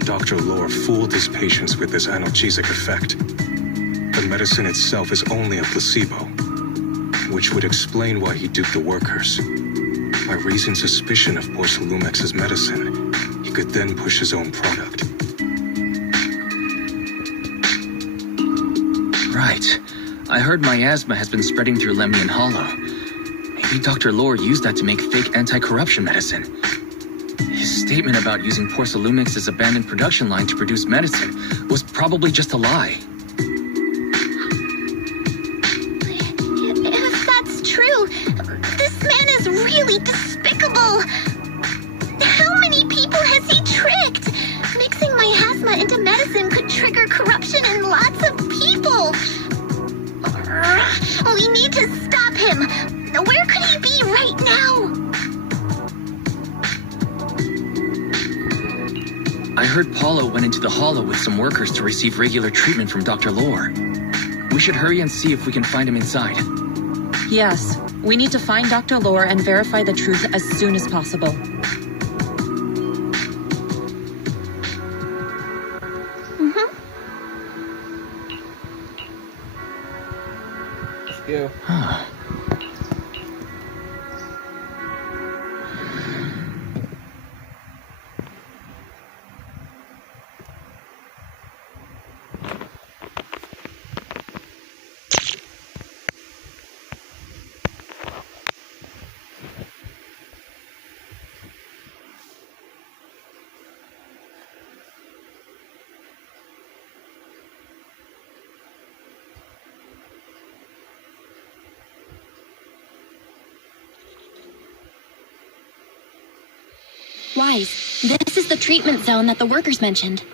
Dr. Lore fooled his patients with this analgesic effect. The medicine itself is only a placebo, which would explain why he duped the workers. By raising suspicion of Porcelumex's medicine, he could then push his own product. Right. I heard miasma has been spreading through Lemnian Hollow. Maybe Dr. Lore used that to make fake anti-corruption medicine. His statement about using Porcelumex's abandoned production line to produce medicine was probably just a lie. If that's true, this man is really despicable. How many people has he tricked? Mixing miasma into medicine could trigger corruption in lots of people. We need to stop him. Where could he be right now? I heard Paulo went into the Hollow with some workers to receive regular treatment from Dr. Lore. We should hurry and see if we can find him inside. Yes, we need to find Dr. Lore and verify the truth as soon as possible. Let's go. Wise, this is the treatment zone that the workers mentioned.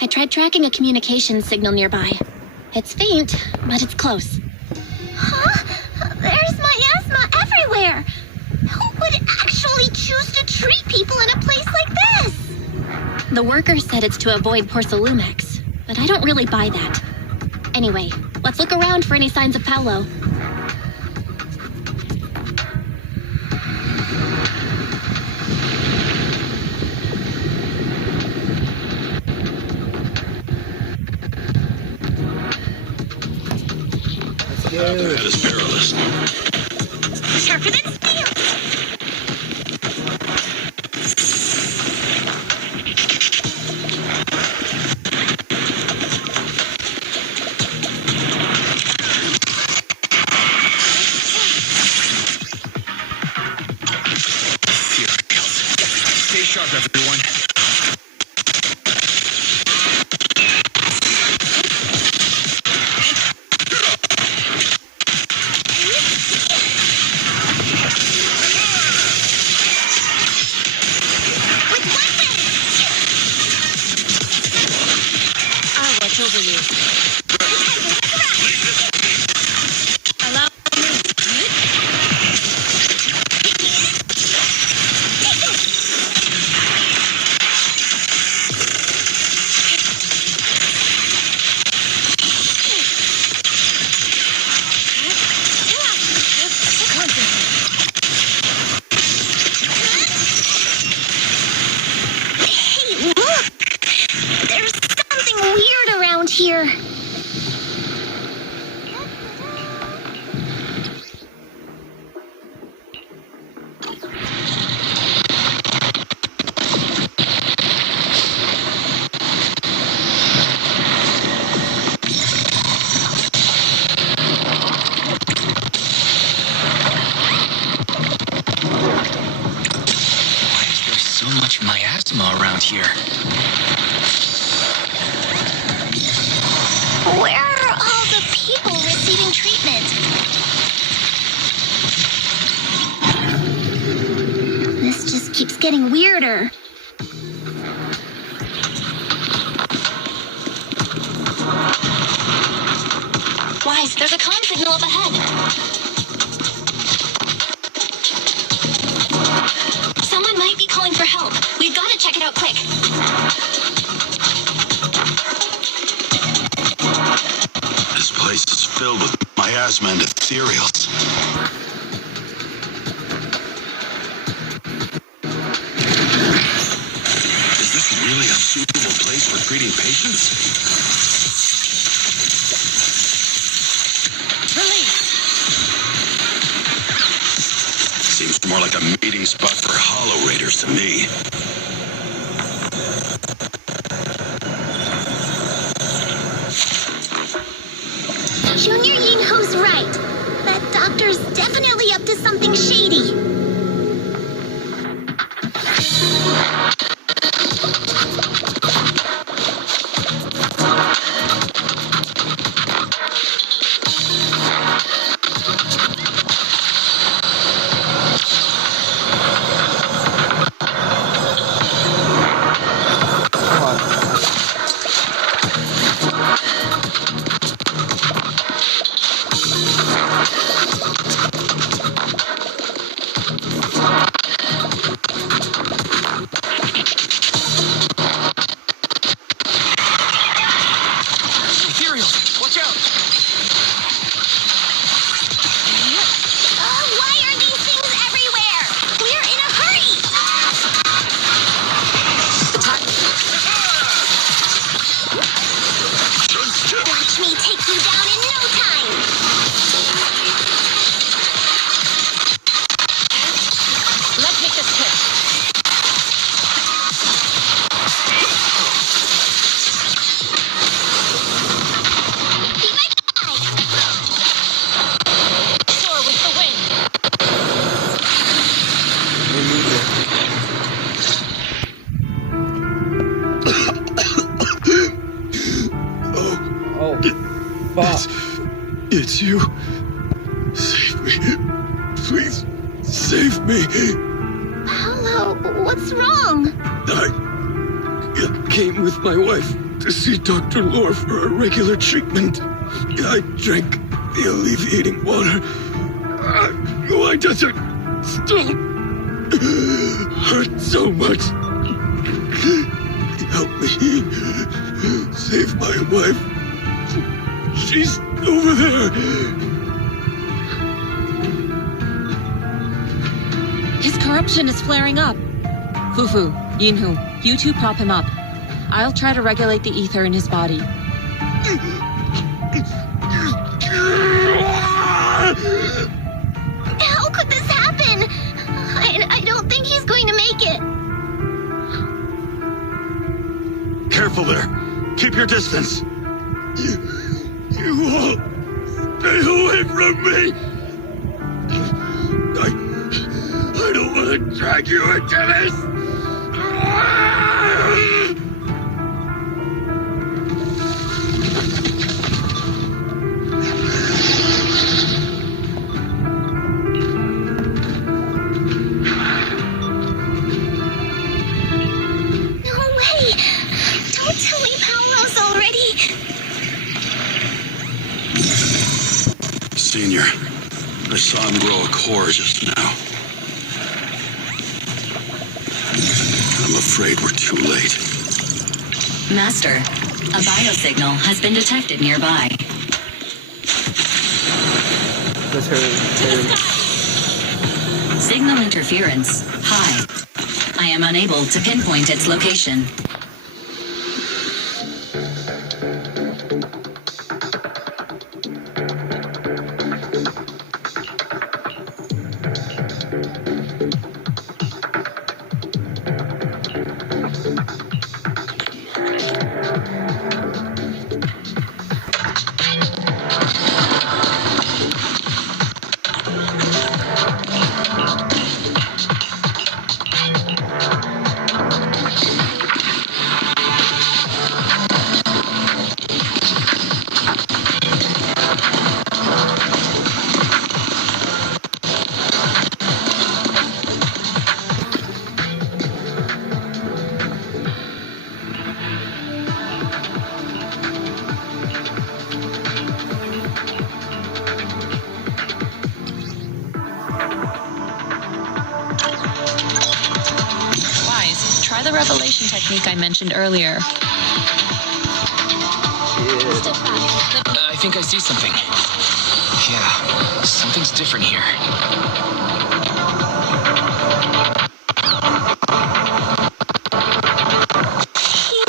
I tried tracking a communications signal nearby. It's faint, but it's close. Huh? There's miasma everywhere. Who would actually choose to treat people in a place like this? The workers said it's to avoid Porcelumex, but I don't really buy that. Anyway, let's look around for any signs of Paulo. That is perilous. Sharper than steel. Stay sharp, everyone. Over you. Allow me. Hey, look! There's something weird around here. Why is there so much miasma around here? Where are all the people receiving treatment? This just keeps getting weirder. Wise, there's a comm signal up ahead. Someone might be calling help. We've got to check it out quick. This place is filled with miasma and ethereals. Is this really a suitable place for treating patients? Seems more like a meeting spot for Hollow Raiders to me. Junior Yinghu's right. That doctor's definitely up to something shady. It's you. Save me. Please, save me. Hello, what's wrong? I came with my wife to see Dr. Lore for a regular treatment. I drank the alleviating water. Why does it still hurt so much? Help me. Save my wife. She's over there. His corruption is flaring up. Fufu, Yinhu, you two prop him up. I'll try to regulate the ether in his body. How could this happen? I don't think he's going to make it. Careful there. Keep your distance. You all stay away from me. I don't want to drag you into this. No way. Don't tell me Paolo's already. Senior, I saw him grow a core just now. I'm afraid we're too late. Master, a biosignal has been detected nearby. That's her. Signal interference high. I am unable to pinpoint its location. revelation technique I mentioned earlier. I think I see something. Yeah, something's different here.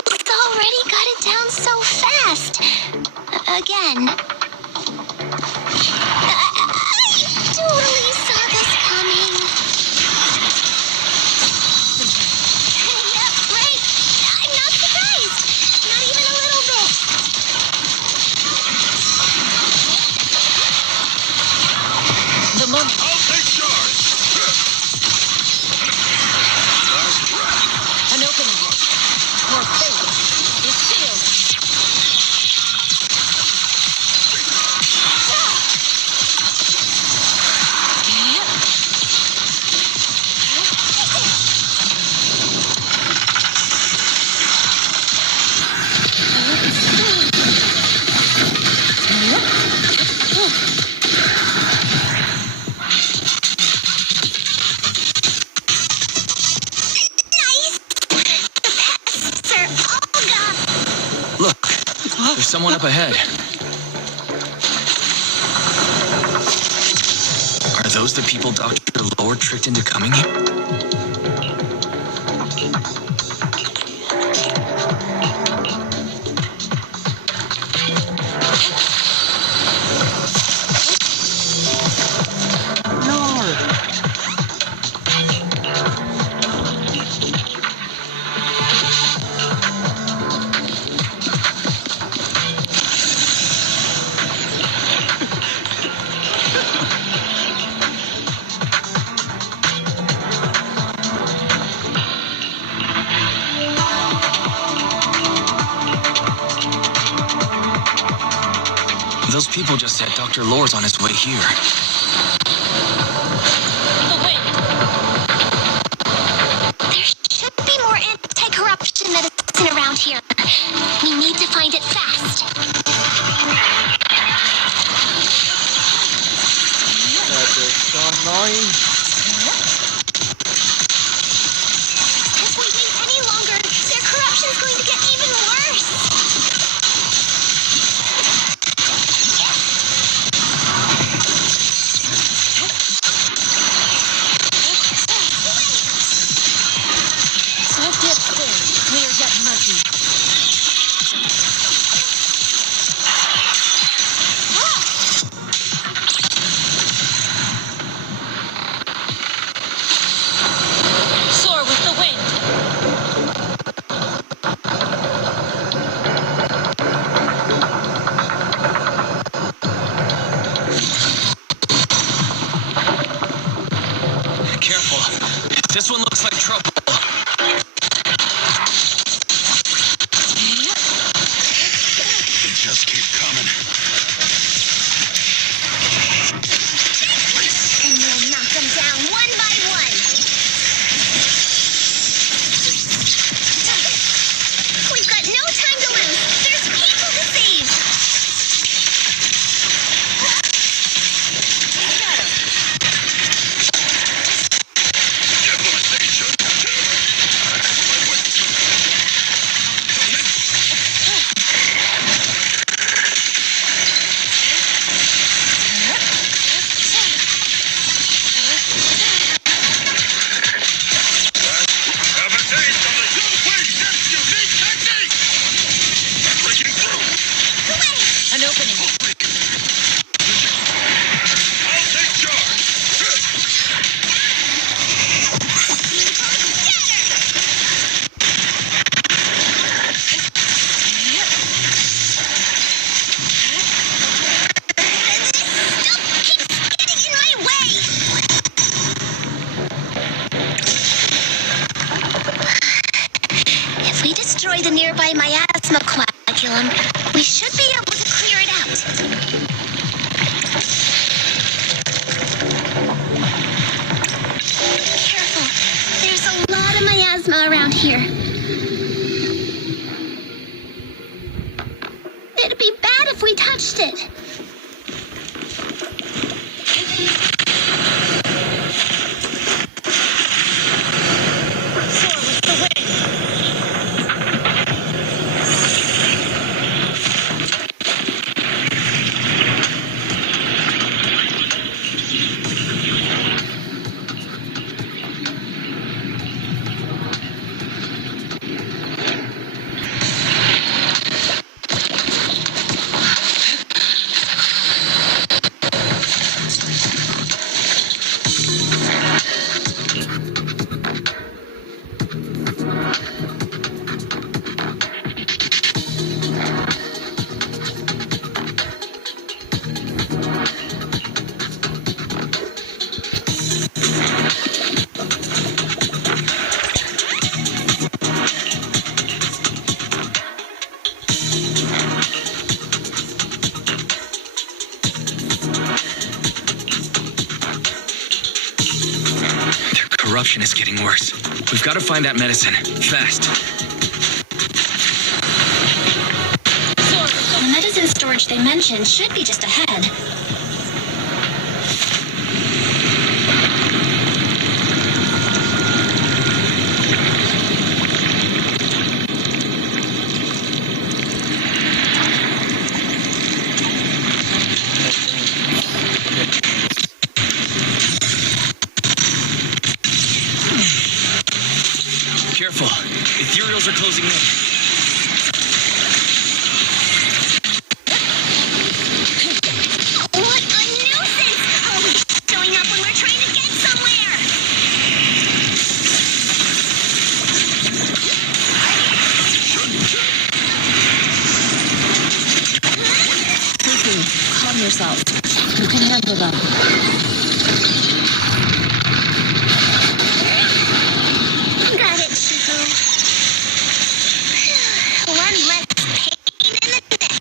He's already got it down so fast. Again. I totally saw this coming. Yep, right. I'm not surprised. Not even a little bit. The moment. I'll take charge. An opening. More faith. Is sealed. Look, there's someone up ahead. Are those the people Dr. Lord tricked into coming here? Those people just said Dr. Lore's on his way here. There should be more anti-corruption medicine around here. We need to find it fast. That is so annoying. If we wait any longer, their corruption's going to get even worse. Swift yet clear. Clear yet murky. corruption is getting worse. We've got to find that medicine. Fast. The medicine storage they mentioned should be just ahead. Careful. Ethereals are closing in. What a nuisance! Always showing up when we're trying to get somewhere! Shifu, calm yourself. You can handle them. Got it, Shifu. One less pain in the neck.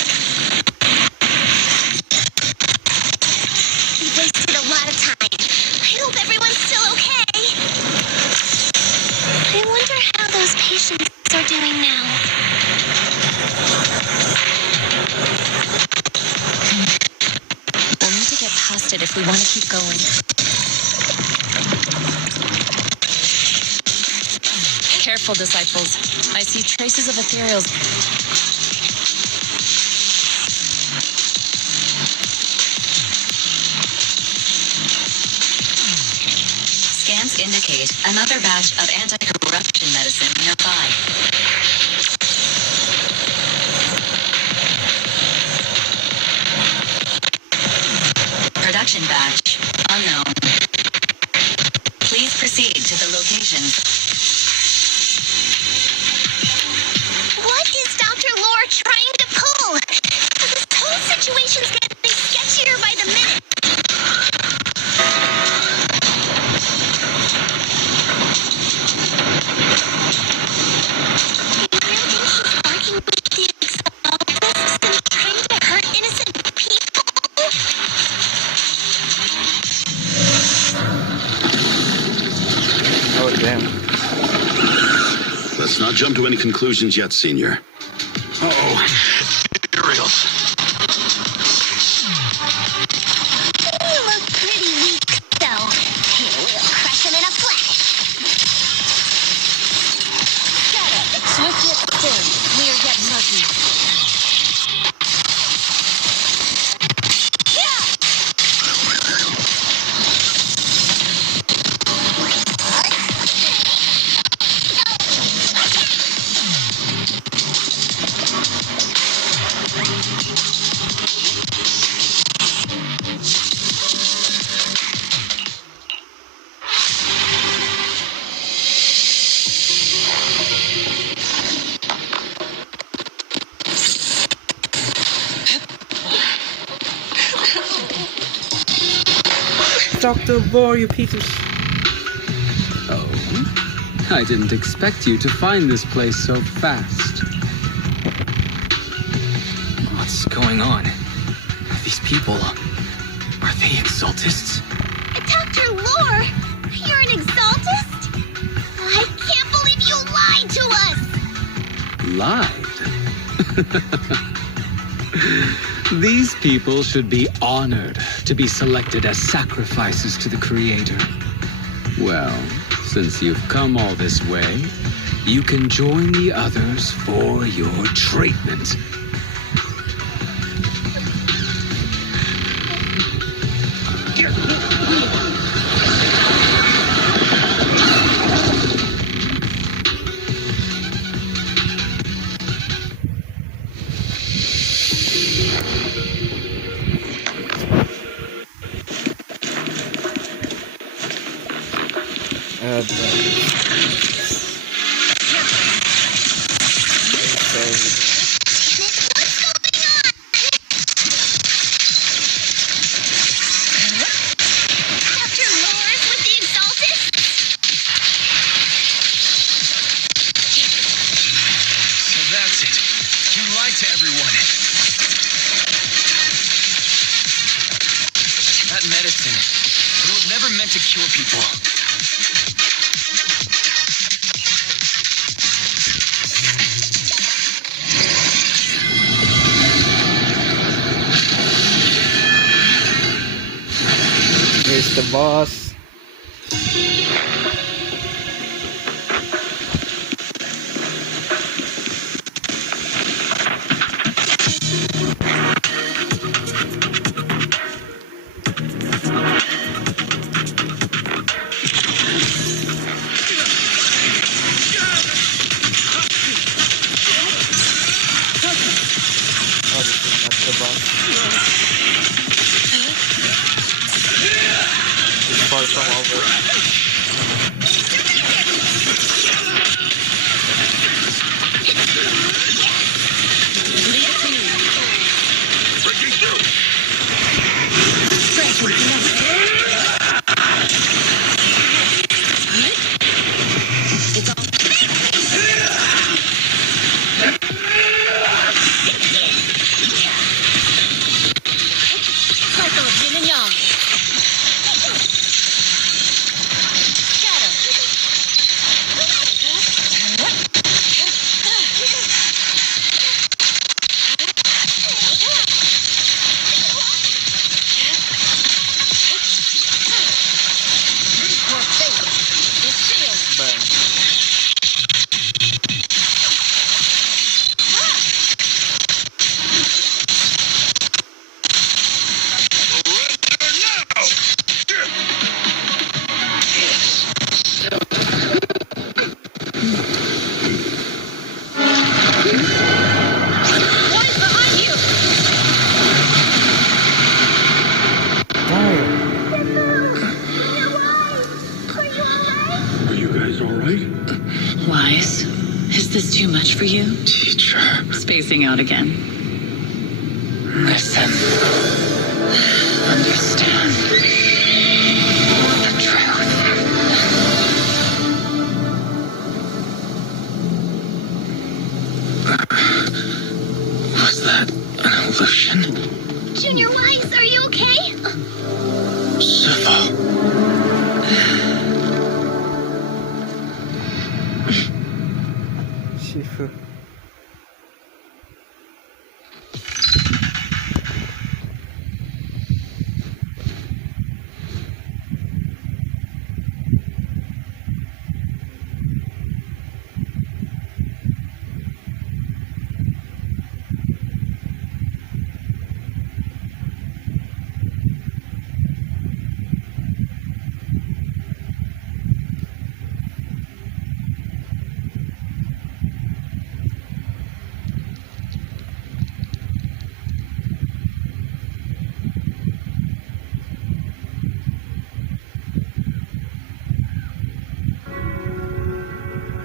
We've wasted a lot of time. I hope everyone's still okay. I wonder how those patients are doing now. We'll need to get past it if we want to keep going. Careful, disciples. I see traces of ethereals. Scans indicate another batch of anti-corruption medicine nearby. Production batch unknown. Please proceed to the location. What is Dr. Lore trying to pull? This whole situation's getting sketchier by the minute. Do you really think she's working with the exaltists and trying to hurt innocent people? Oh, damn. Let's not jump to any conclusions yet, Senior. Uh-oh. Ethereals. You look pretty weak, though. We'll crush him in a flash. Got it. Swift yet firm, clear yet murky. Dr. Boar, you piece of Oh, I didn't expect you to find this place so fast. What's going on? These people, are they exaltists? Dr. Lore, you're an exaltist? I can't believe you lied to us! Lied? These people should be honored to be selected as sacrifices to the Creator. Well, since you've come all this way, you can join the others for your treatment. That medicine, it was never meant to cure people. Here's the boss. Wise, is this too much for you? Teacher. Spacing out again. Listen. Understand. The truth. Was that an illusion? Junior Wise, are you okay? Shifu. Shifu.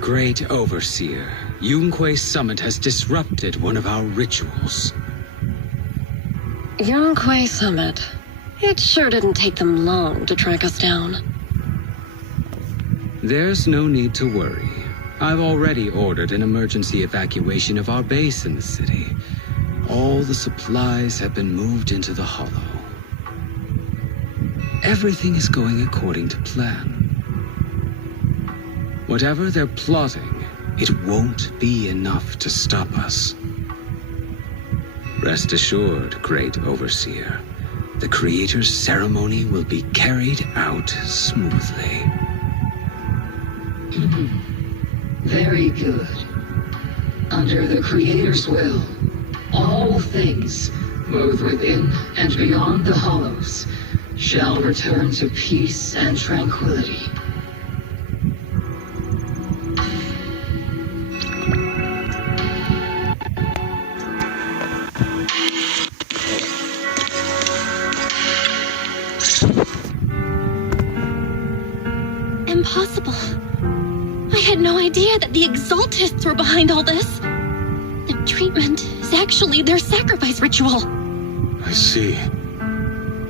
Great Overseer, Yunque Summit has disrupted one of our rituals. Yunque Summit. It sure didn't take them long to track us down. There's no need to worry. I've already ordered an emergency evacuation of our base in the city. All the supplies have been moved into the Hollow. Everything is going according to plan. Whatever they're plotting, it won't be enough to stop us. Rest assured, Great Overseer, the Creator's ceremony will be carried out smoothly. Very good. Under the Creator's will, all things, both within and beyond the Hollows, shall return to peace and tranquility. Impossible. I had no idea that the Exaltists were behind all this. The treatment is actually their sacrifice ritual. I see.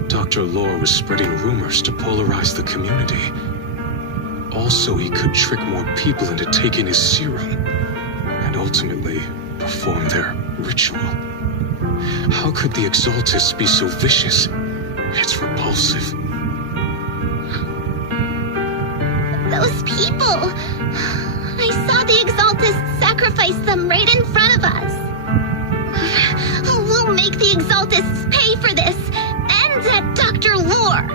Dr. Lore was spreading rumors to polarize the community. Also, he could trick more people into taking his serum, and ultimately perform their ritual. How could the Exaltists be so vicious? It's repulsive. Those people! I saw the Exaltists sacrifice them right in front of us. We'll make the Exaltists pay for this! And at Dr. Lore!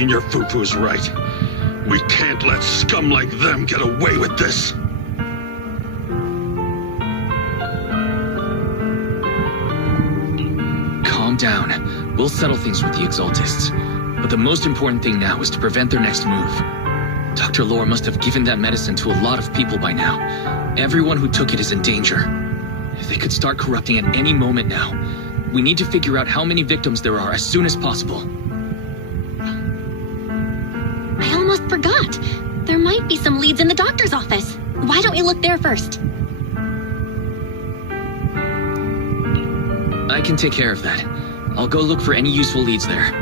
Senior Fufu's right. We can't let scum like them get away with this. Calm down. We'll settle things with the Exaltists. But the most important thing now is to prevent their next move. Dr. Lore must have given that medicine to a lot of people by now. Everyone who took it is in danger. They could start corrupting at any moment now. We need to figure out how many victims there are as soon as possible. I almost forgot. There might be some leads in the doctor's office. Why don't we look there first? I can take care of that. I'll go look for any useful leads there.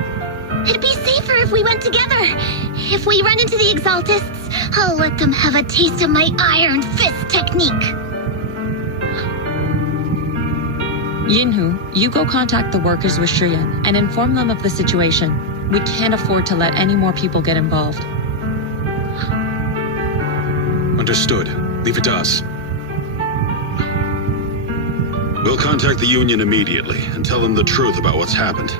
It'd be safer if we went together. If we run into the Exaltists, I'll let them have a taste of my Iron Fist technique. Yinhu, you go contact the workers with Shuyan and inform them of the situation. We can't afford to let any more people get involved. Understood. Leave it to us. We'll contact the Union immediately and tell them the truth about what's happened.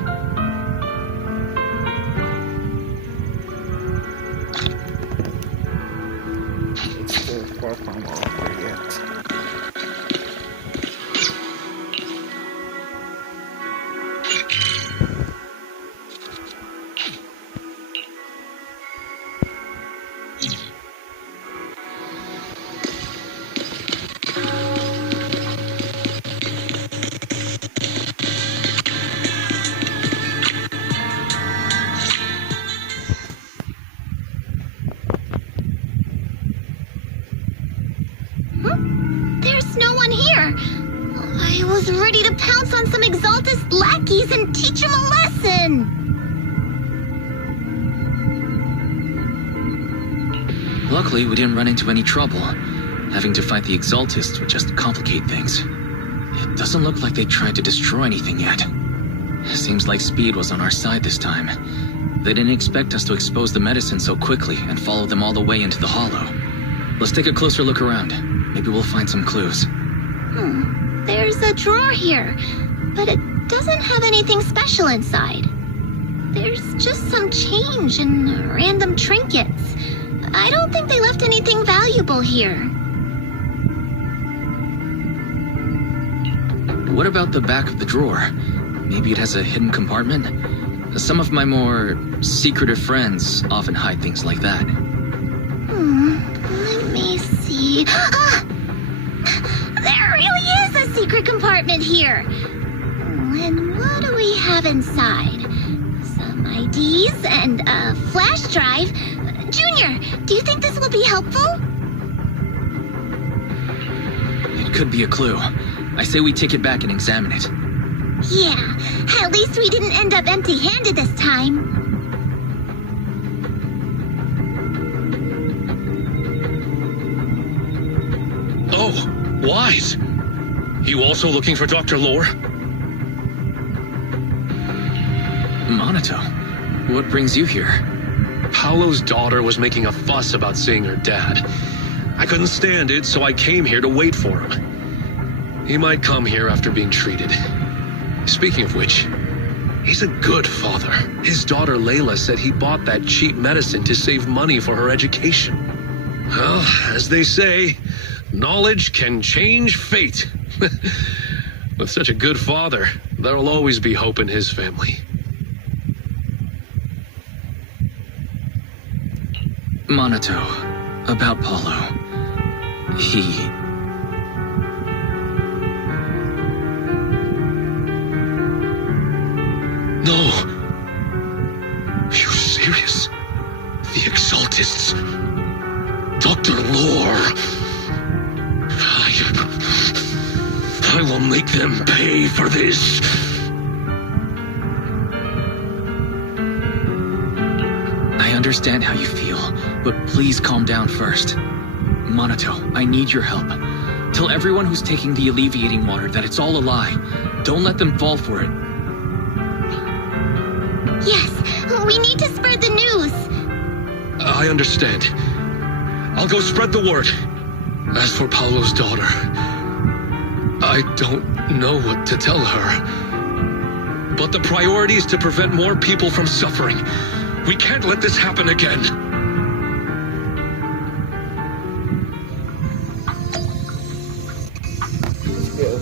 There's no one here. I was ready to pounce on some Exaltist lackeys and teach them a lesson. Luckily, we didn't run into any trouble. Having to fight the Exaltists would just complicate things. It doesn't look like they tried to destroy anything yet. Seems like speed was on our side this time. They didn't expect us to expose the medicine so quickly and follow them all the way into the hollow. Let's take a closer look around. Maybe we'll find some clues. There's a drawer here, but it doesn't have anything special inside. There's just some change and random trinkets. I don't think they left anything valuable here. What about the back of the drawer? Maybe it has a hidden compartment? Some of my more secretive friends often hide things like that. Let me see. Ah! There really is a secret compartment here. And what do we have inside? Some IDs and a flash drive. Junior, do you think this will be helpful? It could be a clue. I say we take it back and examine it. Yeah, at least we didn't end up empty-handed this time. Oh, Wise! You also looking for Dr. Lore? Monato, what brings you here? Paolo's daughter was making a fuss about seeing her dad. I couldn't stand it, so I came here to wait for him. He might come here after being treated. Speaking of which, he's a good father. His daughter Layla said he bought that cheap medicine to save money for her education. Well, as they say, knowledge can change fate. With such a good father, there'll always be hope in his family. Monato, about Paulo. No. Are you serious? The Exaltists. Dr. Lore. I will make them pay for this. I understand how you feel, but please calm down first. Monato, I need your help. Tell everyone who's taking the alleviating water that it's all a lie. Don't let them fall for it. Yes, we need to spread the news. I understand. I'll go spread the word. As for Paolo's daughter, I don't know what to tell her. But the priority is to prevent more people from suffering. We can't let this happen again. Let's go.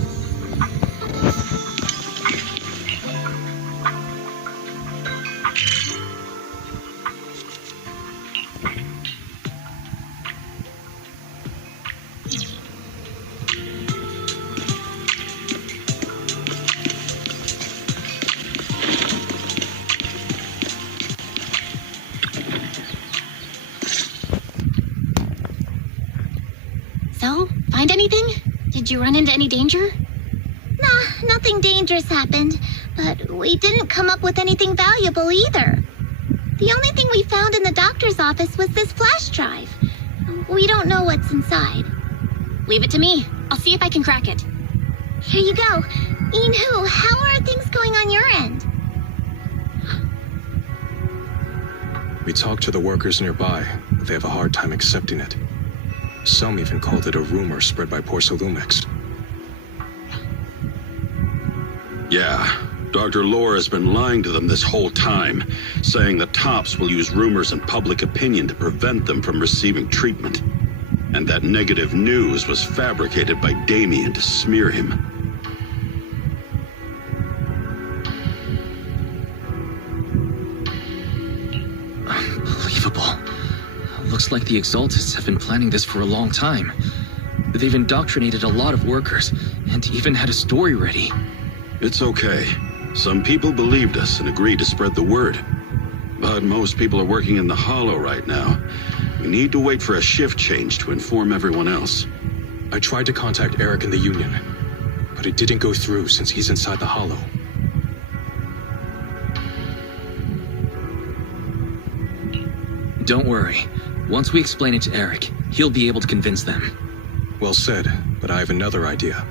So, find anything? Did you run into any danger? Nah, nothing dangerous happened, but we didn't come up with anything valuable either. The only thing we found in the doctor's office was this flash drive. We don't know what's inside. Leave it to me. I'll see if I can crack it. Here you go. Inhu, how are things going on your end? We talked to the workers nearby, but they have a hard time accepting it. Some even called it a rumor spread by Porcelumex. Yeah, Dr. Lore has been lying to them this whole time, saying the Tops will use rumors and public opinion to prevent them from receiving treatment. And that negative news was fabricated by Damien to smear him. Unbelievable. Looks like the Exaltists have been planning this for a long time. They've indoctrinated a lot of workers, and even had a story ready. It's okay. Some people believed us and agreed to spread the word. But most people are working in the Hollow right now. We need to wait for a shift change to inform everyone else. I tried to contact Eric in the Union, but it didn't go through since he's inside the Hollow. Don't worry. Once we explain it to Eric, he'll be able to convince them. Well said, but I have another idea.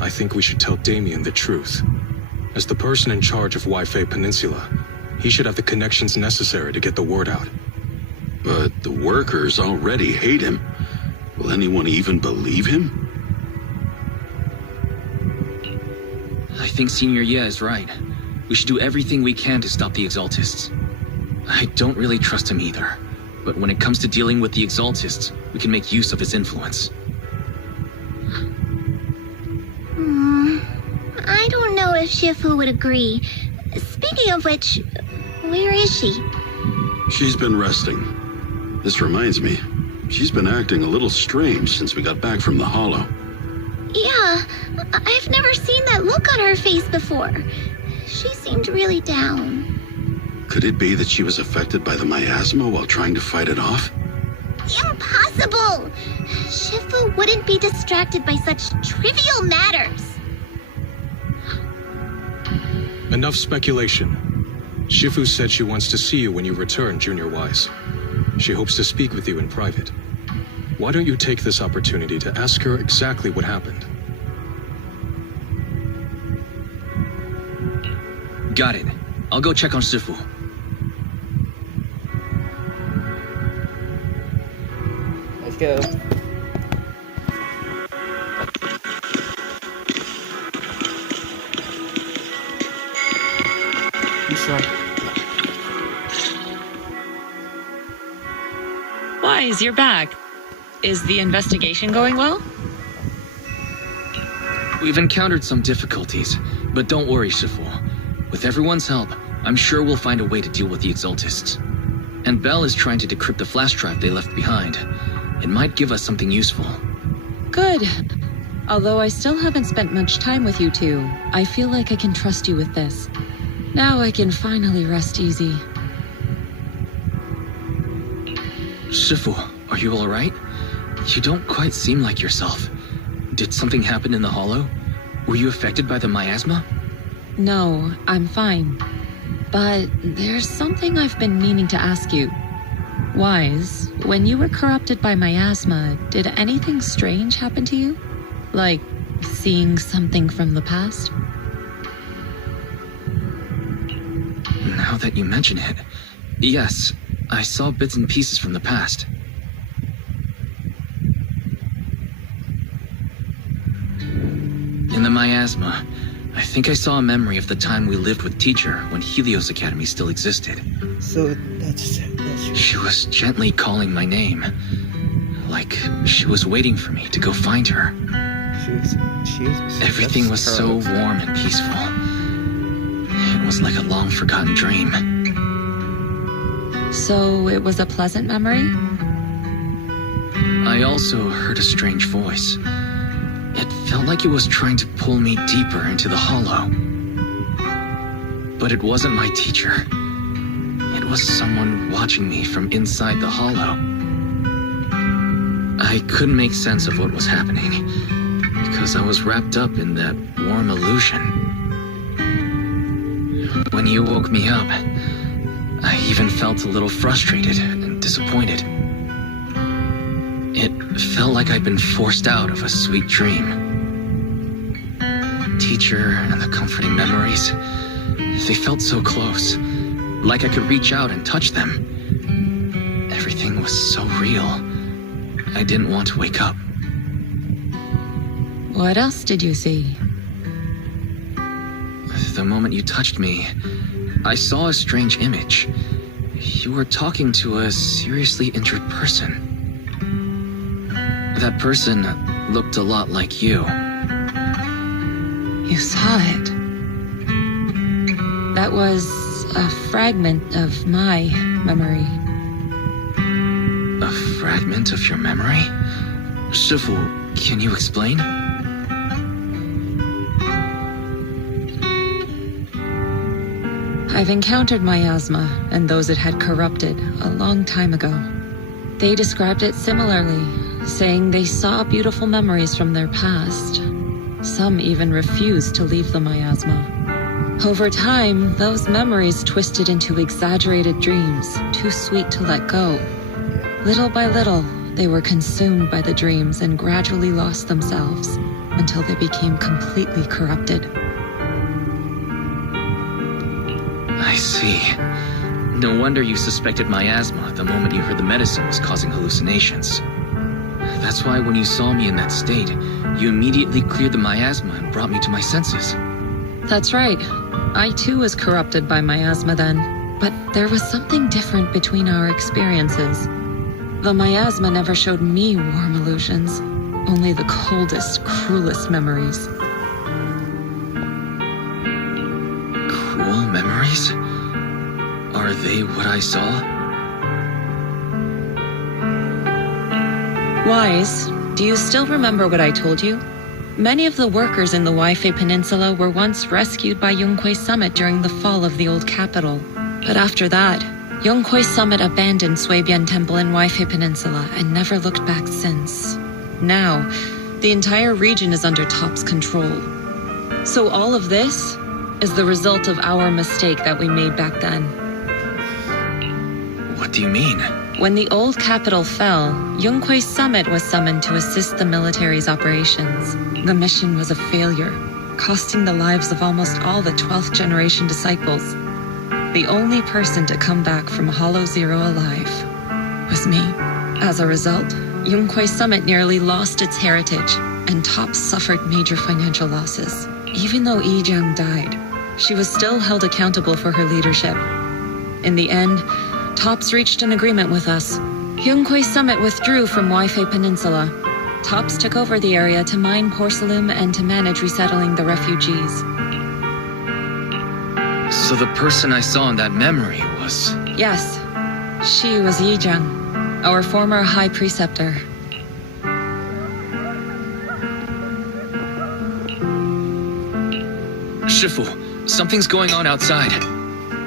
I think we should tell Damien the truth. As the person in charge of Waifei Peninsula, he should have the connections necessary to get the word out. But the workers already hate him. Will anyone even believe him? I think Senior Ye is right. We should do everything we can to stop the Exaltists. I don't really trust him either. But when it comes to dealing with the Exaltists, we can make use of his influence. I don't know if Shifu would agree. Speaking of which, where is she? She's been resting. This reminds me, she's been acting a little strange since we got back from the Hollow. Yeah, I've never seen that look on her face before. She seemed really down. Could it be that she was affected by the miasma while trying to fight it off? Impossible! Shifu wouldn't be distracted by such trivial matters. Enough speculation. Shifu said she wants to see you when you return, Junior Wise. She hopes to speak with you in private. Why don't you take this opportunity to ask her exactly what happened? Got it. I'll go check on Shifu. Let's go. Wise, you're back. Is the investigation going well? We've encountered some difficulties, but don't worry, Shifu. With everyone's help, I'm sure we'll find a way to deal with the Exaltists. And Bell is trying to decrypt the flash drive they left behind. It might give us something useful. Good. Although I still haven't spent much time with you two, I feel like I can trust you with this. Now I can finally rest easy. Shifu, are you alright? You don't quite seem like yourself. Did something happen in the Hollow? Were you affected by the miasma? No, I'm fine. But there's something I've been meaning to ask you. Wise, when you were corrupted by miasma, did anything strange happen to you? Like seeing something from the past? Now that you mention it, yes, I saw bits and pieces from the past. In the miasma, I think I saw a memory of the time we lived with Teacher when Helios Academy still existed. So that's She was gently calling my name, like she was waiting for me to go find her. Everything was so warm and peaceful. It was like a long forgotten dream. So it was a pleasant memory? I also heard a strange voice. It felt like it was trying to pull me deeper into the hollow. But it wasn't my teacher. It was someone watching me from inside the hollow. I couldn't make sense of what was happening, because I was wrapped up in that warm illusion. When you woke me up, I even felt a little frustrated and disappointed. It felt like I'd been forced out of a sweet dream. Teacher and the comforting memories, they felt so close, like I could reach out and touch them. Everything was so real. I didn't want to wake up. What else did you see? The moment you touched me, I saw a strange image. You were talking to a seriously injured person. That person looked a lot like you. You saw it. That was a fragment of my memory. A fragment of your memory? Shifu, can you explain? I've encountered miasma and those it had corrupted a long time ago. They described it similarly, saying they saw beautiful memories from their past. Some even refused to leave the miasma. Over time, those memories twisted into exaggerated dreams, too sweet to let go. Little by little, they were consumed by the dreams and gradually lost themselves until they became completely corrupted. I see. No wonder you suspected miasma the moment you heard the medicine was causing hallucinations. That's why when you saw me in that state, you immediately cleared the miasma and brought me to my senses. That's right. I too was corrupted by miasma then, but there was something different between our experiences. The miasma never showed me warm illusions, only the coldest, cruelest memories. Cruel memories? Are they what I saw? Wise, do you still remember what I told you? Many of the workers in the Waifei Peninsula were once rescued by Yunquei Summit during the fall of the old capital. But after that, Yunquei Summit abandoned Shuibian Temple in Waifei Peninsula and never looked back since. Now, the entire region is under Top's control. So all of this is the result of our mistake that we made back then. What do you mean? When the old capital fell, Yunquei Summit was summoned to assist the military's operations. The mission was a failure, costing the lives of almost all the 12th generation disciples. The only person to come back from Hollow Zero alive was me. As a result, Yunquei Summit nearly lost its heritage, and Top suffered major financial losses. Even though Yijiang died, she was still held accountable for her leadership. In the end, Tops reached an agreement with us. Yunquei Summit withdrew from Waifei Peninsula. Tops took over the area to mine porcelain and to manage resettling the refugees. So the person I saw in that memory was... Yes, she was Yijiang, our former high preceptor. Shifu, something's going on outside.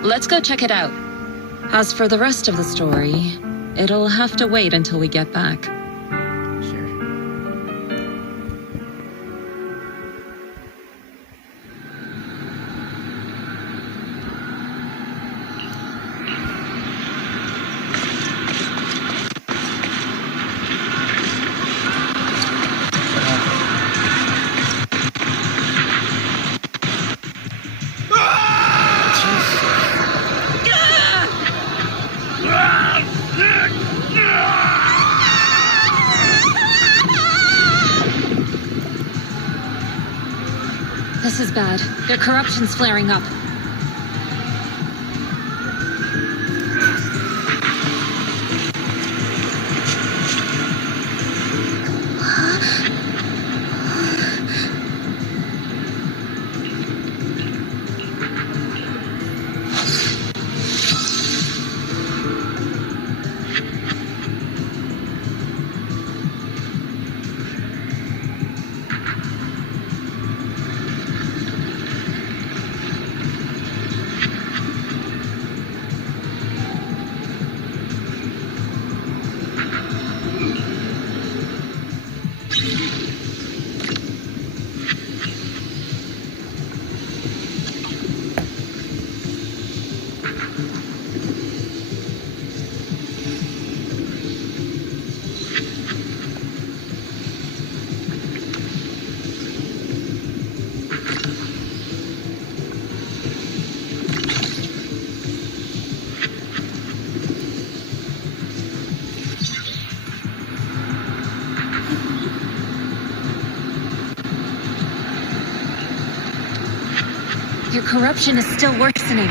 Let's go check it out. As for the rest of the story, it'll have to wait until we get back. bad. Their corruption's flaring up. Their corruption is still worsening.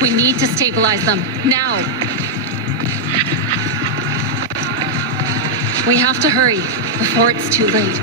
We need to stabilize them, now! We have to hurry, before it's too late.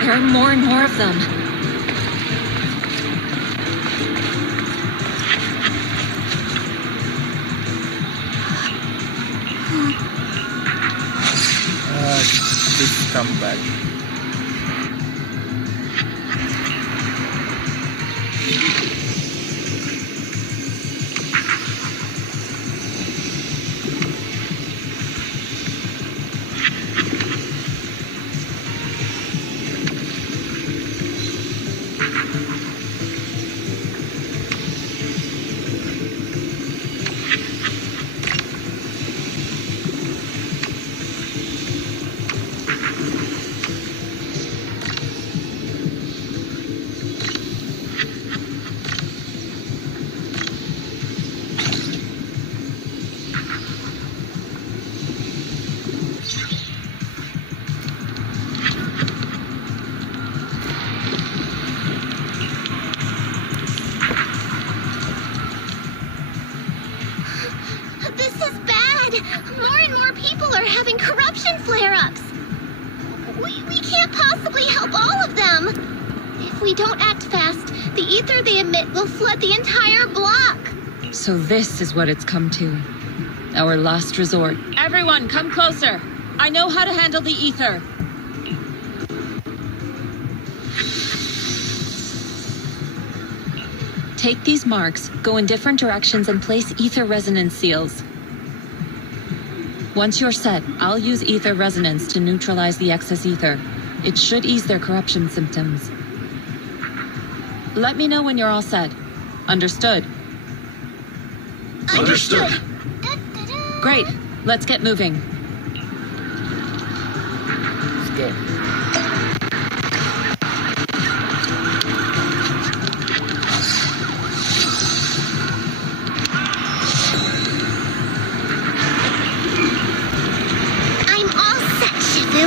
There are more and more of them. Please come back. This is bad. More and more people are having corruption flare-ups. We can't possibly help all of them. If we don't act fast, the ether they emit will flood the entire block. So this is what it's come to. Our last resort. Everyone, come closer. I know how to handle the ether. Take these marks, go in different directions, and place ether resonance seals. Once you're set, I'll use ether resonance to neutralize the excess ether. It should ease their corruption symptoms. Let me know when you're all set. Understood? Understood. Great. Let's get moving. Let's go. I'm all set, Shifu.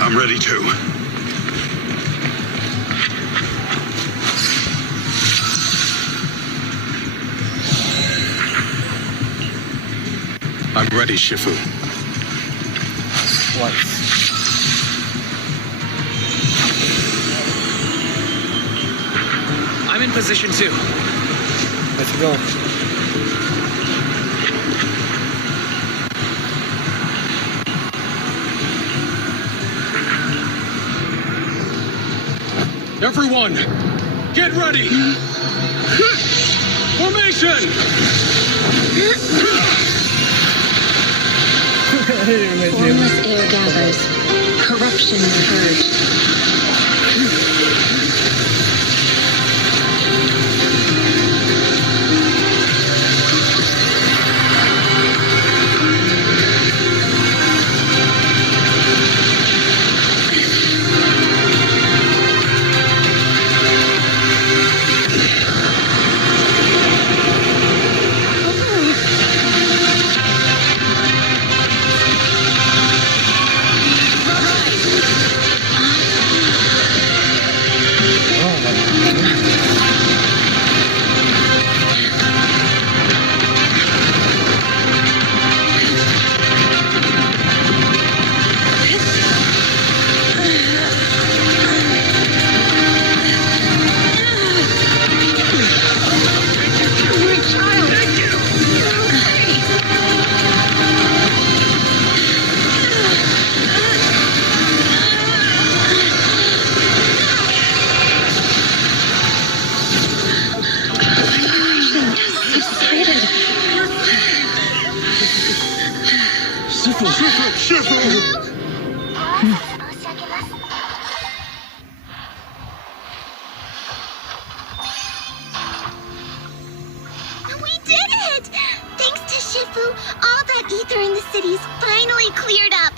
I'm ready too. I'm ready, Shifu. once. I'm in position 2. Let's go. Everyone, get ready! Formation! Formless air gathers. Corruption purged. We did it! Thanks to Shifu, all that ether in the city's finally cleared up.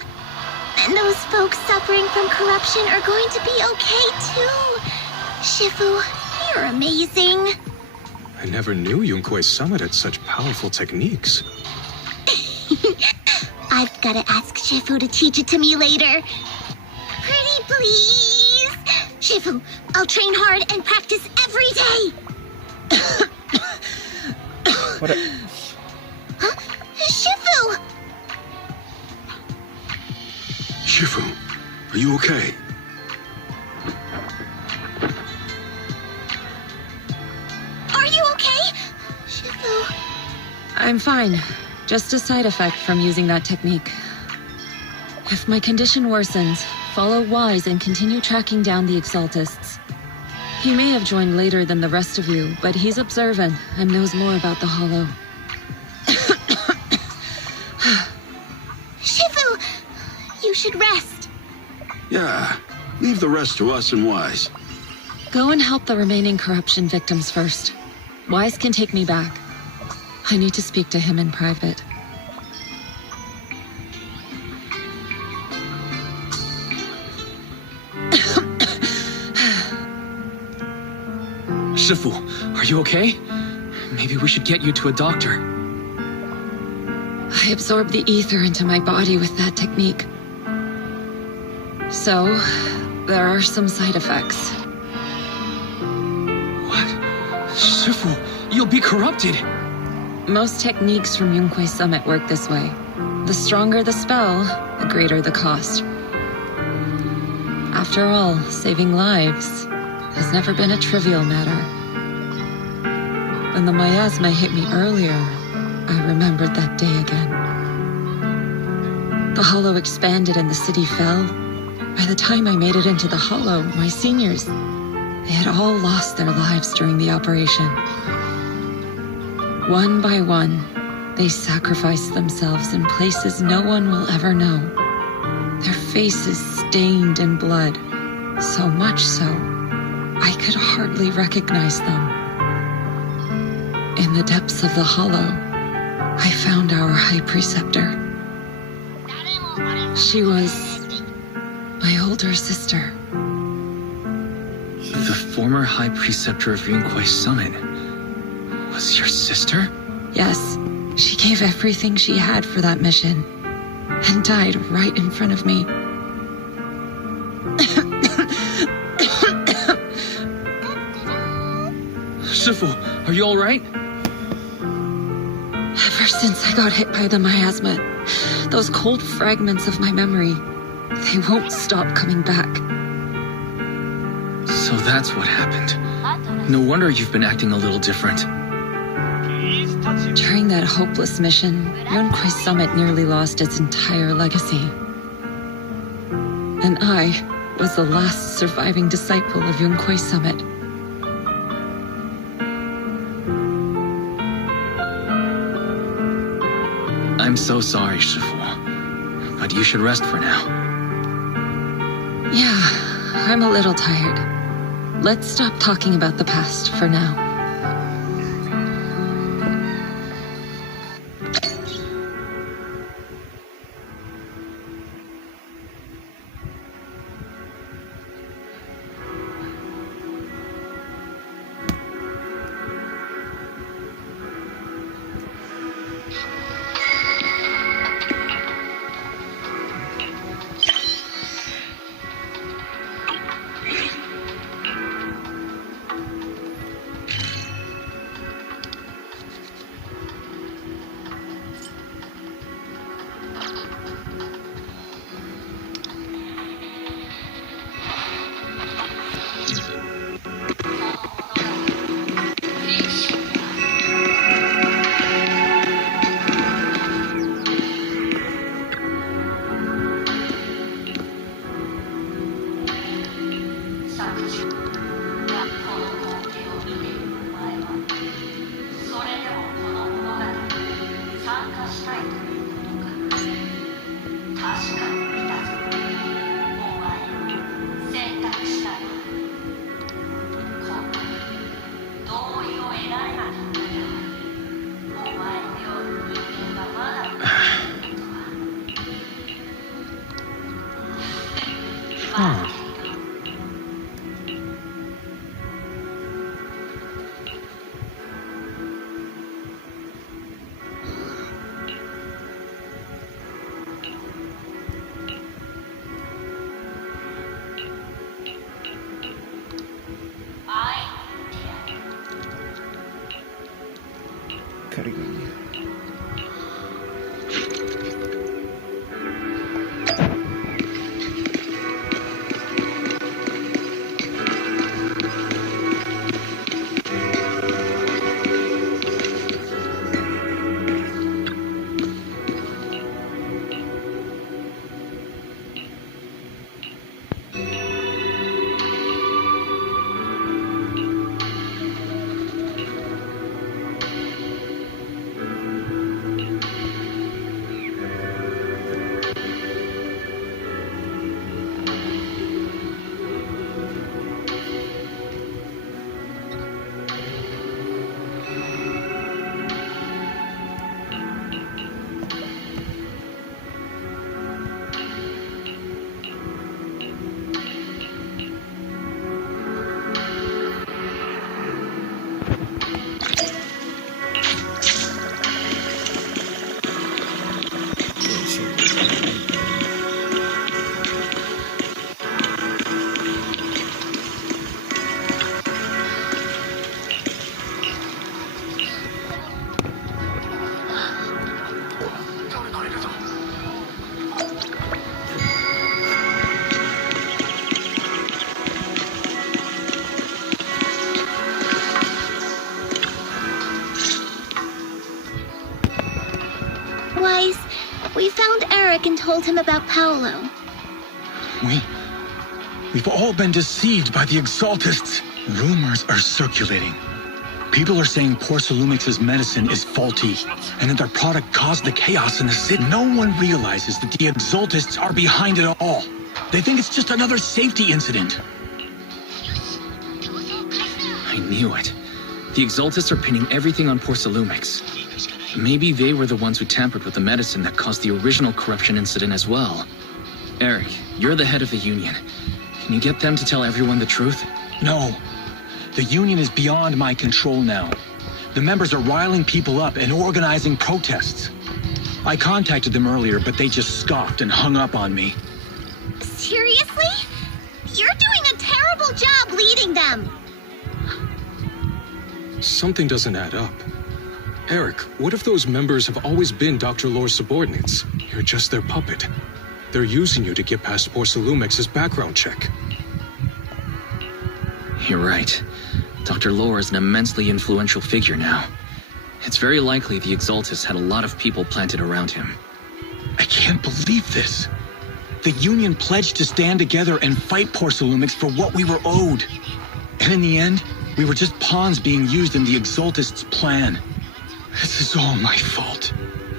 And those folks suffering from corruption are going to be okay too. Shifu, you're amazing. I never knew Yunquei Summit had such powerful techniques. I've got to ask Shifu to teach it to me later. Pretty please. Shifu, I'll train hard and practice every day. What a... Huh? Shifu! Shifu, are you okay? Are you okay? Shifu... I'm fine. Just a side effect from using that technique. If my condition worsens, follow Wise and continue tracking down the Exaltists. He may have joined later than the rest of you, but he's observant and knows more about the Hollow. Shifu! You should rest. Yeah, leave the rest to us and Wise. Go and help the remaining corruption victims first. Wise can take me back. I need to speak to him in private. Shifu, are you okay? Maybe we should get you to a doctor. I absorbed the ether into my body with that technique. So, there are some side effects. What? Shifu, you'll be corrupted. Most techniques from Yunquei Summit work this way. The stronger the spell, the greater the cost. After all, saving lives has never been a trivial matter. When the miasma hit me earlier, I remembered that day again. The Hollow expanded and the city fell. By the time I made it into the Hollow, my seniors, they had all lost their lives during the operation. One by one, they sacrificed themselves in places no one will ever know. Their faces stained in blood, so much so, I could hardly recognize them. In the depths of the Hollow, I found our High Preceptor. She was my older sister. The former High Preceptor of Yunquei Summit was your sister? Yes, she gave everything she had for that mission and died right in front of me. Shifu, are you all right? Ever since I got hit by the miasma, those cold fragments of my memory, They won't stop coming back. So that's what happened. No wonder you've been acting a little different. During that hopeless mission, Yunquist Summit nearly lost its entire legacy. And I was the last surviving disciple of Yunquist Summit. I'm so sorry, Shifu. But you should rest for now. Yeah, I'm a little tired. Let's stop talking about the past for now. We found Eric and told him about Paolo. We've all been deceived by the Exaltists. Rumors are circulating. People are saying Porcelumix's medicine is faulty, and that their product caused the chaos in the city. No one realizes that the Exaltists are behind it all. They think it's just another safety incident. I knew it. The Exaltists are pinning everything on Porcelumix. Maybe they were the ones who tampered with the medicine that caused the original corruption incident as well. Eric, you're the head of the Union. Can you get them to tell everyone the truth? No. The Union is beyond my control now. The members are riling people up and organizing protests. I contacted them earlier, but they just scoffed and hung up on me. Seriously? You're doing a terrible job leading them! Something doesn't add up. Eric, what if those members have always been Dr. Lore's subordinates? You're just their puppet. They're using you to get past Porcelumix's background check. You're right. Dr. Lore is an immensely influential figure now. It's very likely the Exaltus had a lot of people planted around him. I can't believe this. The Union pledged to stand together and fight Porcelumix for what we were owed. And in the end, we were just pawns being used in the Exaltists' plan. This is all my fault.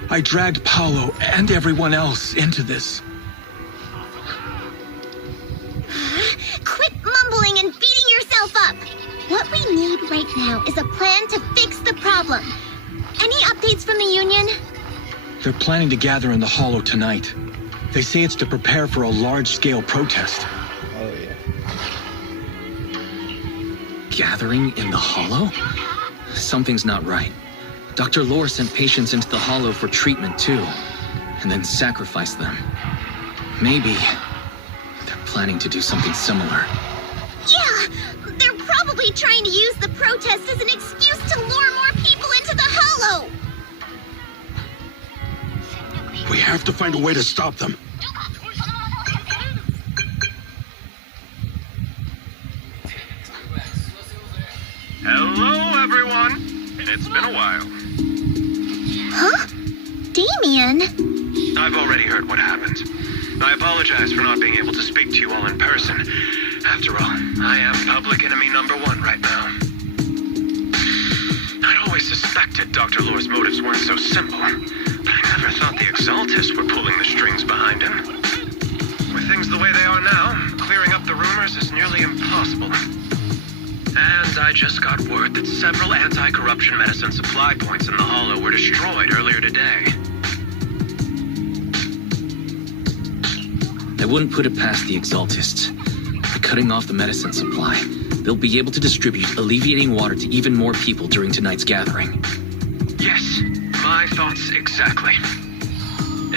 I dragged Paolo and everyone else into this. Quit mumbling and beating yourself up! What we need right now is a plan to fix the problem. Any updates from the Union? They're planning to gather in the Hollow tonight. They say it's to prepare for a large-scale protest. Oh, yeah. Gathering in the Hollow? Something's not right. Dr. Lore sent patients into the Hollow for treatment, too, and then sacrificed them. Maybe they're planning to do something similar. Yeah! They're probably trying to use the protest as an excuse to lure more people into the Hollow! We have to find a way to stop them. Hello, everyone. It's been a while. Huh? Damien? I've already heard what happened. I apologize for not being able to speak to you all in person. After all, I am public enemy #1 right now. I'd always suspected Dr. Lore's motives weren't so simple, but I never thought the Exaltists were pulling the strings behind him. With things the way they are now, clearing up the rumors is nearly impossible. And I just got word that several anti-corruption medicine supply points in the Hollow were destroyed earlier today. I wouldn't put it past the Exaltists. By cutting off the medicine supply, they'll be able to distribute alleviating water to even more people during tonight's gathering. Yes, my thoughts exactly.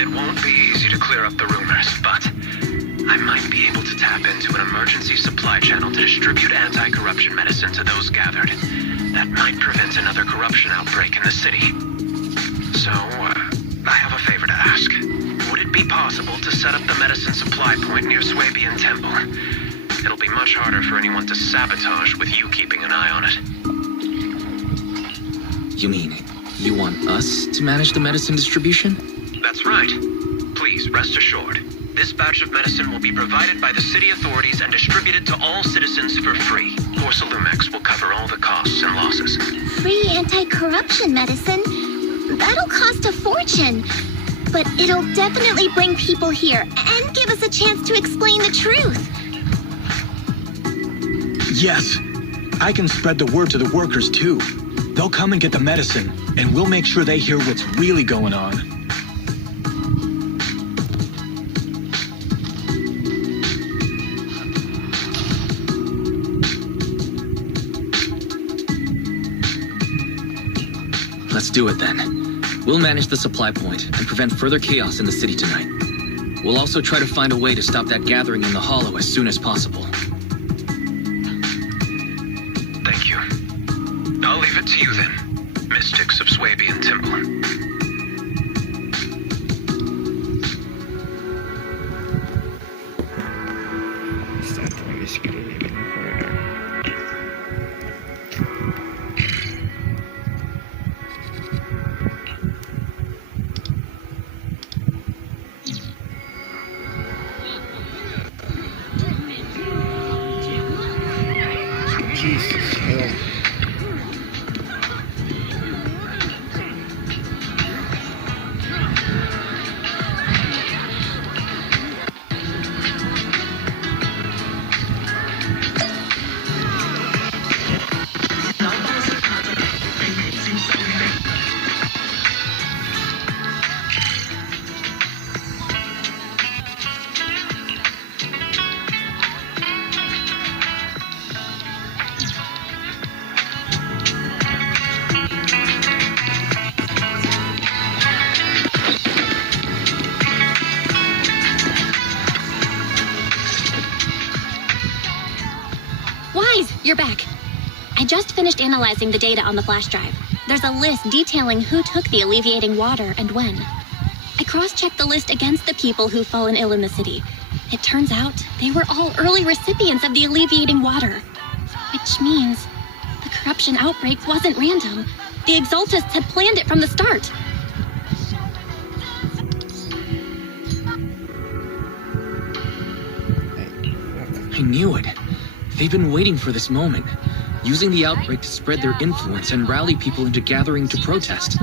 It won't be easy to clear up the rumors, but I might be able to tap into an emergency supply channel to distribute anti-corruption medicine to those gathered. That might prevent another corruption outbreak in the city. So, I have a favor to ask. Would it be possible to set up the medicine supply point near Swabian Temple? It'll be much harder for anyone to sabotage with you keeping an eye on it. You mean, you want us to manage the medicine distribution? That's right. Please, rest assured. This batch of medicine will be provided by the city authorities and distributed to all citizens for free. Porcelumix will cover all the costs and losses. Free anti-corruption medicine? That'll cost a fortune. But it'll definitely bring people here and give us a chance to explain the truth. Yes. I can spread the word to the workers, too. They'll come and get the medicine, and we'll make sure they hear what's really going on. Let's do it then. We'll manage the supply point and prevent further chaos in the city tonight. We'll also try to find a way to stop that gathering in the Hollow as soon as possible. Thank you. I'll leave it to you then, mystics of Swabian Temple. You're back. I just finished analyzing the data on the flash drive. There's a list detailing who took the alleviating water and when. I cross-checked the list against the people who've fallen ill in the city. It turns out they were all early recipients of the alleviating water. Which means the corruption outbreak wasn't random. The Exaltists had planned it from the start. I knew it. They've been waiting for this moment, using the outbreak to spread their influence and rally people into gathering to protest.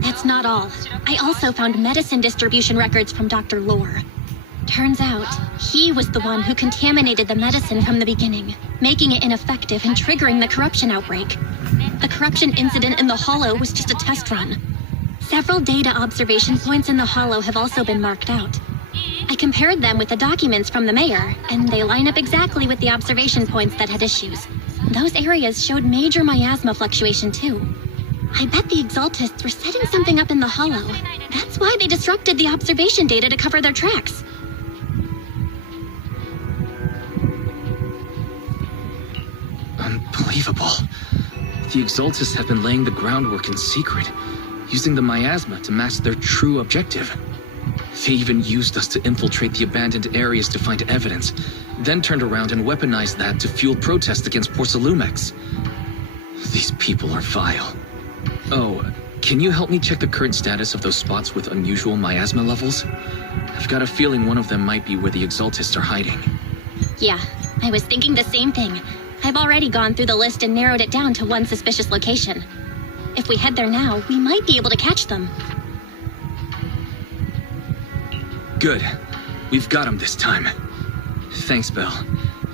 That's not all. I also found medicine distribution records from Dr. Lore. Turns out, he was the one who contaminated the medicine from the beginning, making it ineffective and triggering the corruption outbreak. The corruption incident in the Hollow was just a test run. Several data observation points in the Hollow have also been marked out. I compared them with the documents from the mayor, and they line up exactly with the observation points that had issues. Those areas showed major miasma fluctuation too. I bet the Exaltists were setting something up in the Hollow. That's why they disrupted the observation data to cover their tracks. Unbelievable. The Exaltists have been laying the groundwork in secret, using the miasma to mask their true objective. They even used us to infiltrate the abandoned areas to find evidence, then turned around and weaponized that to fuel protests against Porcelumex. These people are vile. Oh, can you help me check the current status of those spots with unusual miasma levels? I've got a feeling one of them might be where the Exaltists are hiding. Yeah, I was thinking the same thing. I've already gone through the list and narrowed it down to one suspicious location. If we head there now, we might be able to catch them. Good. We've got him this time. Thanks, Belle.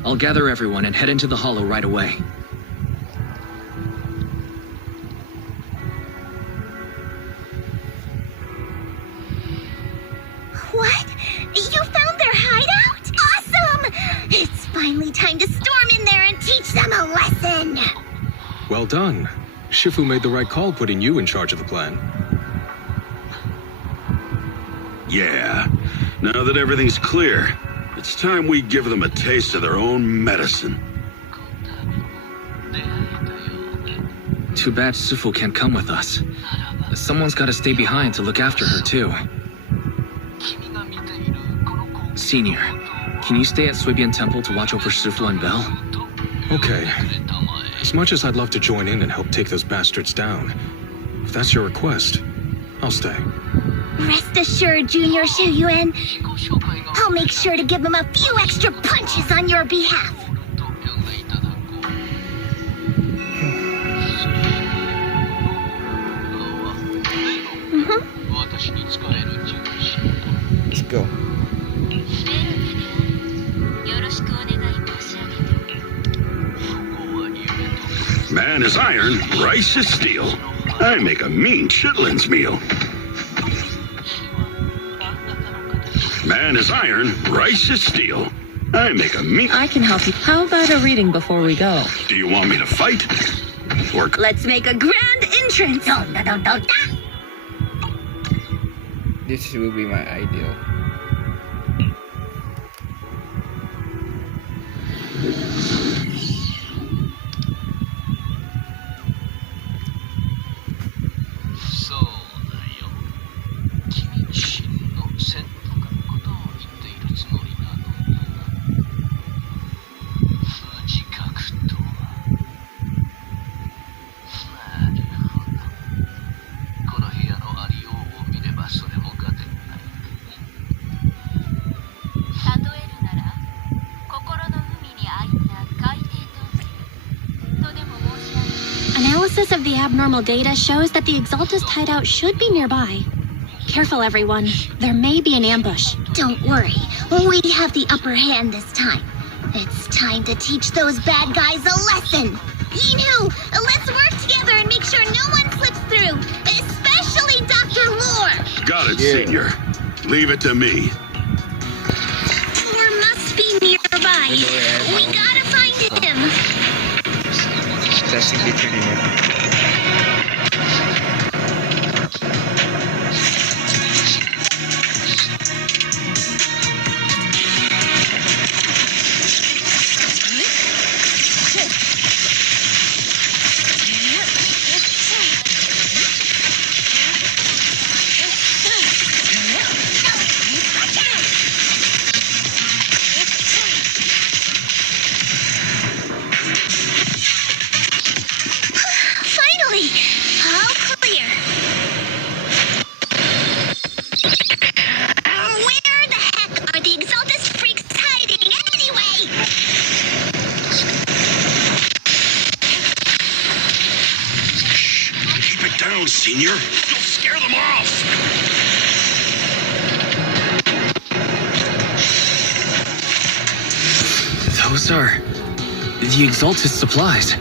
I'll gather everyone and head into the Hollow right away. What? You found their hideout? Awesome! It's finally time to storm in there and teach them a lesson! Well done. Shifu made the right call putting you in charge of the plan. Yeah. Now that everything's clear, it's time we give them a taste of their own medicine. Too bad Shifu can't come with us. Someone's got to stay behind to look after her, too. Senior, can you stay at Swibian Temple to watch over Shifu and Belle? Okay. As much as I'd love to join in and help take those bastards down, if that's your request, I'll stay. Rest assured, Junior Ch.雪村, I'll make sure to give them a few extra punches on your behalf. Let's go. Man is iron, rice is steel. I make a mean chitlins meal. Man is iron, rice is steel. I make a mean... I can help you. How about a reading before we go? Do you want me to fight? Or... Let's make a grand entrance! This will be my ideal. Analysis of the abnormal data shows that the Exaltist hideout should be nearby. Careful, everyone. There may be an ambush. Don't worry. We have the upper hand this time. It's time to teach those bad guys a lesson. Yinu, let's work together and make sure no one slips through, especially Dr. Lore. Got it, Senior. Leave it to me. Lore must be nearby. We gotta find him. Testing the training. Senior. You'll scare them off. Those are the Exalted supplies.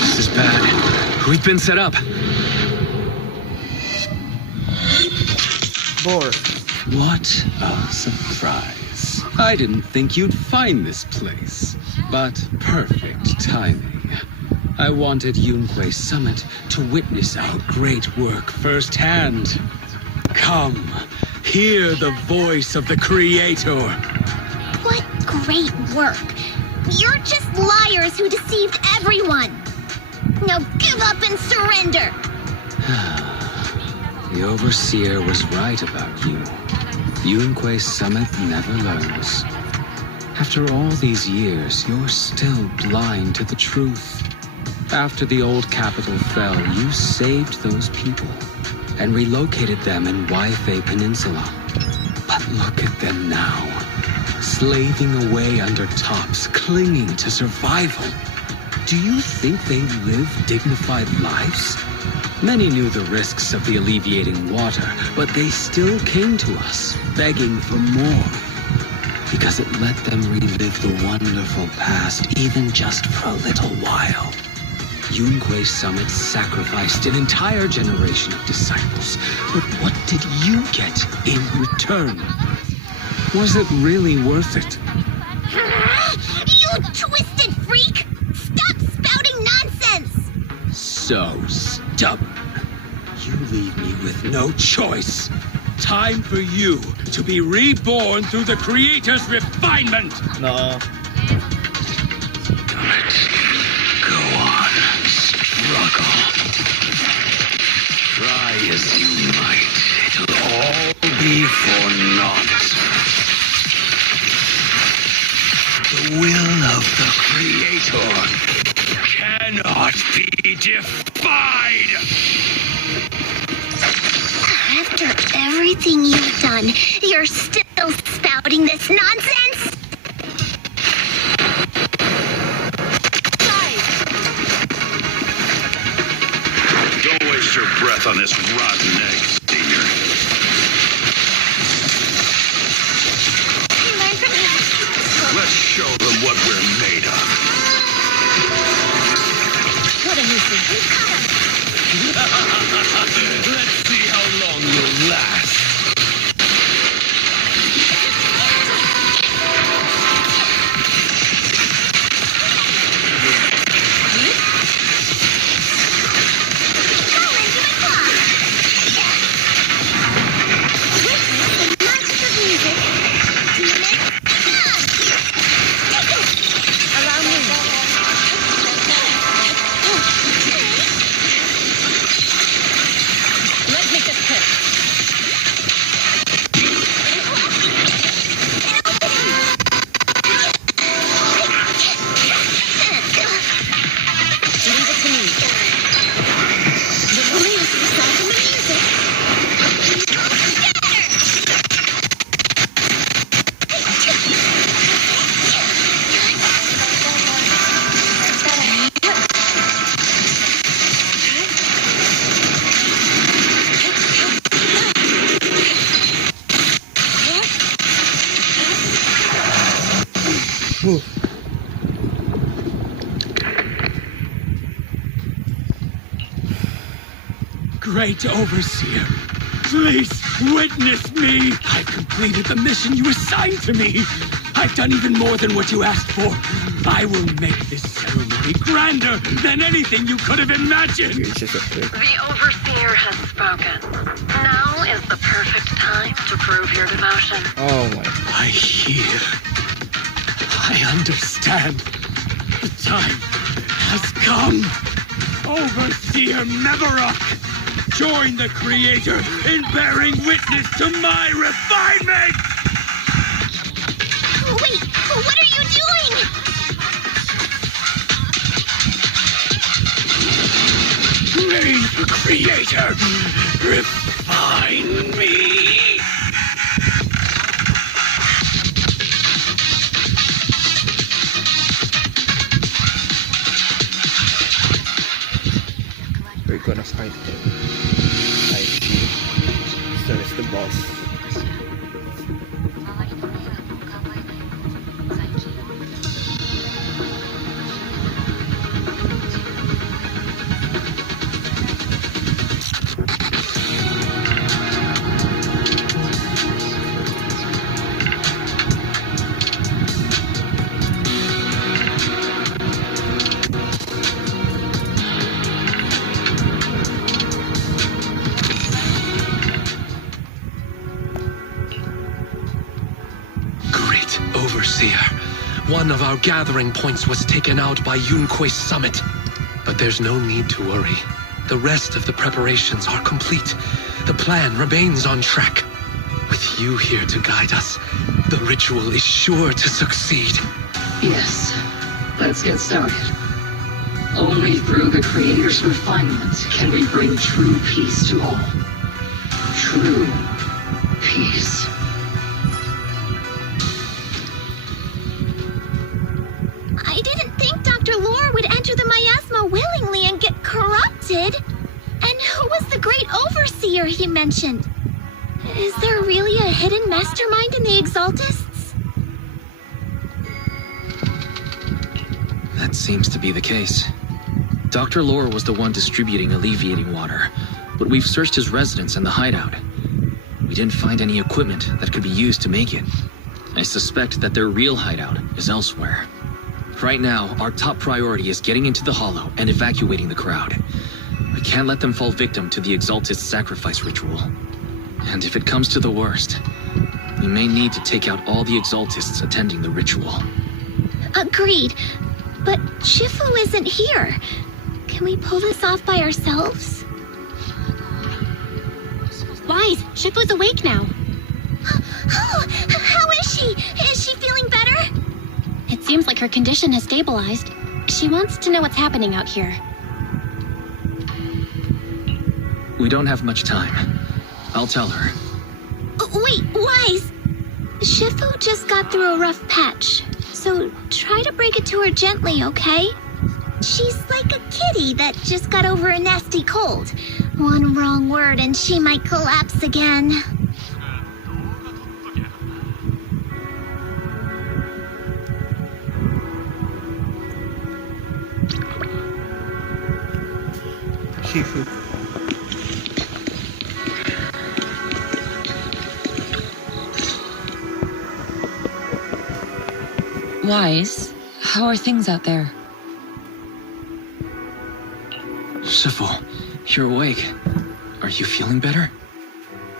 This is bad. We've been set up. Bored. What a surprise. I didn't think you'd find this place, but perfect timing. I wanted Yunque Summit to witness our great work firsthand. Come, hear the voice of the Creator. What great work! You're just liars who deceived everyone! Now give up and surrender! The Overseer was right about you. Yunque Summit never learns. After all these years, you're still blind to the truth. After the old capital fell, you saved those people and relocated them in Waifei Peninsula. But look at them now, slaving away under tops, clinging to survival. Do you think they live dignified lives? Many knew the risks of the alleviating water, but they still came to us, begging for more. Because it let them relive the wonderful past, even just for a little while. Yunque Summit sacrificed an entire generation of disciples, but what did you get in return? Was it really worth it? You twisted freak! Stop spouting nonsense! So stubborn. You leave me with no choice. Time for you to be reborn through the Creator's refinement! No. Go on, struggle. Try as you might, it'll all be for naught. The will of the Creator cannot be defied! After everything you've done, you're still spouting this nonsense? Don't waste your breath on this rotten egg, Senior. Let's show them what we're made of. What a nuisance. Let's see how long you'll last. Great Overseer, please witness me. I've completed the mission you assigned to me. I've done even more than what you asked for. I will make this ceremony grander than anything you could have imagined. The Overseer has spoken. Now is the perfect time to prove your devotion. Oh my. I hear. I understand. The time has come. Overseer Mevarok, join the Creator in bearing witness to my refinement! Wait, what are you doing? May the Creator refine me! We're gonna fight him. I see. So it's the boss. One of our gathering points was taken out by Yunque's summit. But there's no need to worry. The rest of the preparations are complete. The plan remains on track. With you here to guide us, the ritual is sure to succeed. Yes, let's get started. Only through the Creator's refinement can we bring true peace to all. True peace. I didn't think Dr. Lore would enter the miasma willingly and get corrupted. And who was the great overseer he mentioned? Is there really a hidden mastermind in the Exaltists? That seems to be the case. Dr. Lore was the one distributing alleviating water, but we've searched his residence and the hideout. We didn't find any equipment that could be used to make it. I suspect that their real hideout is elsewhere. Right now, our top priority is getting into the Hollow and evacuating the crowd. We can't let them fall victim to the Exaltist sacrifice ritual. And if it comes to the worst, we may need to take out all the Exaltists attending the ritual. Agreed. But Shifu isn't here. Can we pull this off by ourselves? Wise, Shifu's awake now. Oh, how is she? Is she feeling better? It seems like her condition has stabilized. She wants to know what's happening out here. We don't have much time. I'll tell her. Wait, Wise! Shifu just got through a rough patch, so try to break it to her gently, okay? She's like a kitty that just got over a nasty cold. One wrong word and she might collapse again. Shifu. Wise, how are things out there? Shifu, you're awake. Are you feeling better?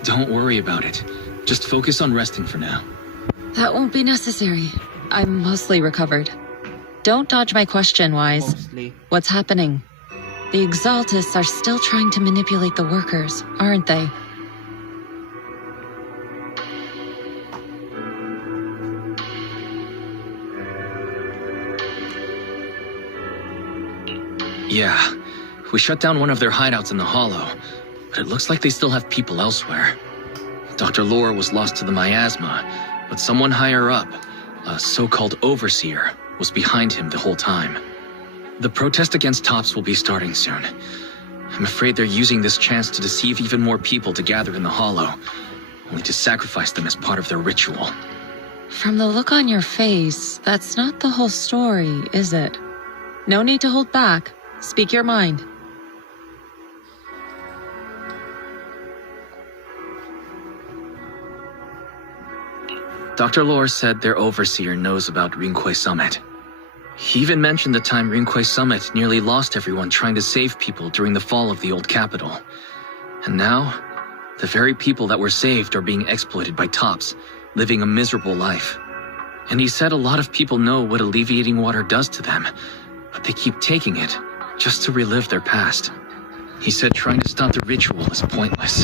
Don't worry about it. Just focus on resting for now. That won't be necessary. I'm mostly recovered. Don't dodge my question, Wise. Mostly. What's happening? The Exaltists are still trying to manipulate the workers, aren't they? Yeah, we shut down one of their hideouts in the Hollow, but it looks like they still have people elsewhere. Dr. Lore was lost to the miasma, but someone higher up, a so-called overseer, was behind him the whole time. The protest against Tops will be starting soon. I'm afraid they're using this chance to deceive even more people to gather in the Hollow, only to sacrifice them as part of their ritual. From the look on your face, that's not the whole story, is it? No need to hold back. Speak your mind. Dr. Lore said their overseer knows about Rinque Summit. He even mentioned the time Rinque Summit nearly lost everyone trying to save people during the fall of the old capital. And now, the very people that were saved are being exploited by Tops, living a miserable life. And he said a lot of people know what alleviating water does to them, but they keep taking it just to relive their past. He said trying to stop the ritual is pointless.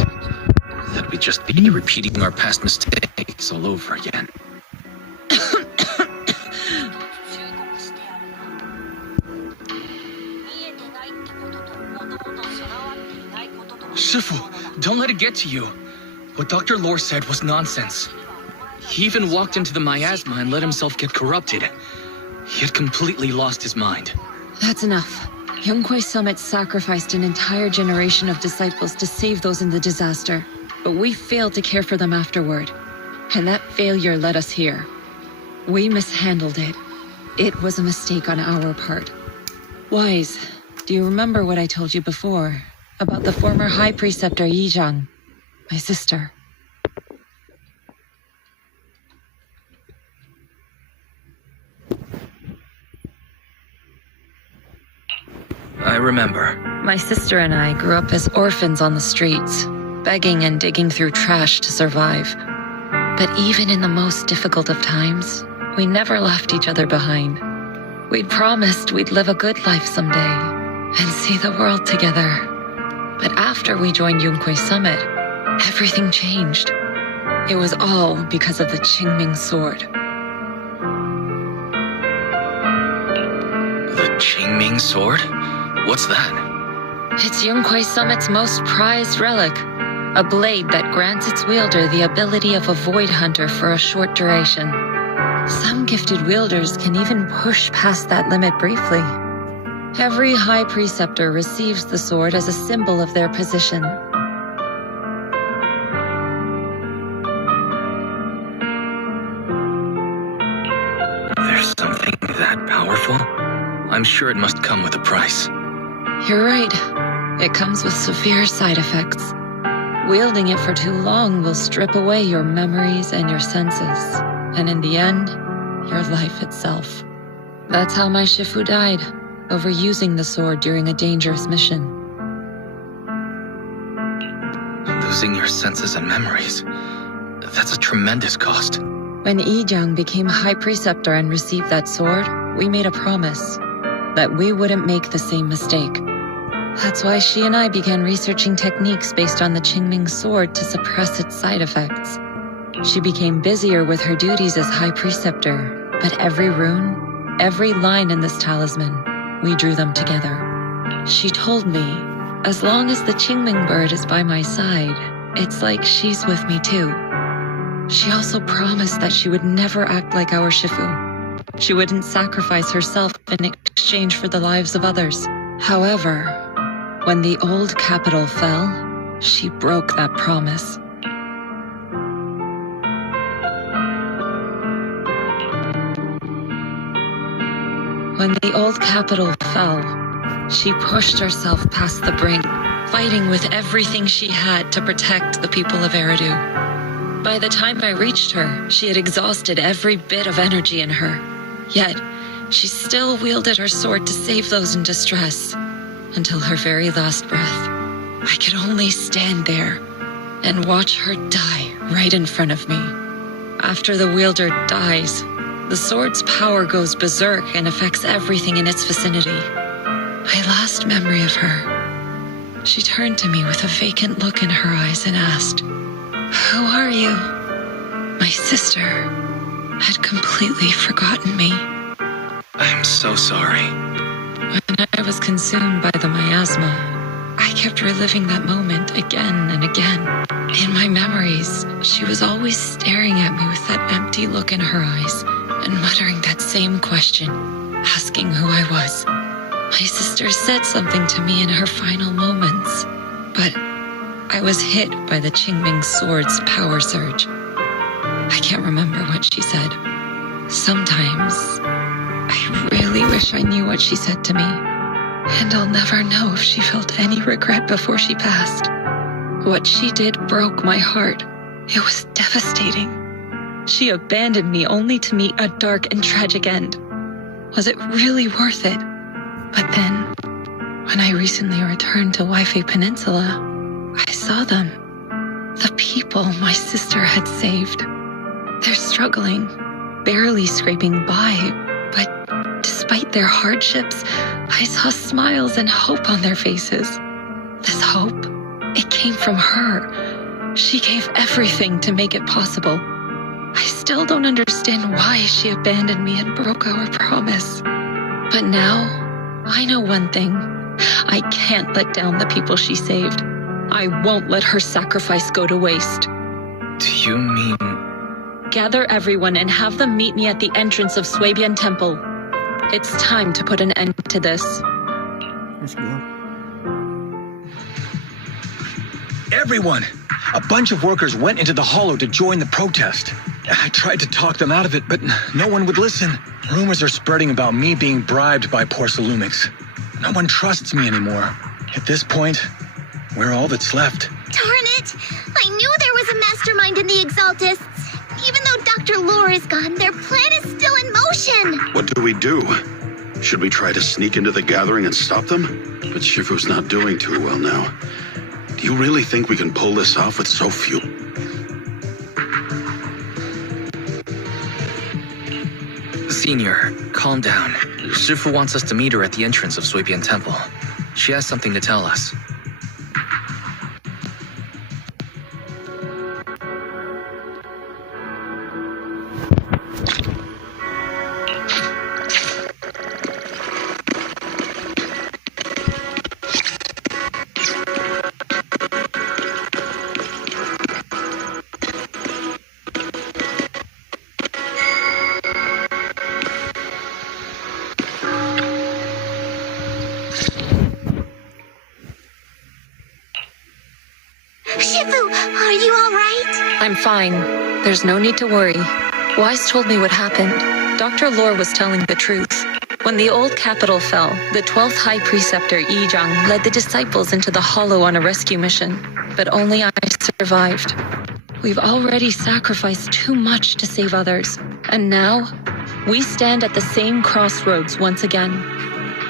That we'd just be repeating our past mistakes all over again. Shifu, don't let it get to you. What Dr. Lore said was nonsense. He even walked into the miasma and let himself get corrupted. He had completely lost his mind. That's enough. Yunque Summit sacrificed an entire generation of disciples to save those in the disaster, but we failed to care for them afterward. And that failure led us here. We mishandled it. It was a mistake on our part. Wise, do you remember what I told you before about the former High Preceptor Yizhang, my sister? I remember. My sister and I grew up as orphans on the streets, begging and digging through trash to survive. But even in the most difficult of times, we never left each other behind. We'd promised we'd live a good life someday and see the world together. But after we joined Yunque Summit, everything changed. It was all because of the Qingming sword. The Qingming sword? What's that? It's Yunque Summit's most prized relic, a blade that grants its wielder the ability of a void hunter for a short duration. Some gifted wielders can even push past that limit briefly. Every High Preceptor receives the sword as a symbol of their position. There's something that powerful? I'm sure it must come with a price. You're right. It comes with severe side effects. Wielding it for too long will strip away your memories and your senses, and in the end, your life itself. That's how my Shifu died, overusing the sword during a dangerous mission. Losing your senses and memories. That's a tremendous cost. When Yizhang became High Preceptor and received that sword, we made a promise that we wouldn't make the same mistake. That's why she and I began researching techniques based on the Qingming sword to suppress its side effects. She became busier with her duties as High Preceptor, but every rune, every line in this talisman, we drew them together. She told me, as long as the Qingming bird is by my side, it's like she's with me too. She also promised that she would never act like our Shifu. She wouldn't sacrifice herself in exchange for the lives of others. However, when the old capital fell, she broke that promise. When the old capital fell, she pushed herself past the brink, fighting with everything she had to protect the people of Eridu. By the time I reached her, she had exhausted every bit of energy in her. Yet, she still wielded her sword to save those in distress. Until her very last breath, I could only stand there and watch her die right in front of me. After the wielder dies, the sword's power goes berserk and affects everything in its vicinity. My last memory of her, she turned to me with a vacant look in her eyes and asked, "Who are you?" My sister had completely forgotten me. I'm so sorry. When I was consumed by the miasma, I kept reliving that moment again and again. In my memories, she was always staring at me with that empty look in her eyes and muttering that same question, asking who I was. My sister said something to me in her final moments, but I was hit by the Qingming sword's power surge. I can't remember what she said. Sometimes, I really wish I knew what she said to me, and I'll never know if she felt any regret before she passed. What she did broke my heart. It was devastating. She abandoned me only to meet a dark and tragic end. Was it really worth it? But then, when I recently returned to Waifei Peninsula, I saw them. The people my sister had saved. They're struggling, barely scraping by, but despite their hardships, I saw smiles and hope on their faces. This hope, it came from her. She gave everything to make it possible. I still don't understand why she abandoned me and broke our promise. But now, I know one thing. I can't let down the people she saved. I won't let her sacrifice go to waste. Do you mean... Gather everyone and have them meet me at the entrance of Swabian Temple. It's time to put an end to this. Let's go. Everyone! A bunch of workers went into the hollow to join the protest. I tried to talk them out of it, but no one would listen. Rumors are spreading about me being bribed by Porcelumix. No one trusts me anymore. At this point, we're all that's left. Darn it! I knew there was a mastermind in the Exaltists. Even though Dr. Lore is gone, their plan is still in motion. What do we do? Should we try to sneak into the gathering and stop them? But Shifu's not doing too well now. Do you really think we can pull this off with so few? Senior, calm down. Shifu wants us to meet her at the entrance of Swabian Temple. She has something to tell us. Shifu, are you all right? I'm fine. There's no need to worry. Wise told me what happened. Dr. Lore was telling the truth. When the old capital fell, the 12th High Preceptor Yizhang led the disciples into the hollow on a rescue mission. But only I survived. We've already sacrificed too much to save others. And now, we stand at the same crossroads once again.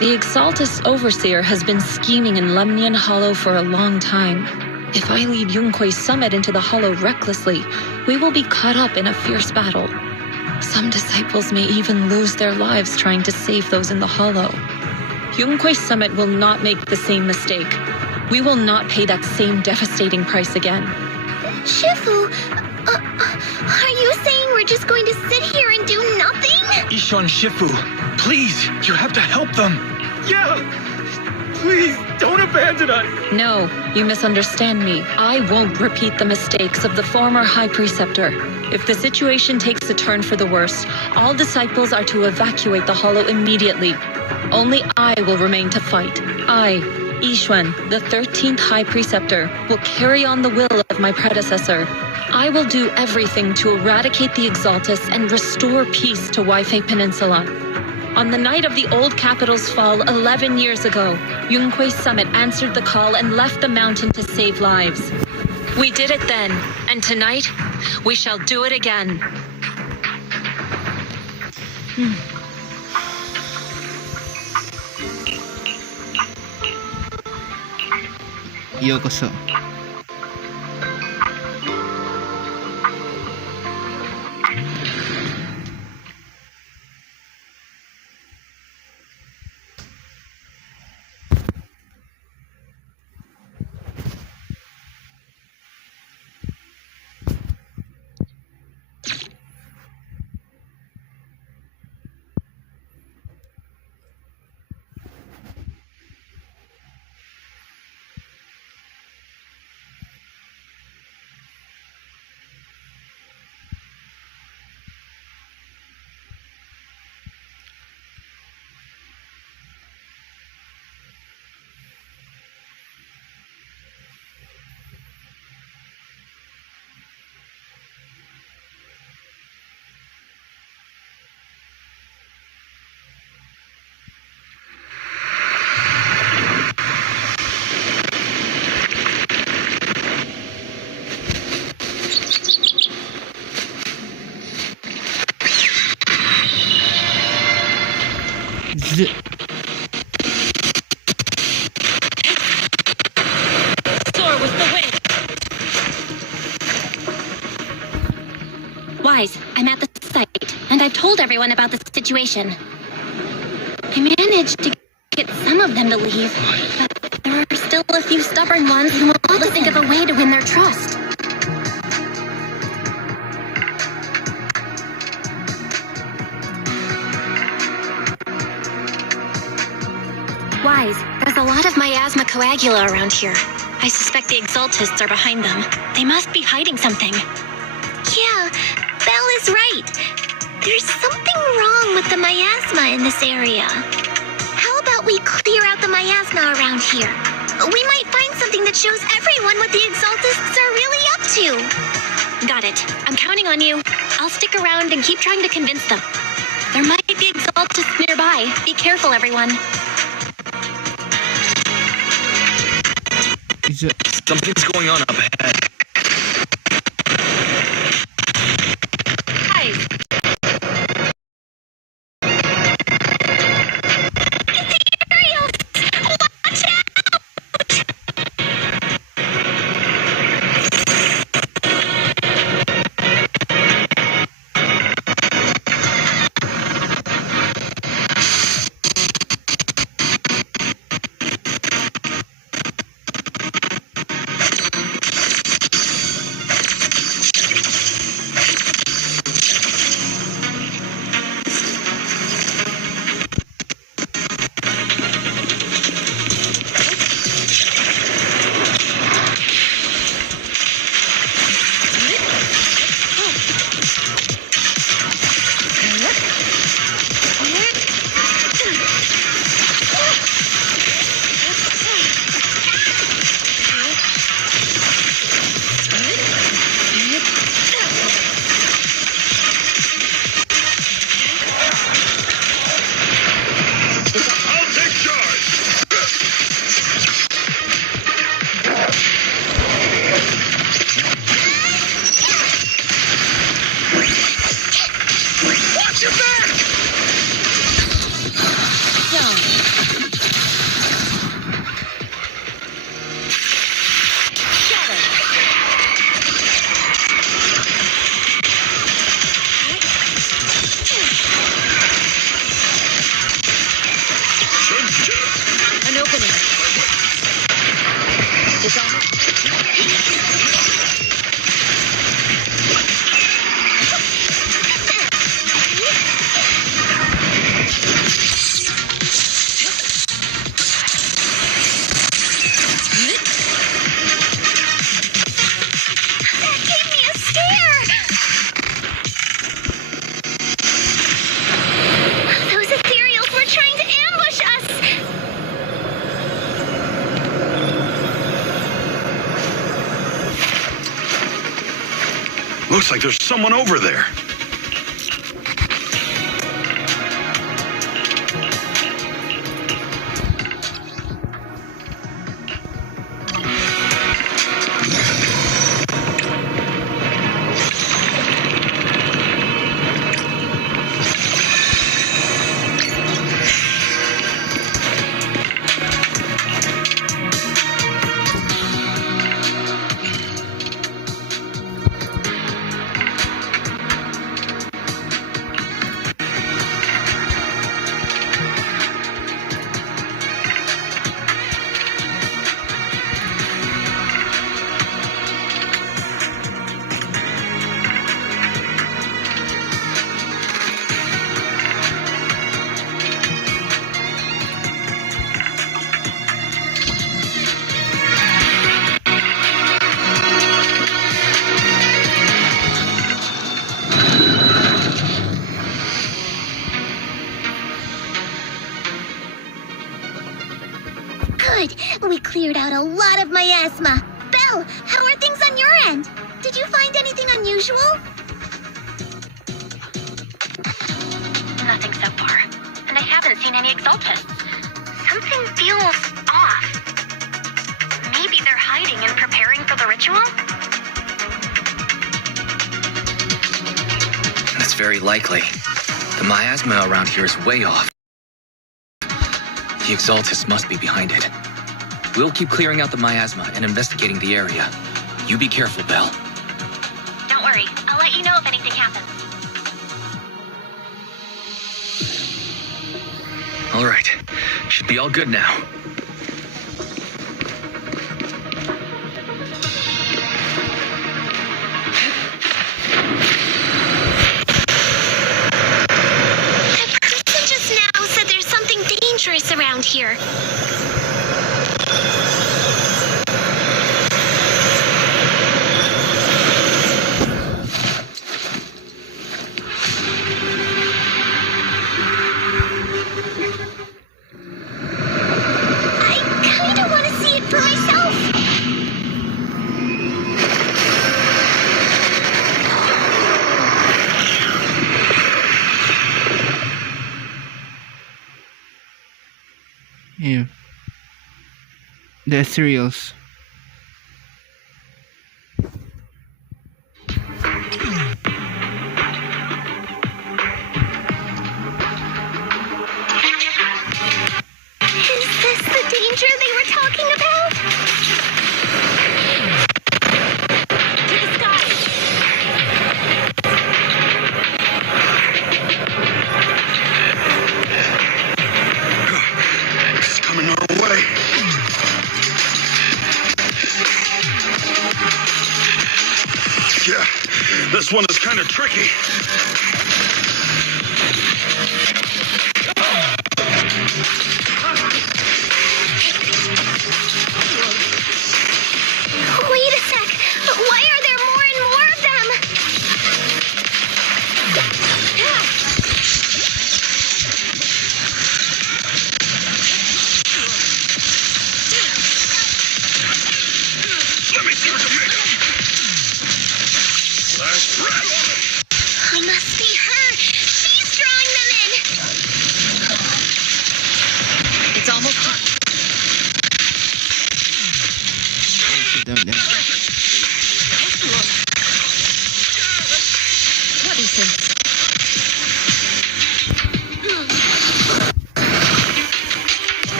The Exaltus Overseer has been scheming in Lemnian Hollow for a long time. If I lead Yunque's summit into the hollow recklessly, we will be caught up in a fierce battle. Some disciples may even lose their lives trying to save those in the hollow. Yunque's summit will not make the same mistake. We will not pay that same devastating price again. Shifu, are you saying we're just going to sit here and do nothing? Ishan Shifu, please, you have to help them. Yeah! Please, don't abandon us! No, you misunderstand me. I won't repeat the mistakes of the former High Preceptor. If the situation takes a turn for the worst, all disciples are to evacuate the hollow immediately. Only I will remain to fight. I, Yixuan, the 13th High Preceptor, will carry on the will of my predecessor. I will do everything to eradicate the Exaltus and restore peace to Waifei Peninsula. On the night of the old capital's fall 11 years ago, Yunque's summit answered the call and left the mountain to save lives. We did it then, and tonight, we shall do it again. Yokoso. Soar with the wind! Wise, I'm at the site, and I've told everyone about the situation. I managed to get some of them to leave, but there are still a few stubborn ones who want to think of a way to win their trust. Wise, there's a lot of miasma coagula around here. I suspect the Exaltists are behind them. They must be hiding something. Yeah, Belle is right. There's something wrong with the miasma in this area. How about we clear out the miasma around here? We might find something that shows everyone what the Exaltists are really up to. Got it. I'm counting on you. I'll stick around and keep trying to convince them. There might be Exaltists nearby. Be careful, everyone. Something's going on up ahead. Guys! Looks like there's someone over there. We cleared out a lot of miasma. Belle, how are things on your end? Did you find anything unusual? Nothing so far. And I haven't seen any Exaltists. Something feels off. Maybe they're hiding and preparing for the ritual? That's very likely. The miasma around here is way off. The Exaltists must be behind it. We'll keep clearing out the miasma and investigating the area. You be careful, Belle. Don't worry. I'll let you know if anything happens. All right. Should be all good now. dangerous around here. I kinda want to see it for myself. Yeah. The cereals. Is this the danger they were talking about? To the sky! It's coming our way. Yeah, this one is kind of tricky. Wait a sec. Why are there more and more of them? Let me see what you make of. Last rep. Must be her. She's drawing them in. It's almost done. What is this?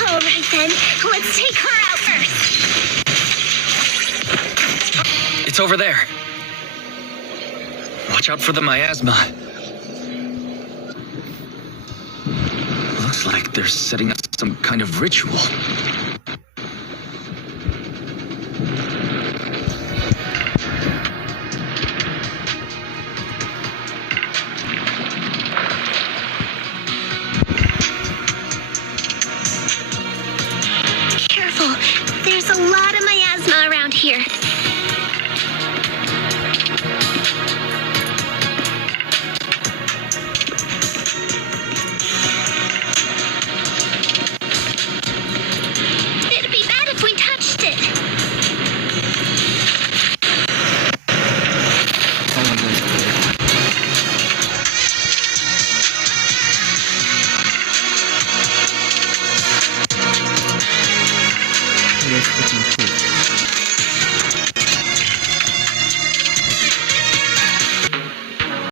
All right then, let's take her out first. It's over there. Watch out for the miasma. Looks like they're setting up some kind of ritual.